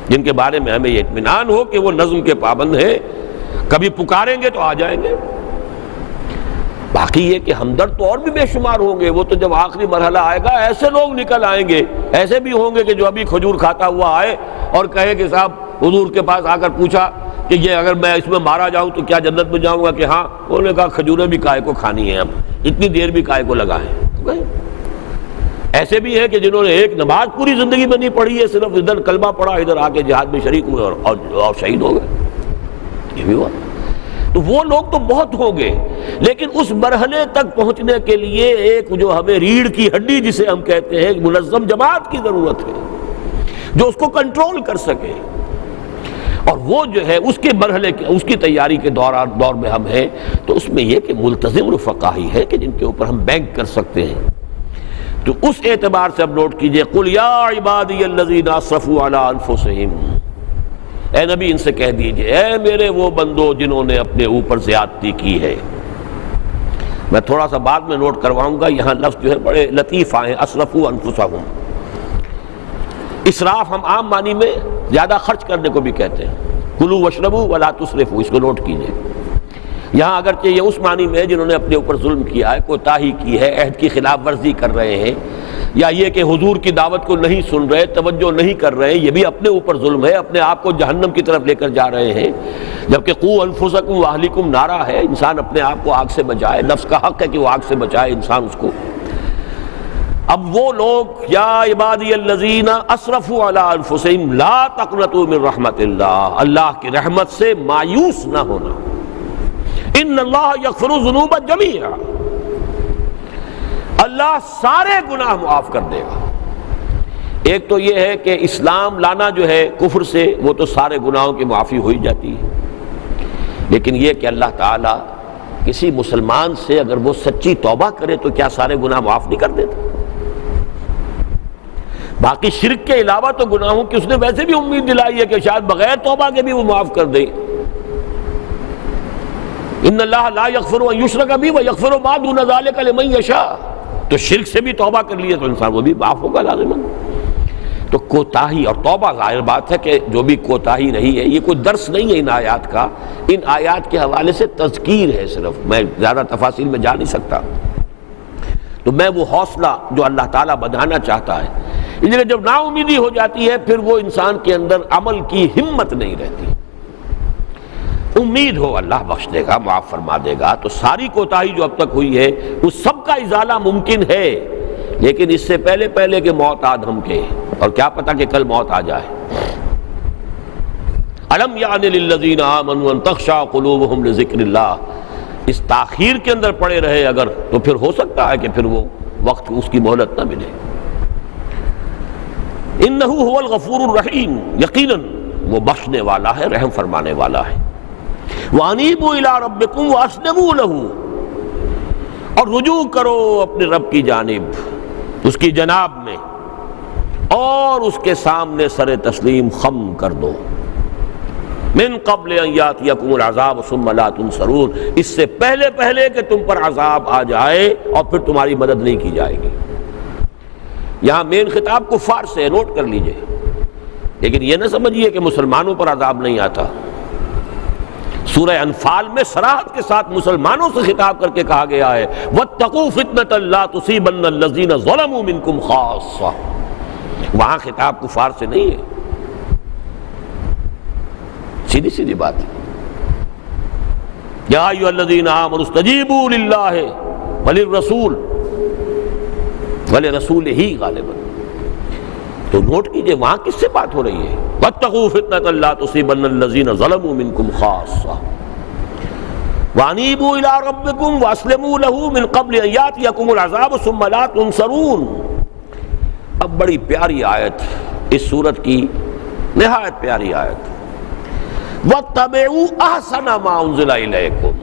جن کے بارے میں ہمیں یہ اطمینان ہو کہ وہ نظم کے پابند ہیں، کبھی پکاریں گے تو آ جائیں گے۔ باقی یہ کہ ہمدرد تو اور بھی بے شمار ہوں گے، وہ تو جب آخری مرحلہ آئے گا ایسے لوگ نکل آئیں گے، ایسے بھی ہوں گے کہ جو ابھی کھجور کھاتا ہوا آئے اور کہے کہ صاحب حضور کے پاس آ کر پوچھا کہ یہ اگر میں اس میں مارا جاؤں تو کیا جنت میں جاؤں گا؟ کہ ہاں۔ انہوں نے کہا کھجوریں بھی کائے کو کھانی ہیں، ہم اتنی دیر بھی کائے کو لگائیں۔ ایسے بھی ہیں کہ جنہوں نے ایک نماز پوری زندگی میں نہیں پڑھی ہے، صرف ادھر کلمہ پڑھا، ادھر آ کے جہاد میں شریک ہوئے اور شہید ہو گئے، یہ بھی ہوا۔ تو وہ لوگ تو بہت ہوں گے، لیکن اس مرحلے تک پہنچنے کے لیے ایک جو ہمیں ریڑھ کی ہڈی جسے ہم کہتے ہیں، ایک منظم جماعت کی ضرورت ہے جو اس کو کنٹرول کر سکے، اور وہ جو ہے اس کے مرحلے اس کی تیاری کے دور میں ہم ہیں، تو اس میں یہ کہ ملتزم رفقا ہی ہے کہ جن کے اوپر ہم بینک کر سکتے ہیں۔ تو اس اعتبار سے اب نوٹ کیجئے، قُلْ يَا عِبَادِيَ الَّذِينَ أَسْرَفُوا عَلَىٰ أَنفُسِهِمْ، اے نبی ان سے کہہ دیجئے، اے میرے وہ بندو جنہوں نے اپنے اوپر زیادتی کی ہے۔ میں تھوڑا سا بعد میں نوٹ کرواؤں گا، یہاں لفظ جو ہے بڑے لطیف آئے ہیں، اسرفوا انفسہم۔ اسراف ہم عام معنی میں زیادہ خرچ کرنے کو بھی کہتے ہیں، کلوا واشربوا ولا تسرفوا، اس کو نوٹ کیجئے۔ یہاں اگرچہ یہ اس معنی میں ہے جنہوں نے اپنے اوپر ظلم کیا ہے، کوتاہی کی ہے، عہد کی خلاف ورزی کر رہے ہیں، یا یہ کہ حضور کی دعوت کو نہیں سن رہے، توجہ نہیں کر رہے ہیں، یہ بھی اپنے اوپر ظلم ہے، اپنے آپ کو جہنم کی طرف لے کر جا رہے ہیں، جبکہ قوا انفسکم واہلیکم نارا ہے، انسان اپنے آپ کو آگ سے بچائے، نفس کا حق ہے کہ وہ آگ سے بچائے انسان اس کو۔ اب وہ لوگ، یا عبادی الذین اسرفوا علی انفسہم لا تقنطوا من رحمت اللہ، اللہ کی رحمت سے مایوس نہ ہونا، ان اللہ یغفر الذنوب جمیعا، اللہ سارے گناہ معاف کر دے گا۔ ایک تو یہ ہے کہ اسلام لانا جو ہے کفر سے، وہ تو سارے گناہوں کی معافی ہو ہی جاتی ہے، لیکن یہ کہ اللہ تعالیٰ کسی مسلمان سے اگر وہ سچی توبہ کرے تو کیا سارے گناہ معاف نہیں کر دیتا؟ باقی شرک کے علاوہ تو گناہوں کی اس نے ویسے بھی امید دلائی ہے کہ شاید بغیر توبہ کے بھی وہ معاف کر دے۔ ان اللہ لا یغفر ان یشرک بہ ویغفر ما دون ذلک لمن یشاء، تو شرک سے بھی توبہ کر لیے تو انسان وہ بھی معاف ہوگا لازماً۔ تو کوتاہی اور توبہ، ظاہر بات ہے کہ جو بھی کوتاہی رہی ہے، یہ کوئی درس نہیں ہے ان آیات کا، ان آیات کے حوالے سے تذکیر ہے صرف، میں زیادہ تفاصیل میں جا نہیں سکتا۔ تو میں وہ حوصلہ جو اللہ تعالیٰ بندھانا چاہتا ہے، اس لیے جب نا امیدی ہو جاتی ہے پھر وہ انسان کے اندر عمل کی ہمت نہیں رہتی۔ امید ہو اللہ بخش دے گا، معاف فرما دے گا، تو ساری کوتاہی جو اب تک ہوئی ہے اس سب کا ازالہ ممکن ہے، لیکن اس سے پہلے کہ موت آدم کے، اور کیا پتہ کہ کل موت آ جائے۔ الم یعن للذین آمنوا ان تخشع قلوبہم لذکر اللہ، اس تاخیر کے اندر پڑے رہے اگر تو پھر ہو سکتا ہے کہ پھر وہ وقت اس کی مہلت نہ ملے۔ انہ هو الغفور الرحیم، یقیناً وہ بخشنے والا ہے، رحم فرمانے والا ہے۔ وَأَنِيبُوا إِلَىٰ رَبِّكُمْ وَأَسْلِمُوا لَهُ، اور رجوع کرو اپنے رب کی جانب، اس کی جناب میں، اور اس کے سامنے سر تسلیم خم کر دو۔ من قبل ان یاتیکم العذاب ثم لا تنصرون، اس سے پہلے کہ تم پر عذاب آ جائے اور پھر تمہاری مدد نہیں کی جائے گی۔ یہاں مین خطاب کفار سے، نوٹ کر لیجئے، لیکن یہ نہ سمجھیے کہ مسلمانوں پر عذاب نہیں آتا۔ سورہ انفال میں صراحت کے ساتھ مسلمانوں سے خطاب کر کے کہا گیا ہے وَاتَّقُوا فِتْنَةً لَا تُصِيبَنَّ الَّذِينَ ظَلَمُوا مِنْكُمْ خَاصَّةً، وہاں خطاب کفار سے نہیں ہے۔ سیدھی سیدھی بات ہے. یا ایھا الذین آمنوا استجیبوا للہ وللرسول ولرسولہ غالبا. تو نوٹ کیجئے وہاں کس سے بات ہو رہی ہے؟ واتقوا فتنۃ لا تصیبن الذین ظلموا منکم خاصہ وانیبوا الی ربکم واسلموا لہ من قبل ان یاتیکم العذاب ثم لا تنصرون. اب بڑی پیاری آیت اس سورت کی، نہایت پیاری آیت. واتبعوا احسن ما انزل الیکم،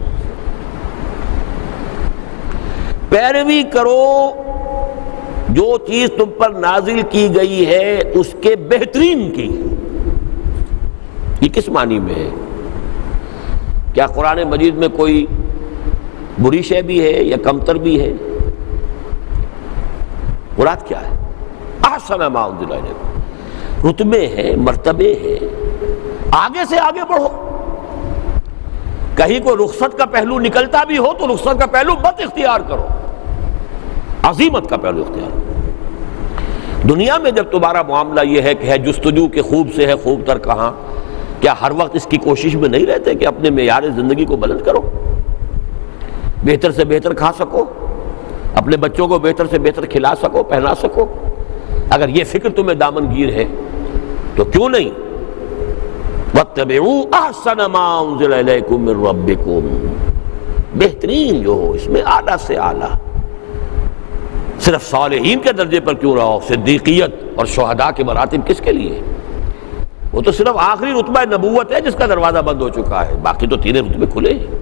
پیروی کرو جو چیز تم پر نازل کی گئی ہے اس کے بہترین کی. یہ کس معنی میں ہے؟ کیا قرآن مجید میں کوئی بری شے بھی ہے یا کمتر بھی ہے؟ مراد کیا ہے؟ احسن ما انزل الیکم، رتبے ہیں، مرتبے ہیں، آگے سے آگے بڑھو. کہیں کوئی رخصت کا پہلو نکلتا بھی ہو تو رخصت کا پہلو مت اختیار کرو، عزیمت کا پہلو اختیار کرو. دنیا میں جب تمہارا معاملہ یہ ہے کہ ہے جستجو کہ خوب سے ہے خوب تر کہاں، کیا ہر وقت اس کی کوشش میں نہیں رہتے کہ اپنے معیار زندگی کو بلند کرو، بہتر سے بہتر کھا سکو، اپنے بچوں کو بہتر سے بہتر کھلا سکو، پہنا سکو؟ اگر یہ فکر تمہیں دامن گیر ہے تو کیوں نہیں وَاتَّبِعُوا أَحْسَنَ مَا أُنزِلَ إِلَيْكُم مِّن رَّبِّكُم، بہترین جو ہو، اس میں اعلیٰ سے اعلیٰ. صرف صالحین کے درجے پر کیوں رہو؟ صدیقیت اور شہداء کے مراتب کس کے لیے؟ وہ تو صرف آخری رتبہ نبوت ہے جس کا دروازہ بند ہو چکا ہے، باقی تو تینوں رتبے کھلے ہیں.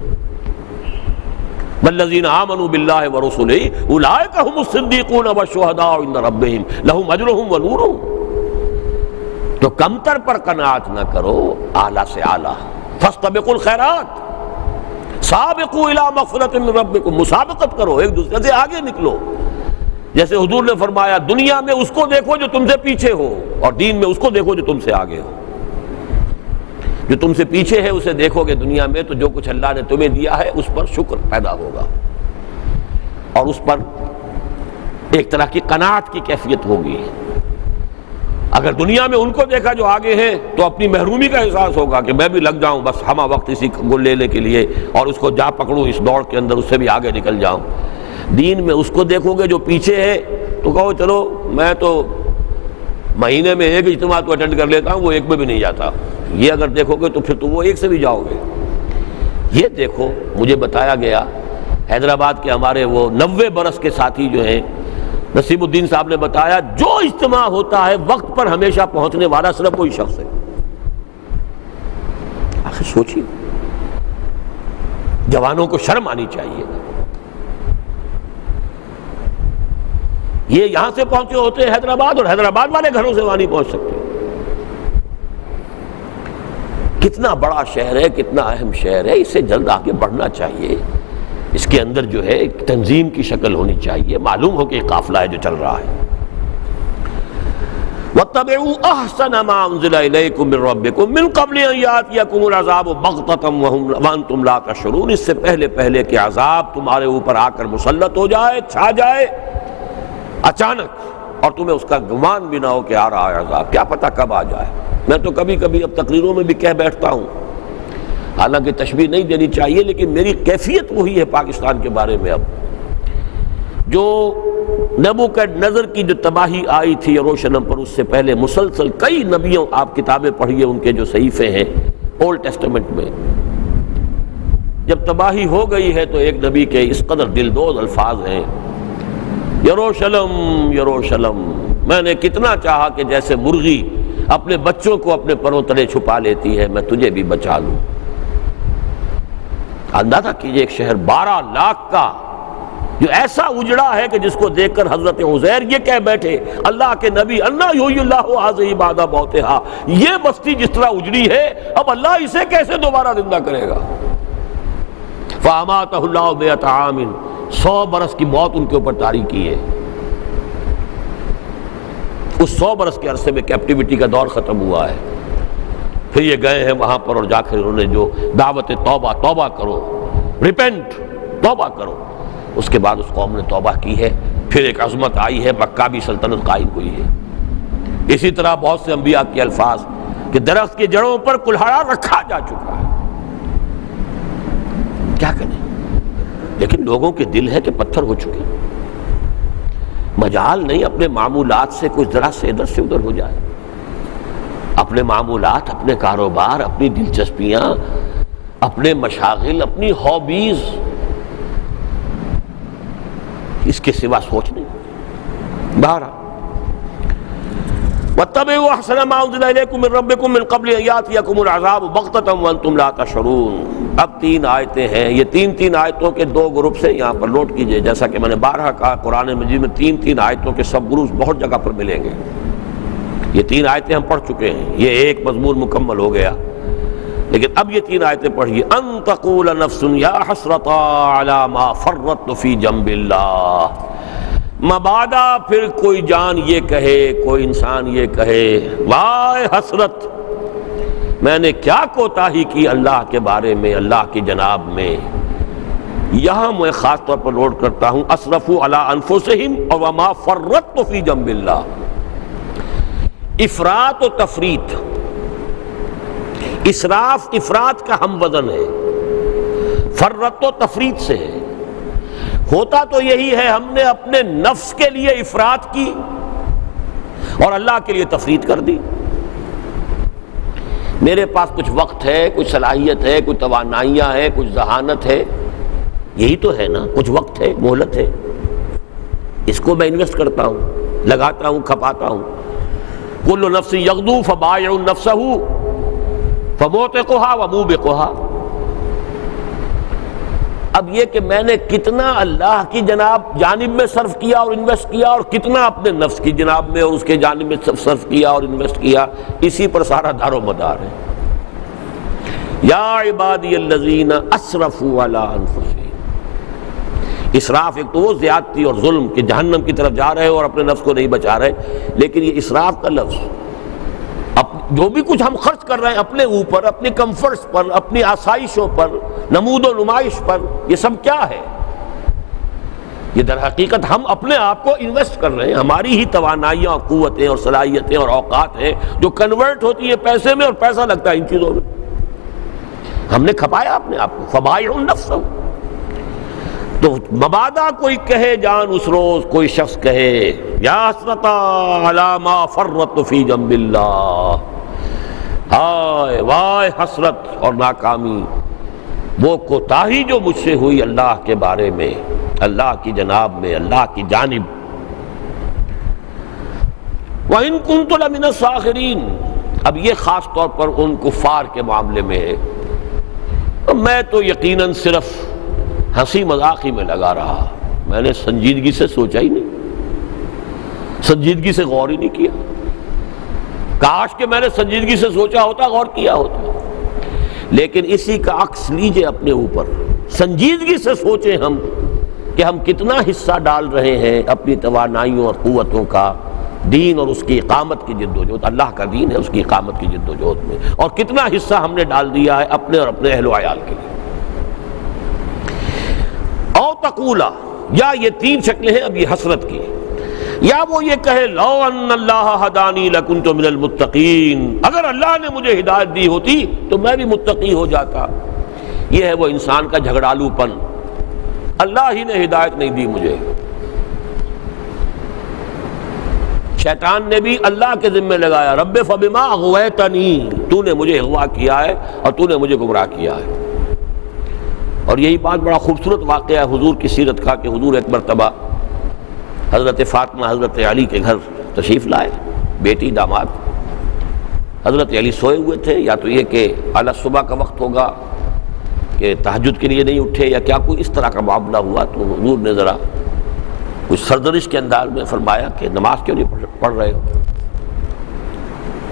والذین آمنوا باللہ ورسلہ اولئک هم الصدیقون والشہداء عند ربہم لہم اجرہم ونورہم. تو کمتر پر قناعت نہ کرو، اعلیٰ سے اعلیٰ. فاستبقوا الخیرات سابقوا الی مغفرۃ من ربکم، مسابقت کرو، ایک دوسرے سے آگے نکلو. جیسے حضور نے فرمایا دنیا میں اس کو دیکھو جو تم سے پیچھے ہو، اور دین میں اس کو دیکھو جو تم سے آگے ہو. جو تم سے پیچھے ہے اسے دیکھو گے دنیا میں تو جو کچھ اللہ نے تمہیں دیا ہے اس پر شکر پیدا ہوگا، اور اس پر ایک طرح کی قناعت کی کیفیت ہوگی. اگر دنیا میں ان کو دیکھا جو آگے ہیں تو اپنی محرومی کا احساس ہوگا کہ میں بھی لگ جاؤں بس ہمہ وقت اسی کو لینے کے لیے، اور اس کو جا پکڑوں اس دوڑ کے اندر، اس سے بھی آگے نکل جاؤں. دین میں اس کو دیکھو گے جو پیچھے ہے تو کہو چلو میں تو مہینے میں ایک اجتماع تو اٹینڈ کر لیتا ہوں، وہ ایک میں بھی نہیں جاتا. یہ اگر دیکھو گے تو پھر تو وہ ایک سے بھی جاؤ گے. یہ دیکھو، مجھے بتایا گیا حیدرآباد کے ہمارے وہ 90 برس کے ساتھی جو ہیں، نصیب الدین صاحب نے بتایا جو اجتماع ہوتا ہے وقت پر ہمیشہ پہنچنے والا صرف وہی شخص ہے. آخر سوچیے، جوانوں کو شرم آنی چاہیے. یہ یہاں سے پہنچے ہوتے ہیں حیدرآباد، اور حیدرآباد والے گھروں سے وہاں نہیں پہنچ سکتے. کتنا بڑا شہر ہے، کتنا اہم شہر ہے، اس سے جلد آگے بڑھنا چاہیے. اس کے اندر جو ہے ایک تنظیم کی شکل ہونی چاہیے، معلوم ہو کہ ایک قافلہ ہے جو چل رہا ہے. وَاتَّبِعُوا أَحْسَنَ مَا أُنزِلَ إِلَيْكُم مِّن رَّبِّكُم مِّن قَبْلِ أَن يَأْتِيَكُمُ الْعَذَابُ بَغْتَةً وَأَنتُمْ لَا تَشْعُرُونَ، اس سے پہلے کہ عذاب تمہارے اوپر آ کر مسلط ہو جائے، چھا جائے اچانک، اور تمہیں اس کا گمان بھی نہ ہو کہ آ رہا ہے عذاب. کیا پتہ کب آ جائے. میں تو کبھی کبھی اب تقریروں میں بھی کہہ بیٹھتا ہوں، حالانکہ تشبیہ نہیں دینی چاہیے، لیکن میری کیفیت وہی ہے پاکستان کے بارے میں. اب جو نبوکدنضر کی جو تباہی آئی تھی یروشلم پر، اس سے پہلے مسلسل کئی نبیوں، آپ کتابیں پڑھیے ان کے جو صحیفے ہیں اولڈ ٹیسٹمنٹ میں، جب تباہی ہو گئی ہے تو ایک نبی کے اس قدر دلدوز الفاظ ہیں، یروشلم یروشلم، میں نے کتنا چاہا کہ جیسے مرغی اپنے بچوں کو اپنے پروں تلے چھپا لیتی ہے میں تجھے بھی بچا لوں. اندازہ کیجئے ایک شہر 12 لاکھ کا جو ایسا اجڑا ہے کہ جس کو دیکھ کر حضرت عزیر یہ کہہ بیٹھے اللہ کے نبی انا یحیی اللہ ھذہ بعد موتھا، یہ بستی جس طرح اجڑی ہے اب اللہ اسے کیسے دوبارہ زندہ کرے گا. فاماتہ اللہ 100 عام، 100 برس کی موت ان کے اوپر طاری کی ہے. اس 100 برس کے عرصے میں کیپٹیوٹی کا دور ختم ہوا ہے. پھر یہ گئے ہیں وہاں پر اور جا کر انہوں نے جو دعوت توبہ، توبہ کرو، ریپینٹ، توبہ کرو. اس کے بعد اس قوم نے توبہ کی ہے. پھر ایک عظمت آئی ہے، مکہ بھی سلطنت قائم ہوئی ہے. اسی طرح بہت سے انبیاء کے الفاظ کہ درخت کی جڑوں پر کلہاڑا رکھا جا چکا ہے، کیا کریں؟ لیکن لوگوں کے دل ہے کہ پتھر ہو چکے، مجال نہیں اپنے معمولات سے کچھ ذرا سے ادھر سے ادھر ہو جائے، اپنے معمولات، اپنے کاروبار، اپنی دلچسپیاں، اپنے مشاغل، اپنی ہابیز، اس کے سوا سوچ نہیں۔ بہرحال وَاتَّبِعُوا أَحْسَنَ مَا أُنزِلَ إِلَيْكُم مِّن رَّبِّكُم مِّن قَبْلِ أَن يَأْتِيَكُمُ الْعَذَابُ بَغْتَةً وَأَنتُمْ لَا تَشْعُرُونَ۔ اب 3 آیتیں ہیں، یہ تین آیتوں کے 2 گروپ سے یہاں پر نوٹ کیجئے، جیسا کہ میں نے بارہا کہا قرآن مجید میں 3 آیتوں کے سب گروپ بہت جگہ پر ملیں گے۔ یہ 3 آیتیں ہم پڑھ چکے ہیں، یہ ایک مضمون مکمل ہو گیا، لیکن اب یہ 3 آیتیں پڑھیے۔ ان تقول نفس یا حسرتا علی ما فرطت فی جنب اللہ، مبادا پھر کوئی جان یہ کہے، کوئی انسان یہ کہے، وائے حسرت، میں نے کیا کوتاہی کی اللہ کے بارے میں، اللہ کی جناب میں۔ یہاں میں خاص طور پر نوٹ کرتا ہوں اسرفوا علی انفسہم اور وما فرطت فی جنب اللہ۔ افراط و تفریط، اسراف افراط کا ہم وزن ہے، فرط و تفریط سے ہے۔ ہوتا تو یہی ہے، ہم نے اپنے نفس کے لیے افراط کی اور اللہ کے لیے تفریط کر دی۔ میرے پاس کچھ وقت ہے، کچھ صلاحیت ہے، کچھ توانائیاں ہیں، کچھ ذہانت ہے، یہی تو ہے نا، کچھ وقت ہے، مہلت ہے، اس کو میں انویسٹ کرتا ہوں، لگاتا ہوں، کھپاتا ہوں۔ کل نفس یغدو فبائع نفسہ فموتقھا وموبقھا۔ اب یہ کہ میں نے کتنا اللہ کی جانب میں صرف کیا اور انویسٹ کیا، اور کتنا اپنے نفس کی جناب میں اور اس کے جانب میں صرف کیا اور انویسٹ کیا، اسی پر سارا دار و مدار ہے۔ یا عبادی الذین اسرفوا علی انفسہم۔ اسراف ایک تو وہ زیادتی اور ظلم کہ جہنم کی طرف جا رہے اور اپنے نفس کو نہیں بچا رہے، لیکن یہ اسراف کا لفظ، جو بھی کچھ ہم خرچ کر رہے ہیں اپنے اوپر، اپنی کمفرٹس پر، اپنی آسائشوں پر، نمود و نمائش پر، یہ سب کیا ہے؟ یہ در حقیقت ہم اپنے آپ کو انویسٹ کر رہے ہیں، ہماری ہی توانائیاں اور قوتیں اور صلاحیتیں اور اوقات ہیں جو کنورٹ ہوتی ہیں پیسے میں، اور پیسہ لگتا ہے ان چیزوں میں۔ ہم نے کھپایا اپنے آپ کو، فبائع النفس۔ تو مبادا کوئی کہے جان اس روز، کوئی شخص کہے یا حسرتا علی ما فرطت فی جنب اللہ، ہائے وائے حسرت اور ناکامی، وہ کوتاہی جو مجھ سے ہوئی اللہ کے بارے میں، اللہ کی جناب میں، اللہ کی جانب۔ وَإِن كُنتُ لَمِنَ السَّاخِرِينَ۔ اب یہ خاص طور پر ان کفار کے معاملے میں ہے، میں تو یقیناً صرف ہنسی مذاق ہی میں لگا رہا، میں نے سنجیدگی سے سوچا ہی نہیں، سنجیدگی سے غور ہی نہیں کیا۔ کاش کہ میں نے سنجیدگی سے سوچا ہوتا، غور کیا ہوتا۔ لیکن اسی کا عکس لیجئے اپنے اوپر، سنجیدگی سے سوچیں ہم کہ ہم کتنا حصہ ڈال رہے ہیں اپنی توانائیوں اور قوتوں کا دین اور اس کی اقامت کی جد و جہد، اللہ کا دین ہے، اس کی اقامت کی جد و جہد میں، اور کتنا حصہ ہم نے ڈال دیا ہے اپنے اور اپنے اہل و عیال کے لیے۔ او تقولا، یا یہ 3 شکلیں ہیں اب یہ حسرت کی، یا وہ یہ کہے لو ان اللہ ہدانی لکنت من المتقین، اگر اللہ نے مجھے ہدایت دی ہوتی تو میں بھی متقی ہو جاتا۔ یہ ہے وہ انسان کا جھگڑالو پن، اللہ ہی نے ہدایت نہیں دی مجھے۔ شیطان نے بھی اللہ کے ذمہ لگایا، رب فبما اغویتنی، تو نے مجھے اغوا کیا ہے اور تو نے مجھے گمراہ کیا ہے۔ اور یہی بات بڑا خوبصورت واقعہ ہے حضور کی سیرت کا کہ حضور ایک مرتبہ حضرت فاطمہ حضرت علی کے گھر تشریف لائے، بیٹی داماد۔ حضرت علی سوئے ہوئے تھے، یا تو یہ کہ اعلیٰ صبح کا وقت ہوگا کہ تہجد کے لیے نہیں اٹھے، یا کیا کوئی اس طرح کا معاملہ ہوا، تو حضور نے ذرا کچھ سرزنش کے انداز میں فرمایا کہ نماز کیوں نہیں پڑھ رہے ہو؟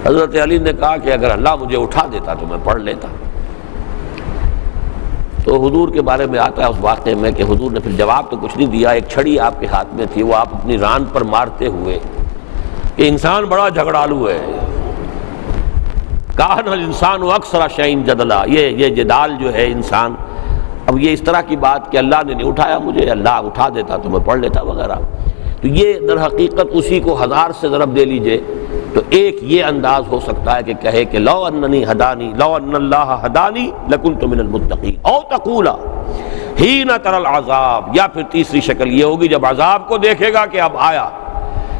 حضرت علی نے کہا کہ اگر اللہ مجھے اٹھا دیتا تو میں پڑھ لیتا۔ تو حضور کے بارے میں آتا ہے اس واقعے میں کہ حضور نے پھر جواب تو کچھ نہیں دیا، ایک چھڑی آپ کے ہاتھ میں تھی، وہ آپ اپنی ران پر مارتے ہوئے کہ انسان بڑا جھگڑالو ہے، کان الانسان اکثر شیء جدلا، یہ جدال جو ہے انسان، اب یہ اس طرح کی بات کہ اللہ نے نہیں اٹھایا مجھے، اللہ اٹھا دیتا تو میں پڑھ لیتا وغیرہ۔ تو یہ در حقیقت اسی کو 1000 سے ضرب دے لیجئے تو ایک یہ انداز ہو سکتا ہے کہ کہے کہ لو اننی ہدانی لو ان اللہ ہدانی لکنت من المتقین، او تقولا حین تری العذاب، یا پھر تیسری شکل یہ ہوگی جب عذاب کو دیکھے گا کہ اب آیا،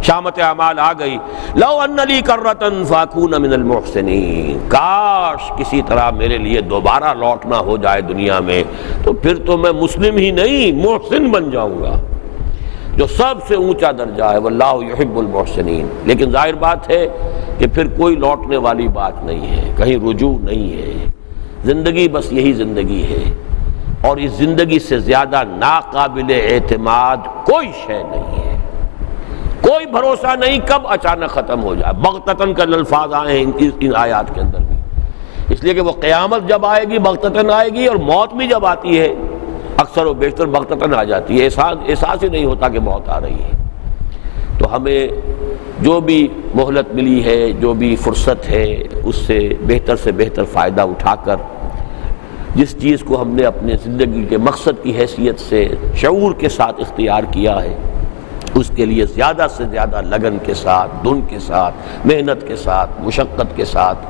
شامت اعمال آ گئی، لو ان لی کرۃ فاکون من المحسنین، کاش کسی طرح میرے لیے دوبارہ لوٹنا ہو جائے دنیا میں، تو پھر تو میں مسلم ہی نہیں محسن بن جاؤں گا، جو سب سے اونچا درجہ ہے، واللہ یحب المحسنین۔ لیکن ظاہر بات ہے کہ پھر کوئی لوٹنے والی بات نہیں ہے، کہیں رجوع نہیں ہے، زندگی بس یہی زندگی ہے، اور اس زندگی سے زیادہ ناقابل اعتماد کوئی شے نہیں ہے، کوئی بھروسہ نہیں کب اچانک ختم ہو جائے۔ بغتتاً کا الفاظ آئے ہیں ان آیات کے اندر بھی، اس لیے کہ وہ قیامت جب آئے گی بغتتاً آئے گی، اور موت بھی جب آتی ہے اکثر و بیشتر بغتتاً آ جاتی ہے، احساس ہی نہیں ہوتا کہ موت آ رہی ہے۔ تو ہمیں جو بھی مہلت ملی ہے، جو بھی فرصت ہے، اس سے بہتر فائدہ اٹھا کر جس چیز کو ہم نے اپنے زندگی کے مقصد کی حیثیت سے شعور کے ساتھ اختیار کیا ہے، اس کے لیے زیادہ سے زیادہ لگن کے ساتھ، دھن کے ساتھ، محنت کے ساتھ، مشقت کے ساتھ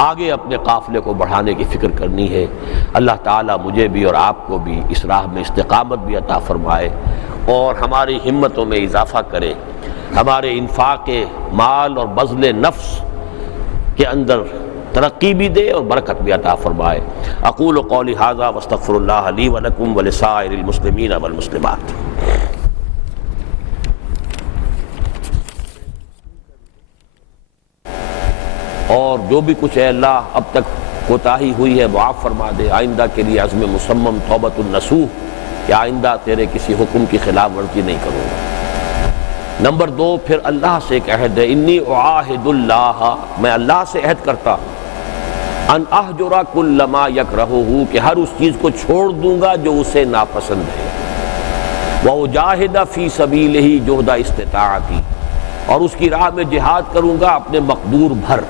آگے اپنے قافلے کو بڑھانے کی فکر کرنی ہے۔ اللہ تعالیٰ مجھے بھی اور آپ کو بھی اس راہ میں استقامت بھی عطا فرمائے، اور ہماری ہمتوں میں اضافہ کرے، ہمارے انفاق مال اور بذل نفس کے اندر ترقی بھی دے اور برکت بھی عطا فرمائے۔ اقول قولی ھذا واستغفر اللہ لی ولکم ولسائر المسلمین والمسلمات۔ اور جو بھی کچھ ہے اللہ اب تک کوتاہی ہوئی ہے معاف فرما دے، آئندہ کے لیے عزم مصمم توبۃ النصوح کہ آئندہ تیرے کسی حکم کی خلاف ورزی نہیں کروں گا۔ نمبر 2، پھر اللہ سے ایک عہد ہے، انی اعاہد اللہ، میں اللہ سے عہد کرتا ان اہجر کل ما یکرہہ، کہ ہر اس چیز کو چھوڑ دوں گا جو اسے ناپسند ہے، واجاہد فی سبیلہ جہد استطاعتی، اور اس کی راہ میں جہاد کروں گا اپنے مقدور بھر۔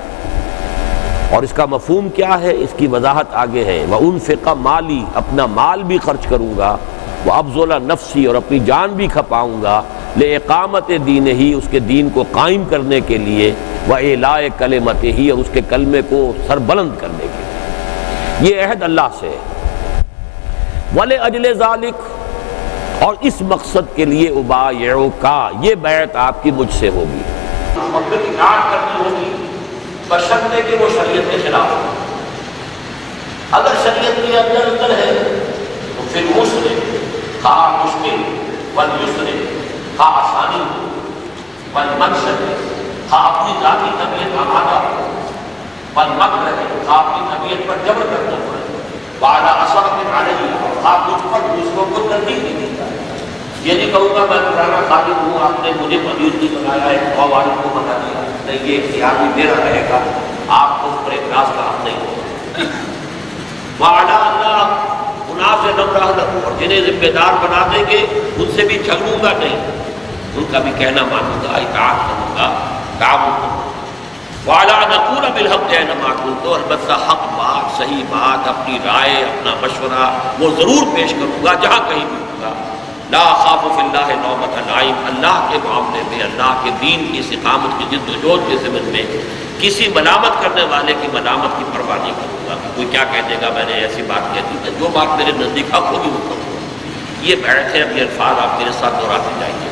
اور اس کا مفہوم کیا ہے، اس کی وضاحت آگے ہے، وَأُنفِقَ مالی، اپنا مال بھی خرچ کروں گا، وَأَبْذُلَ نَفْسِي، اور اپنی جان بھی کھپاؤں گا، لِإِقَامَتِ دِینِهِ، اس کے دین کو قائم کرنے کے لیے، وَإِعْلَاءِ کَلِمَتِهِ، اور اس کے کلمے کو سربلند کرنے کے لیے۔ یہ عہد اللہ سے ہے۔ وَلِأَجْلِ ذَلِكَ، اور اس مقصد کے لیے أُبَايِعُكَ، یہ بیعت آپ کی مجھ سے ہوگی، اور پھر اطاعت کرنی ہوگی بشرطے کہ وہ شریعت کے خلاف ہو۔ اگر شریعت کے اندر ہے تو پھر مسلم خواہ مشکل والیسر، خواہ آسانی ہو، والمنشد، خواہ اپنی ذاتی طبیعت آمادہ ہو، والمکر، خواہ اپنی طبیعت پر جبر کرنا پڑے، وعلی اصابت علیہ، خواہ مجھ پر دوسروں کو ترغیب نہیں دیتا ہے۔ یہ نہیں کہوں گا میں پرانا خادم ہوں، آپ نے مجھے مدیر نہیں بنایا ہے، والد کو بنا دیا، نہیں، یہ اختیار بھی میرا رہے گا، آپ کو اس پر اعتراض کا حق نہیں ہوگا۔ وعلیٰ اللہ، منافع نمرہ لہو، اور جنہیں ذمہ دار بنا دیں گے ان سے بھی جھگڑوں گا نہیں، ان کا بھی کہنا مانوں گا، اطاعت کروں گا، تعاون کروں گا۔ وعلیٰ نقول بالحق اینما کنت، البتہ حق بات، صحیح بات، اپنی رائے، اپنا مشورہ وہ ضرور پیش کروں گا جہاں کہیں بھی ہوگا۔ لا خاف فی اللہ لومۃ لائم، اللہ کے معاملے میں، اللہ کے دین کی استقامت کی جد و جہد کے ضمن میں کسی ملامت کرنے والے کی ملامت کی پرواہ نہیں کروں گا کہ کوئی کیا کہہ دے گا، میں نے ایسی بات کہہ دی، جو بات میرے نزدیک حق ہوگی وہ کروں گا۔ یہ بیعت ہے۔ اب یہ الفاظ آپ میرے ساتھ دہراتے جائیے۔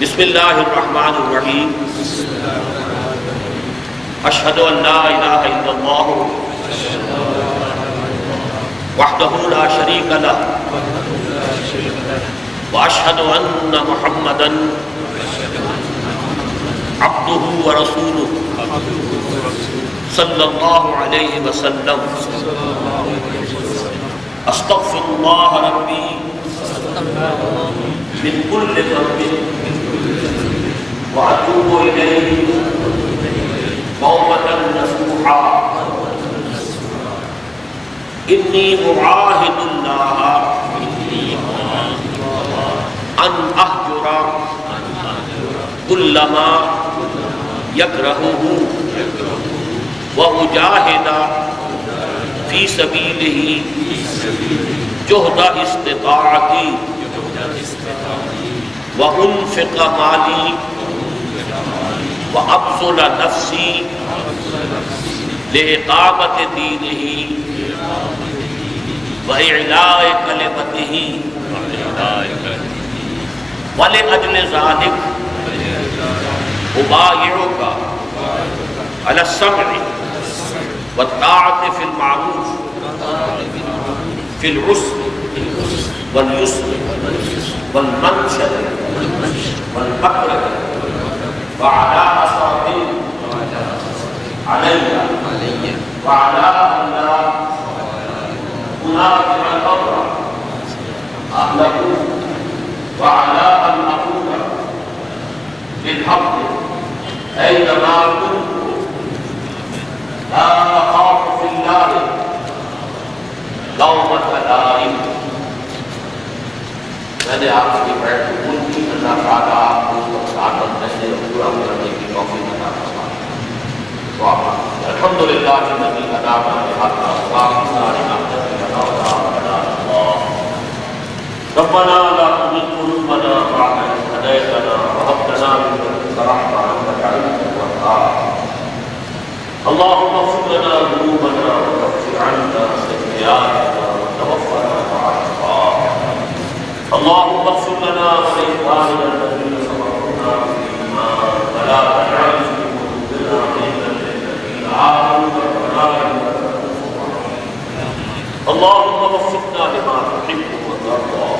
بسم اللہ الرحمن الرحیم، اشہد ان لا الہ الا اللہ وحدہ لا شریک لہ، واشہد ان محمدا عبدہ ورسولہ صلی اللہ علیہ وسلم، استغفر اللہ ربی من کل ذنب واتوب الیہ توبۃ نصوحا، انی اعاہد اللہ ان اہجر کل ما یکرہہ واجاہد فی سبیلہ جہد استطاعتی وانفق مالی وأبذل نفسي لإقامة دينه وإعلاء كلمته ولأجل ذلك أبايعك على السمع والطاعة في المعروف في العسر واليسر والمنشد والمكره وعلى أصابه علي وعلى أن لا أنازع الأمر أهله وعلى أن أقول بالحق أينما كنت لا أخاف في الله لومة لائم. میں نے آپ کی بیٹھ قبول کی، اللہ تعالیٰ آپ کو طاقت دے پورا کرنے کی توفیق عطا فرمائے. دعا الحمدللہ الذی ہدانا لہذا وما كنا لنهتدي لولا ان هدانا اللہ. ربنا لا تزغ قلوبنا بعد إذ هديتنا وهب لنا من لدنك رحمة إنك أنت الوهاب. اللهم اغفر لنا ذنوبنا وكفر عنا سيئاتنا وتوفنا مع الأبرار. اللهم اغفر لنا ولإخواننا الذين سبقونا بالإيمان ولا تجعل في قلوبنا غلا للذين آمنوا ربنا إنك رؤوف رحيم. اللهم وفقنا لما تحب وترضى.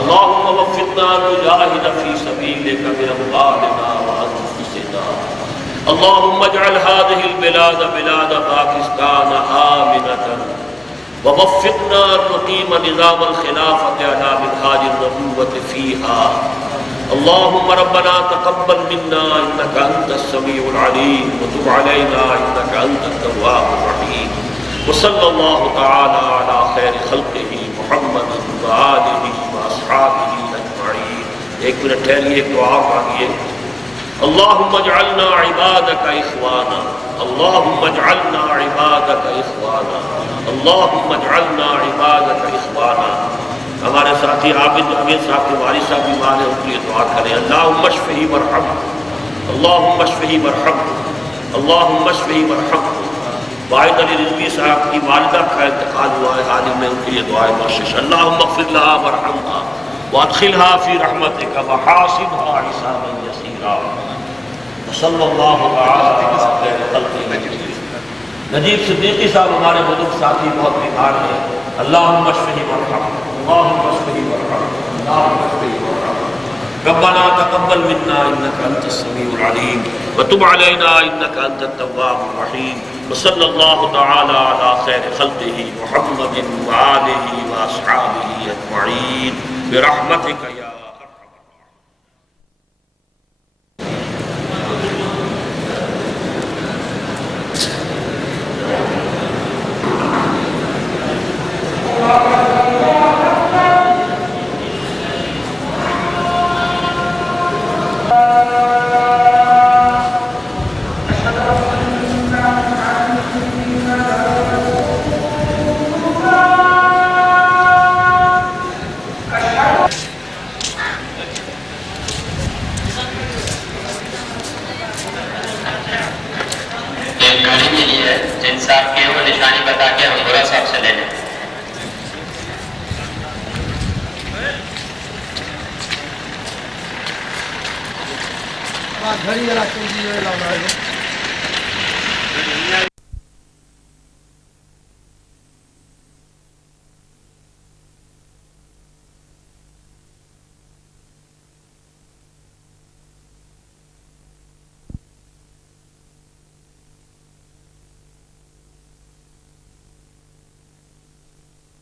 اللهم وفقنا نجاهد في سبيلك بأموالنا وأنفسنا. اللهم اجعل هذه البلاد بلاد پاکستان آمنة ووفقنا نقيم نظام الخلافة على منهاج النبوة فيها. اللهم ربنا تقبل منا إنك أنت السميع العليم وتب علينا إنك أنت التواب الرحيم. وصلى الله تعالى على خير خلقه محمد وآله وأصحابه أجمعين. ایک منٹ ٹھہریے، ایک دعا مانگیے. اللهم اجعلنا عبادك إخوانا. اللهم اجعلنا عبادك إخوانا. اللهم اجعلنا عبادك إخوانا. ہمارے ساتھی عابد امیر صاحب کے والد صاحب بیمار ہیں، ان کے لیے دعا کریں. اللهم اشفه وارحمه. اللهم اشفه وارحمه. اللهم اشفه وارحمه. واحد علی رضوی صاحب کی والدہ کا انتقال ہوا ہے حال ہی میں، ان کے لیے دعائیں بخشش. اللهم اغفر لها وارحمها وادخلها في رحمتك وحاسبها حسابا يسيرا. صلی اللہ تعالی علی خیر خلقہ. نجیب صدیقی صاحب ہمارے بزرگ ساتھی بہت بیمار ہیں. اللہم اشفہ وارحمہ. اللہم اشفہ وارحمہ. اللہم اشفہ وارحمہ. ربنا تقبل منا انك انت السميع العليم وتب علينا انك انت التواب الرحيم. وصلى الله تعالى على خير خلقه محمد وآله وأصحابه أجمعين برحمتك يا گھڑی جلا کے